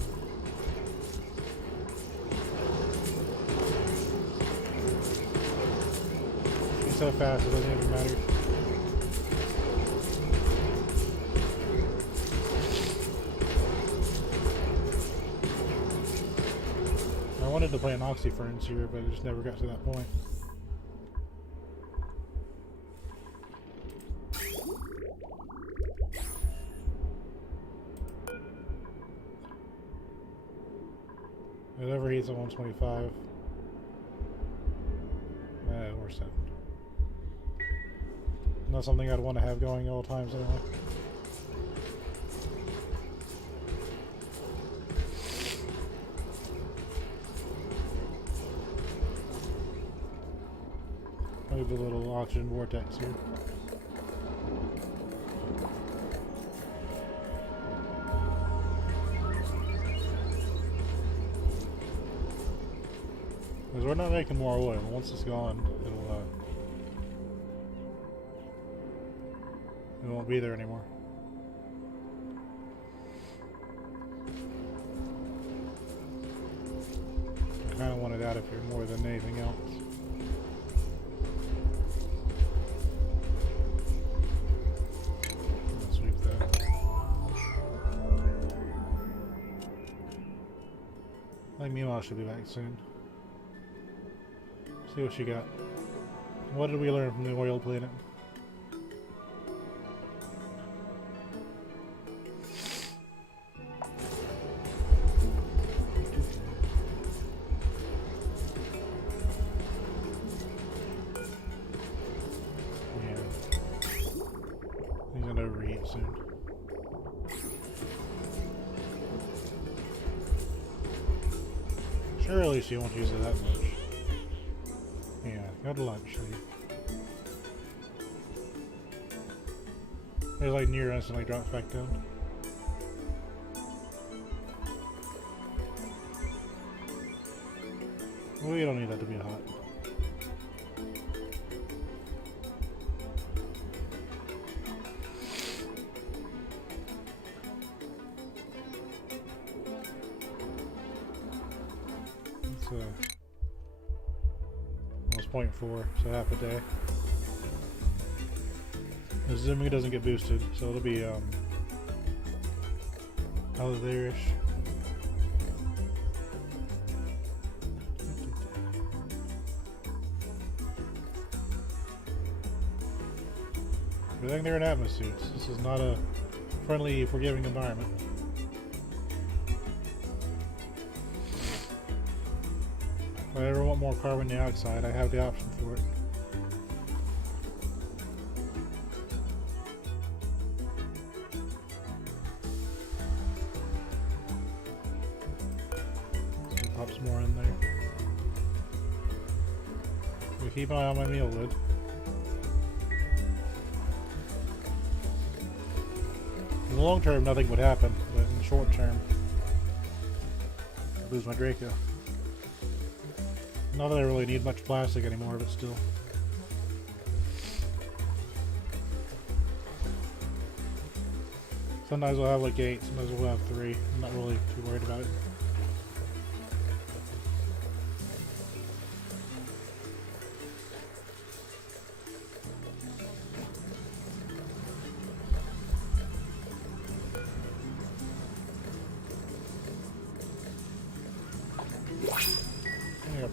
It's so fast it doesn't even matter. I wanted to play an Oxy Ferns here, but it just never got to that point. It overheats at 125. Or so. Not something I'd want to have going at all times anyway. Move a little oxygen vortex here. Because we're not making more oil. Once it's gone, it won't be there anymore. I kind of want it out of here more than anything else. Let's sweep that. I think Mima should be back soon. See what she got. What did we learn from the oil planet? Surely she won't use it that much. Yeah, go to lunch. There's like near instantly drops back down. We don't need that to be hot. Almost 0.4, so half a day. Assuming it doesn't get boosted, so it'll be out of there-ish. Good thing they're in atmosuits. This is not a friendly, forgiving environment. If I ever want more carbon dioxide, I have the option for it. So pop some more in there. So keep an eye on my meal lid. In the long term, nothing would happen, but in the short term, I lose my Draco. Not that I really need much plastic anymore, but still. Sometimes I'll have like 8, sometimes we'll have 3. I'm not really too worried about it.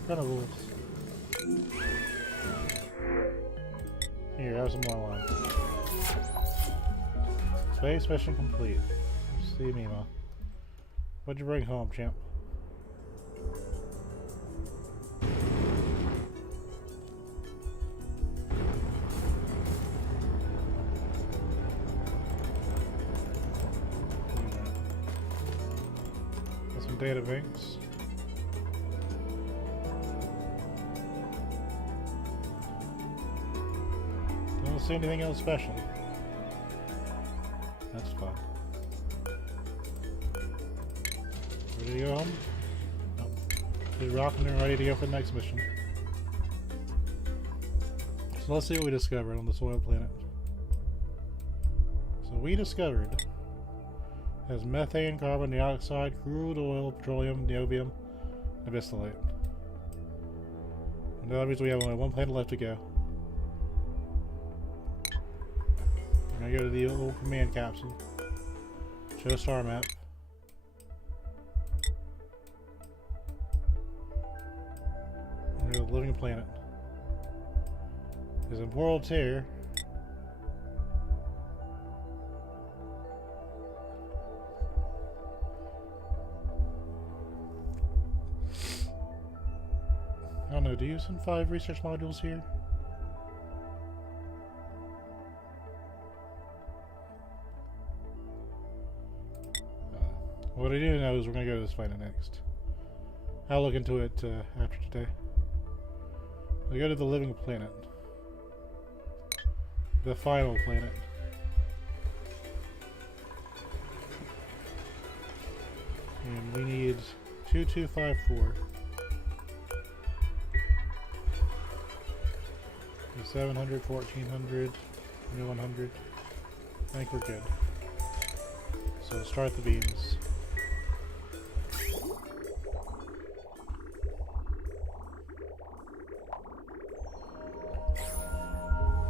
Printables. Here, have some more lime. Space mission complete. See Mima. What'd you bring home, champ? Got some data banks. Don't see anything else special. That's fun. Ready to go home? Nope. We're rocking and ready to go for the next mission. So let's see what we discovered on this oil planet. So we discovered has methane, carbon dioxide, crude oil, petroleum, niobium, and distillate. And that means we have only one planet left to go. We're gonna go to the old command capsule. Show star map. We're the living planet. There's a world tear. I don't know, do you send 5 research modules here? What I do know is we're going to go to this planet next. I'll look into it after today. We go to the living planet. The final planet. And we need 2254. 700, 1400, 2100. I think we're good. So start the beams.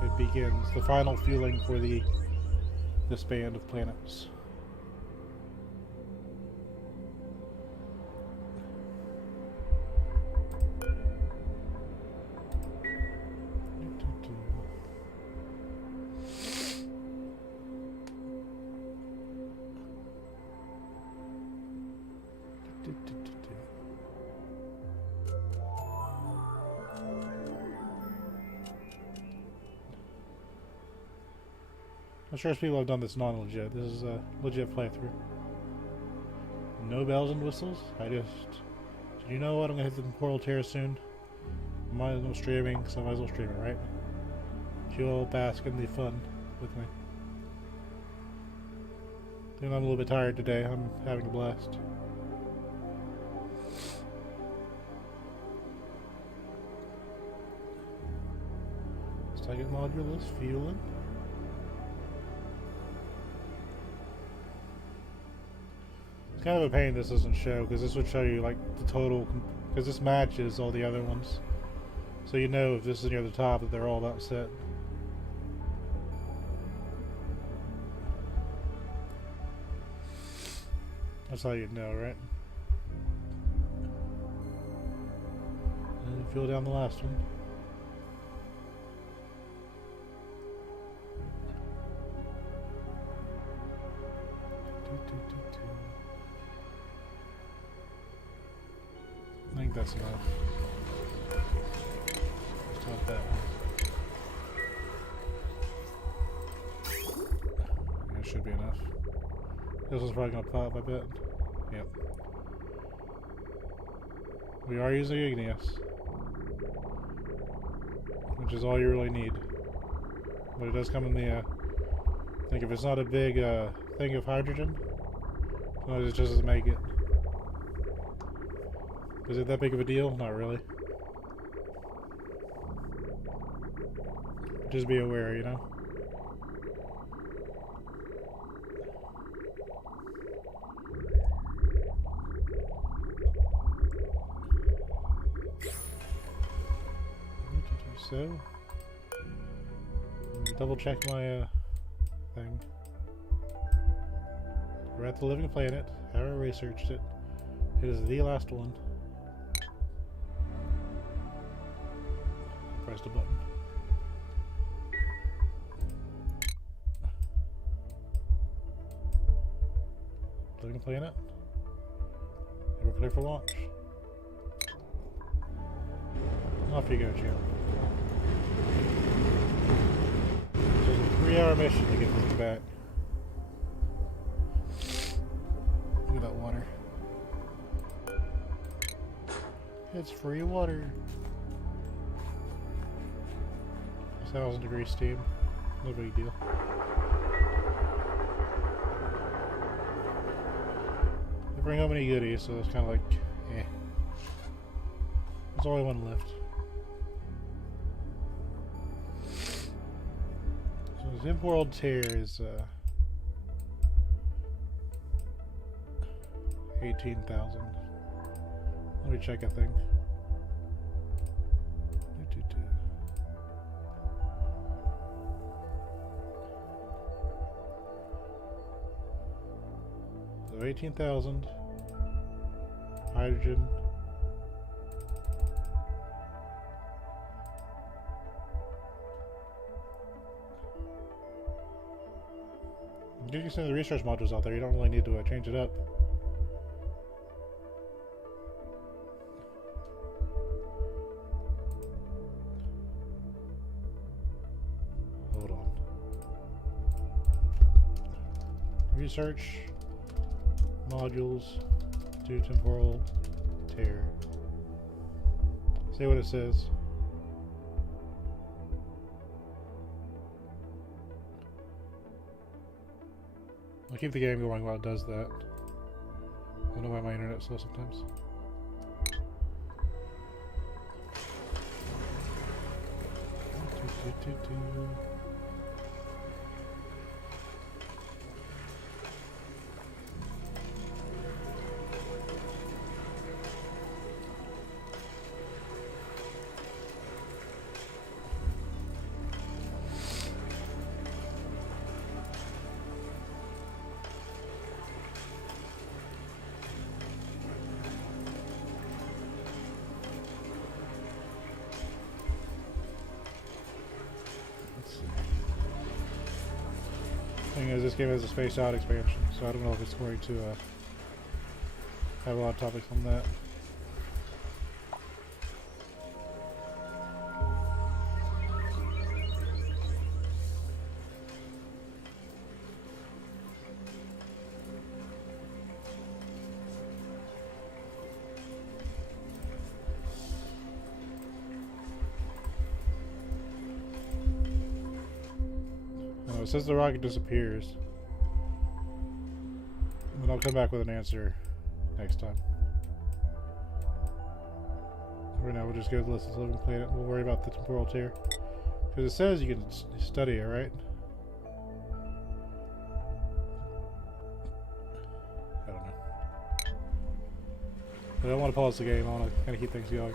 It begins the final fueling for this band of planets. I'm sure people have done this non-legit. This is a legit playthrough. No bells and whistles. Did you know what? I'm gonna hit the portal tear soon. Might as well streaming, so I might as well stream it, right? You'll bask in the fun with me. Even though I'm a little bit tired today, I'm having a blast. Second module is fueling. It's kind of a pain this doesn't show, because this would show you like the total, because this matches all the other ones. So you know if this is near the top that they're all about set. That's how you'd know, right? And fuel down the last one. I think that's enough. It's not that one. That should be enough. This one's probably gonna pop, I bet. Yep. We are using igneous, which is all you really need. But it does come in the, I think if it's not a big thing of hydrogen, sometimes it just doesn't make it. Is it that big of a deal? Not really. Just be aware, you know? So, double check my thing. We're at the living planet. I haven't researched it. It is the last one. Press the button. Living planet. And we're clear for launch. Off you go, Jill. It's a 3-hour mission to get this back. Look at that water. It's free water. 1,000-degree steam. No big deal. Didn't bring home any goodies, so it's kind of like, eh. There's only one left. So his temporal tear is 18,000. Let me check a thing. So 18,000 hydrogen. You can send the research modules out there. You don't really need to change it up. Hold on. Research modules to temporal tear. See what it says. I'll keep the game going while it does that. I don't know why my internet's slow sometimes. Thing is, this game has a Space Out expansion, so I don't know if it's going to have a lot of topics on that. It says the rocket disappears. And I'll come back with an answer next time. Right now we'll just go to this living planet. We'll worry about the temporal tear. Because it says you can study it, right? I don't know. But I don't want to pause the game. I want to kind of keep things going.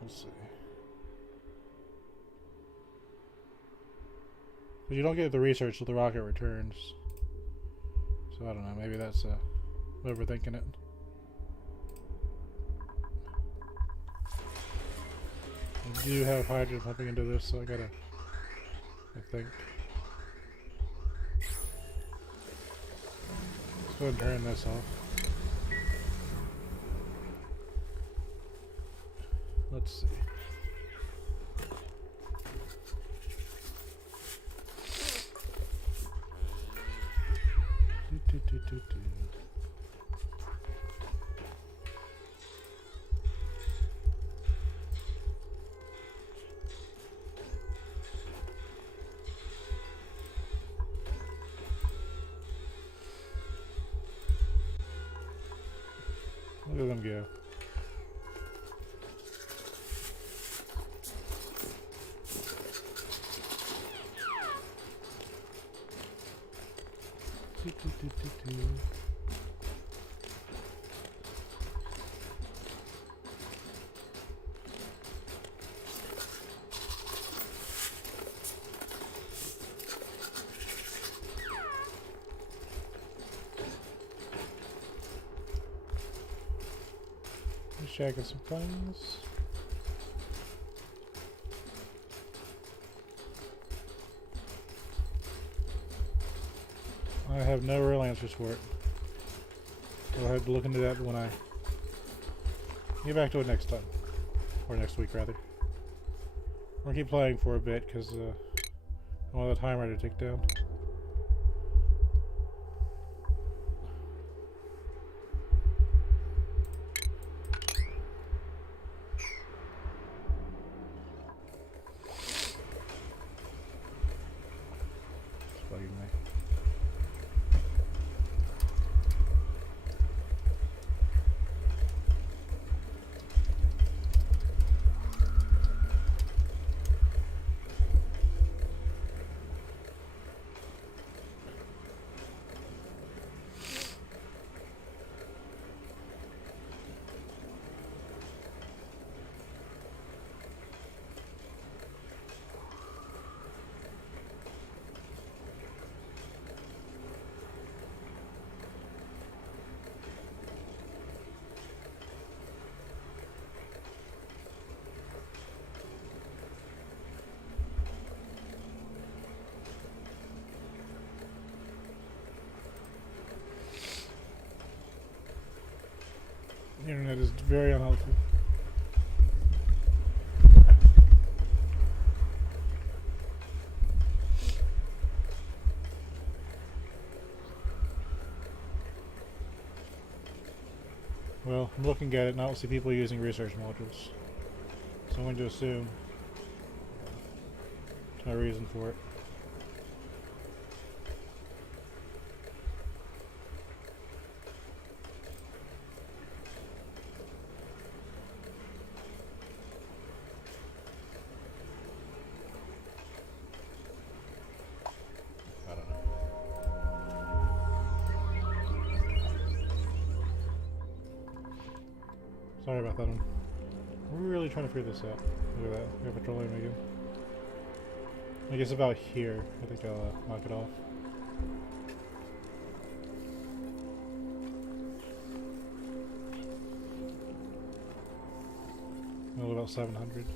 Let's see. But you don't get the research till the rocket returns. So I don't know, maybe that's overthinking it. I do have hydrogen pumping into this, so I gotta, I think. Let's go ahead and turn this off. Let's see. Look at them go. Just checking some things. I have no real answers for it. I'll have to look into that when I get back to it next time. Or next week, rather. We'll keep playing for a bit, because I want the timer to tick down. It's bugging me. The internet is very unhelpful. Well, I'm looking at it and I don't see people using research modules. So I'm going to assume there's no reason for it. Sorry about that one. We're really trying to figure this out. Look at that. We have petroleum again. I guess about here. I think I'll knock it off. Oh, about 700.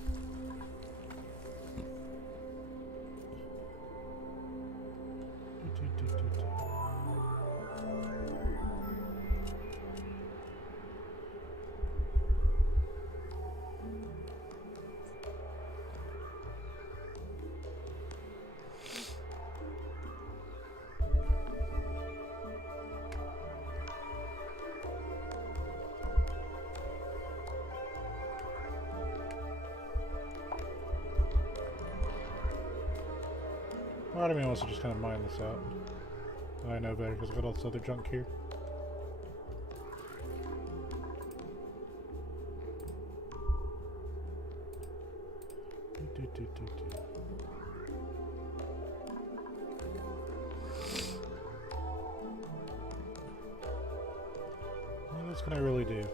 Part of me wants to just kind of mine this out. I know better because I've got all this other junk here. What else can I really do?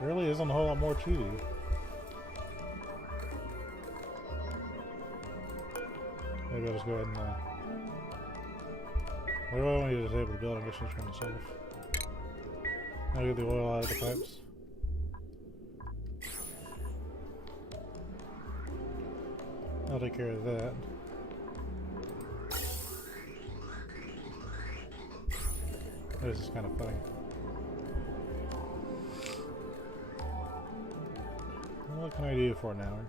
There really isn't a whole lot more to do. Maybe I'll just go ahead and what do I want to disable the building? I guess I'll turn this off. I'll get the oil out of the pipes. I'll take care of that. This is kind of funny. What can I do for an hour?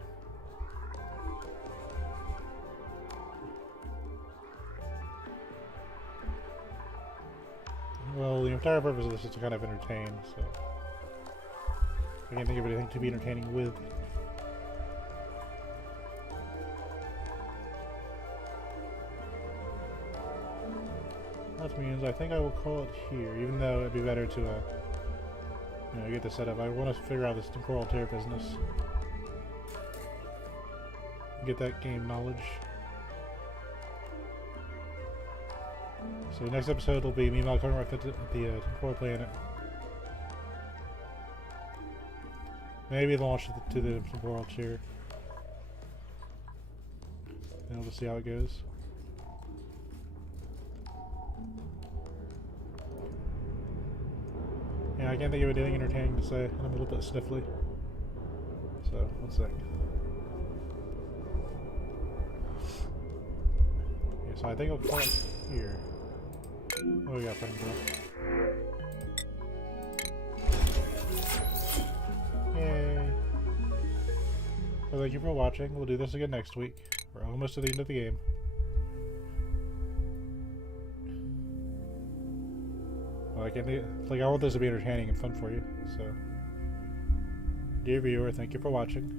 Well, the entire purpose of this is to kind of entertain, so I can't think of anything to be entertaining with. That means I think I will call it here, even though it'd be better to you know, get this set up. I want to figure out this temporal tear business. Get that game knowledge. So the next episode will be me coming right at the temporal planet. Maybe launch to the temporal chair. Then we'll just see how it goes. Yeah, I can't think of anything entertaining to say, and I'm a little bit sniffly. So, 1 sec. Yeah, so I think I'll call it here. Oh, we got friend girl. Yay! Well, thank you for watching. We'll do this again next week. We're almost to the end of the game. Well, I want this to be entertaining and fun for you, so. Dear viewer, thank you for watching.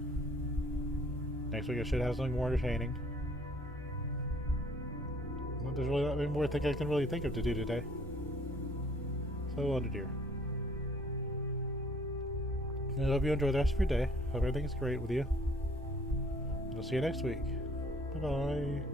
Next week I should have something more entertaining. Well, there's really not many more things I can really think of to do today. So we'll end it here. I hope you enjoy the rest of your day. Hope everything's great with you. And I'll see you next week. Bye-bye.